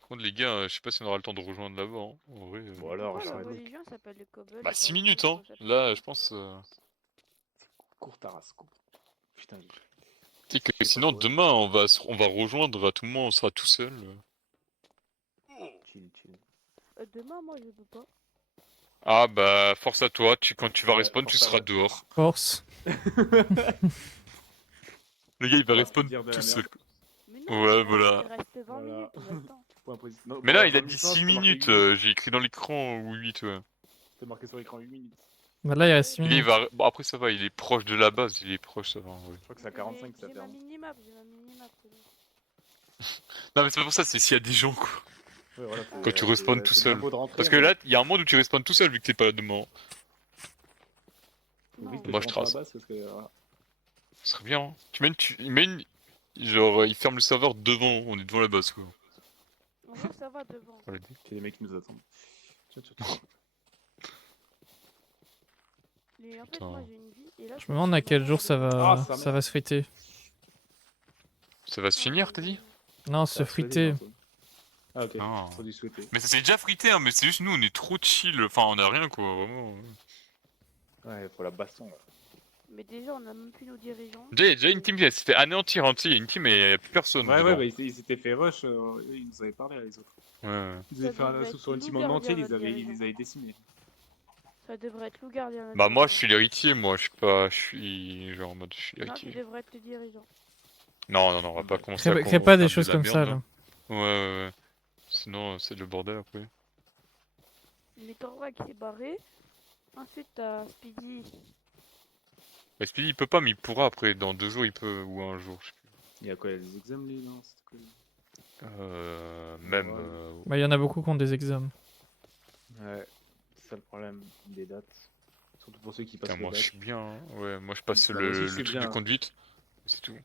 Par contre, les gars, je sais pas si on aura le temps de rejoindre là-bas, hein. En vrai. Bon, alors, Pourquoi je la serai d'autres. religion s'appelle les kobolds? Bah, et 6 pas minutes, les hein. kobolds? Là, je pense. Cours ta race, cours. Putain, Tu sais que sinon, demain, on va rejoindre à tout moment, on sera tout seul. chill. Demain, moi, je peux pas. Ah bah, force à toi, quand tu vas Ouais, respawn, tu force à seras toi. dehors. Force. Le gars, il va On va respawn dire de la tout seul. merde. Mais Ouais, voilà. Il reste 20 minutes, on a le temps. Point positif. Non, Mais là, bah, il a dans dit l'histoire, 6 c'est marqué minutes, 8 minutes. j'ai écrit dans l'écran ou 8, ouais. C'est marqué sur l'écran 8 minutes. Bah là, il reste 6 Il minutes. va... Bon, après, ça va, il est proche de la base, il est proche, ça va. Ouais. Je crois que c'est à 45 que ça J'ai fait. ma hein. minimap, c'est bon. Non, mais c'est pas pour ça, c'est s'il y a des gens, quoi. Ouais, voilà, Quand tu respawns tout c'est seul. bien beau de rentrer, Parce que hein. là, il y a un monde où tu respawns tout seul vu que t'es pas là demain. Oui, Moi, je rentre trace. là-bas, parce que, voilà. Ce serait bien, hein. Il met une... Genre, il ferme le serveur devant, on est devant la base, quoi. En gros, ça va devant. Voilà. Il y a des mecs qui nous attendent. Tiens. Mais en fait, Putain. moi, j'ai une vie. Et là, Je me demande à quel jour ça va, Ah, ça va se friter. Ça va se finir, t'as dit? Non, se friter. Ah, ok. Ah. Faut du souhaiter. Mais ça s'est déjà frité, hein, mais c'est juste nous, on est trop chill. Enfin, on a rien, quoi, vraiment. Ouais, faut la baston, là. Mais déjà, on a même plus nos dirigeants. Déjà une team qui s'est fait anéantir, hein, tu sais, il y a une team et il n'y a plus personne. Ouais, dedans. bah, ils s'étaient fait rush, ils nous avaient parlé, là, les autres. Ouais. Ils avaient fait un devrait assaut être sur une team Lou en entier, Gardien, ils notre les avaient décimés. Ça devrait être Lou Gardien. notre Bah, moi, je dirigeant. suis l'héritier, moi, je suis pas. Je suis genre en mode. Je suis Non, tu l'héritier. devrais être le dirigeant. Non, on va pas commencer à. Crée pas des faire choses de la comme ça, merde, là. Ouais. Sinon, c'est le bordel après. Mais Torvald qui s'est barré. Ensuite, t'as Speedy. Bah, Speedy, il peut pas, mais il pourra après. Dans 2 jours, il peut. Ou un jour, je sais plus. Il y a quoi, il y a des examens, lui, non? C'était quoi? Même. Ouais. Bah, il y en a beaucoup qui ont des examens. Ouais, c'est ça le problème, des dates. Surtout pour ceux qui passent Putain, le moi, bac. je suis bien. Hein. Ouais, moi, je passe Bah, le moi aussi, c'est truc bien. de conduite. C'est tout.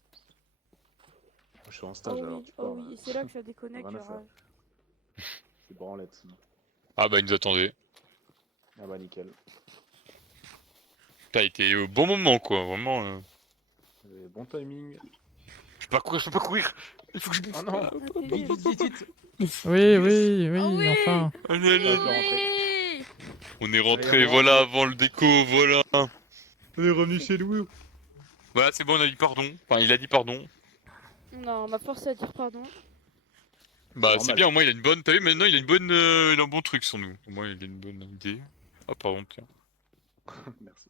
Je suis en Oh stage, alors oui, tu oh parles, oui, et c'est là que ça déconnecte, rien à je faire. rage. C'est branlette, sinon. Ah, bah, il nous attendait. Ah bah, nickel. T'as été au bon moment, quoi, vraiment. Bon timing. peux pas courir, je peux pas courir. Il faut que je bouffe. Oh non. Ah, t'es Vite, nul. vite, vite, vite. Oui, oui, oui, Ah oui. enfin. Allez, allez. Oui. On est rentré, voilà, avant le déco, voilà. On est revenu chez nous. Voilà, c'est bon, on a dit pardon. Enfin, il a dit pardon. Non, on m'a forcé à dire pardon. Bah, c'est normal. bien, au moins il a une bonne. T'as vu, maintenant il a une bonne. Il a un bon truc sur nous. Au moins il a une bonne idée. Ah, pardon, tiens. Merci.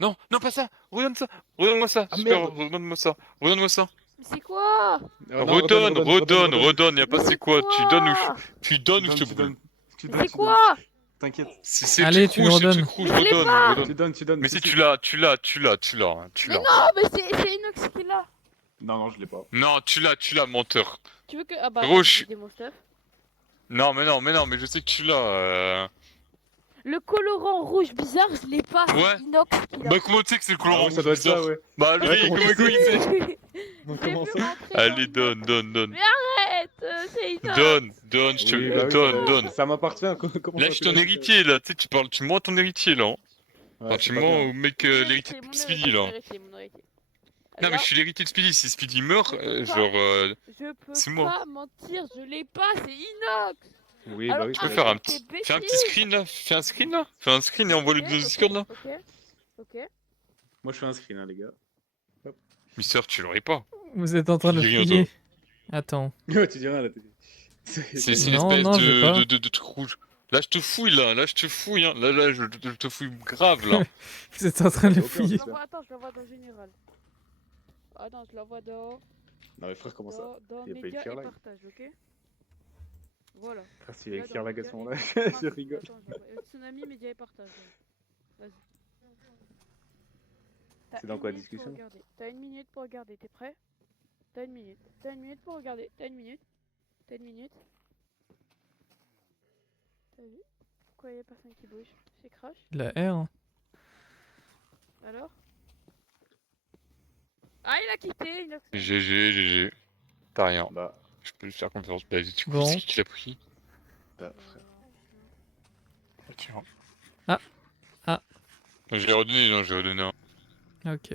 Non, non, pas ça. Redonne ça. Redonne-moi ça. Ah, Super, merde. redonne-moi ça. Redonne-moi ça. Mais c'est quoi? Redonne. Y a pas c'est quoi. Tu donnes ou tu donnes ou je te Tu brûle. donnes. Tu Mais donnes, c'est tu donnes. quoi? T'inquiète. C'est Allez, le tu truc le rouge, c'est le redonnes. truc rouge. Mais je l'ai Redonne, pas. redonne. Tu donnes, tu donnes. Mais si tu l'as. Mais non, mais c'est Inox qui l'a. Non, non, je l'ai pas. Non, tu l'as, menteur. Tu veux que. Ah bah, Rouge. j'ai mon stuff. Non, mais je sais que tu l'as. Le colorant rouge bizarre, je l'ai pas. Ouais. C'est Inox qui l'a. Bah, comment tu sais que c'est le colorant Ah, ça doit être ça, bizarre ouais. Bah, lui, Ouais, comment comment tu il sait Comment ça? Allez, donne. Mais arrête, c'est Inox. Donne, je te Oui, bah oui, donne. Ça m'appartient. Comment Là, ça je suis peut ton être- héritier, là. Tu sais, tu mens à ton héritier, là. Hein. Ouais, Enfin, c'est tu pas mens bien. au mec, Mon l'héritier héritier, de Speedy, là. mon héritier. Non, mais Alors, je suis l'héritier de Speedy. Si Speedy meurt, je peux genre. Je peux c'est moi. pas mentir, je l'ai pas, c'est Inox. Oui, Alors, bah oui. Tu peux t'as faire raison. fais un petit screen, là. Fais un screen, là. Fais un screen et envoie-le dans le Discord, là. Ok. Moi, je fais un screen, hein, les gars. Mister, tu l'aurais pas. Vous êtes en train de Tu dis rien, fouiller. Attends. Ouais, tu dis rien, là. C'est une Non, espèce non, j'ai pas. de truc rouge. Là, je te fouille, là. Là, je te fouille, hein. Là, je te fouille grave, là. Vous êtes en train de Aucun fouiller. Attends, je l'envoie dans général. Attends, je l'envoie dans. Non, mais frère, comment ça? Dans Y a pas médias écrire et lag. partage, ok? Voilà. Frère, s'il y a Là, écrit dans lag à médias ce et moment-là, partage. je rigole. Attends, Tsunami, médias et partage. Vas-y. C'est dans quoi, discussion? T'as une minute pour regarder, t'es prêt? T'as une minute pour regarder, t'as une minute. T'as vu? Pourquoi y'a personne qui bouge? C'est crash? La R. Hein. Alors? Ah, il a quitté, Inox. GG. T'as rien. Bah, Je peux lui faire confiance. Bah, du coup, Bon. c'est qui l'a pris? bah, frère. Tiens. Ah. J'ai redonné un. Ok.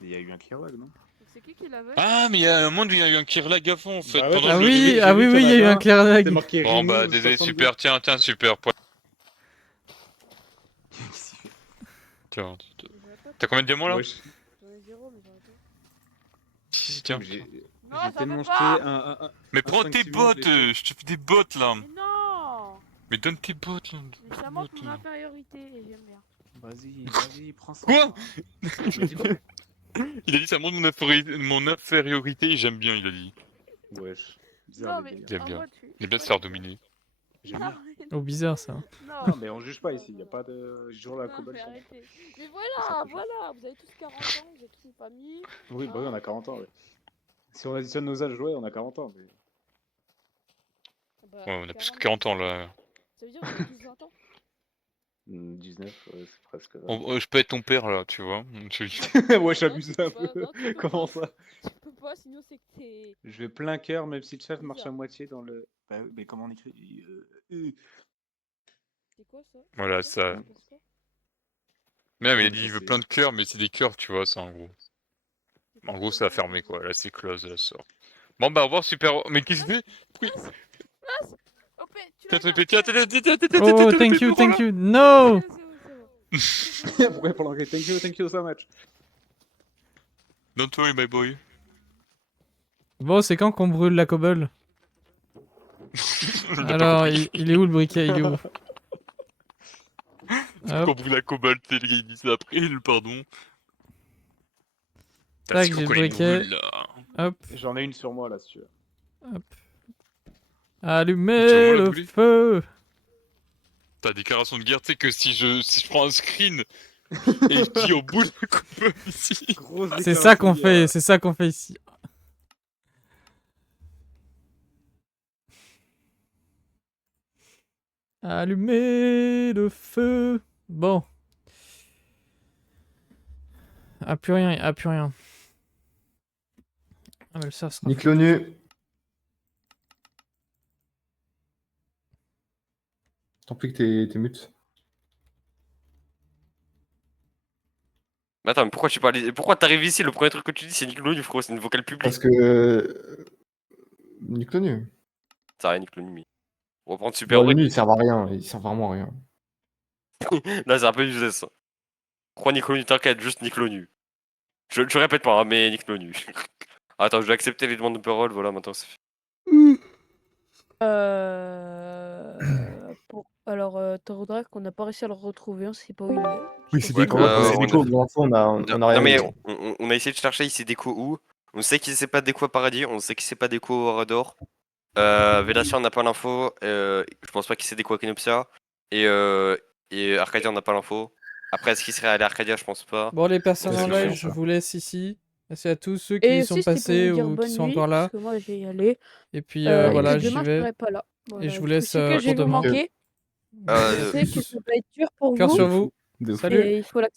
Il y a eu un clearlag, non? C'est qui l'avait? Ah, mais il y a un monde où il y a eu un clearlag à fond, en fait. Bah ouais, pendant Ah le oui, début. ah oui, il y a eu un clair lag. C'est marqué Bon, Rino, bah, désolé, 62. super. Tiens, super. Tiens. T'as combien de diamants, là? Wesh. J'en ai 0, mais j'en ai pas. Si, tiens. J'ai Non, ça tellement veut jeté pas. un. Mais un prends 5 tes suivant, bottes, je l'ai fait. je te fais des bottes, là. Mais non! Mais donne tes bottes, là. Mais ça montre mon infériorité et j'aime bien. Vas-y, prends ça. Quoi? Mais dis quoi? Il a dit ça montre mon infériorité et j'aime bien, il a dit. Wesh. Bizarre, Non, les mais délires. Il aime en bien. mode, Il aime bien se faire dominer. J'aime bien. Oh, bizarre ça. Non, mais on juge pas ici, y a pas de. J'ai toujours la Non, cobalt. mais sur moi. arrêtez. Mais voilà, vous avez tous 40 ans, vous êtes tous une famille. Oui, bah oui, on a 40 ans, ouais. Si on additionne nos âges, ouais, on a 40 ans. Mais... Bah, Ouais, on a plus que 40 ans, là. Ça veut dire que vous avez tous 20 ans? 19, ouais, c'est presque. Je peux être ton père, là, tu vois. Ouais, j'abuse un peu. Non, tu peux Comment pas. ça? Tu peux pas, sinon c'est que t'es. Je vais plein cœur, même si le chat marche à Bizarre. moitié dans le. Bah oui, mais comment on écrit C'est quoi ça? Voilà, ça. C'est quoi? Mais non, mais il a dit il veut plein de cœurs, mais c'est des cœurs, tu vois, ça, en gros. En gros, ça a fermé, quoi. Là, c'est close, là, sort. Bon, bah, au revoir, super. Mais qu'est-ce que c'est? T'as répété. Oh, thank you. No! Pourquoi pour l'anglais? Thank you so much. Don't worry, my boy. Bon, c'est quand qu'on brûle la cobble? Alors, il est où le briquet? Il est où? C'est qu'on brûle la cobalt, et les gars, ils disent après, pardon. Tac, j'ai le briquet. Hop. J'en ai une sur moi là, si tu veux. Hop. Allumez le feu! T'as déclaration de guerre, tu sais que si je prends un screen et je dis au bout de la cobalt ici. C'est ça qu'on fait, c'est ça qu'on fait ici. Allumez le feu. Bon. Ah, plus rien, ah, plus rien. Ah, mais ça sera. Nique l'ONU. Tant pis que t'es mute. Mais attends, mais pourquoi t'arrives ici? Le premier truc que tu dis, c'est Niclonu, frérot, c'est une vocale publique. Parce que. Niclonu. Ça rien, Niclonu. On va prendre Super Bon, Break. lui, il sert à rien. Il sert vraiment à rien. Là, c'est un peu useless. Ça. Crois Niclonu, t'inquiète, juste Niclonu. Je répète pas, hein, mais Niclonu. Attends, je vais accepter les demandes de parole, voilà, maintenant c'est fait. Alors, Taurodrac, on n'a pas réussi à le retrouver, on sait pas où il est. Oui, c'est Ouais, déco. C'est déco, pour l'instant, on a rien. Non, mais on a essayé de chercher, il s'est déco où? On sait qu'il sait pas déco à Paradis, on sait qu'il sait pas déco au Rador. Vélatia, on n'a pas l'info. Je pense pas qu'il sait déco à Kenopsia. Et Arcadia, on n'a pas l'info. Après, est-ce qu'il serait allé à Arcadia? Je pense pas. Bon, les personnes en Ouais, live, je vous laisse ici. Merci à tous ceux qui sont passés ou qui sont encore là. Parce que moi, je vais y aller. Et puis Et voilà, que j'y demain, je vais. serai pas là. Et Voilà, je vous du coup, laisse c'est que je vais pour vous demain. manquer. Je sais que ça va être dur pour Cœur vous. sur vous. De Salut. Et il faut l'accepter.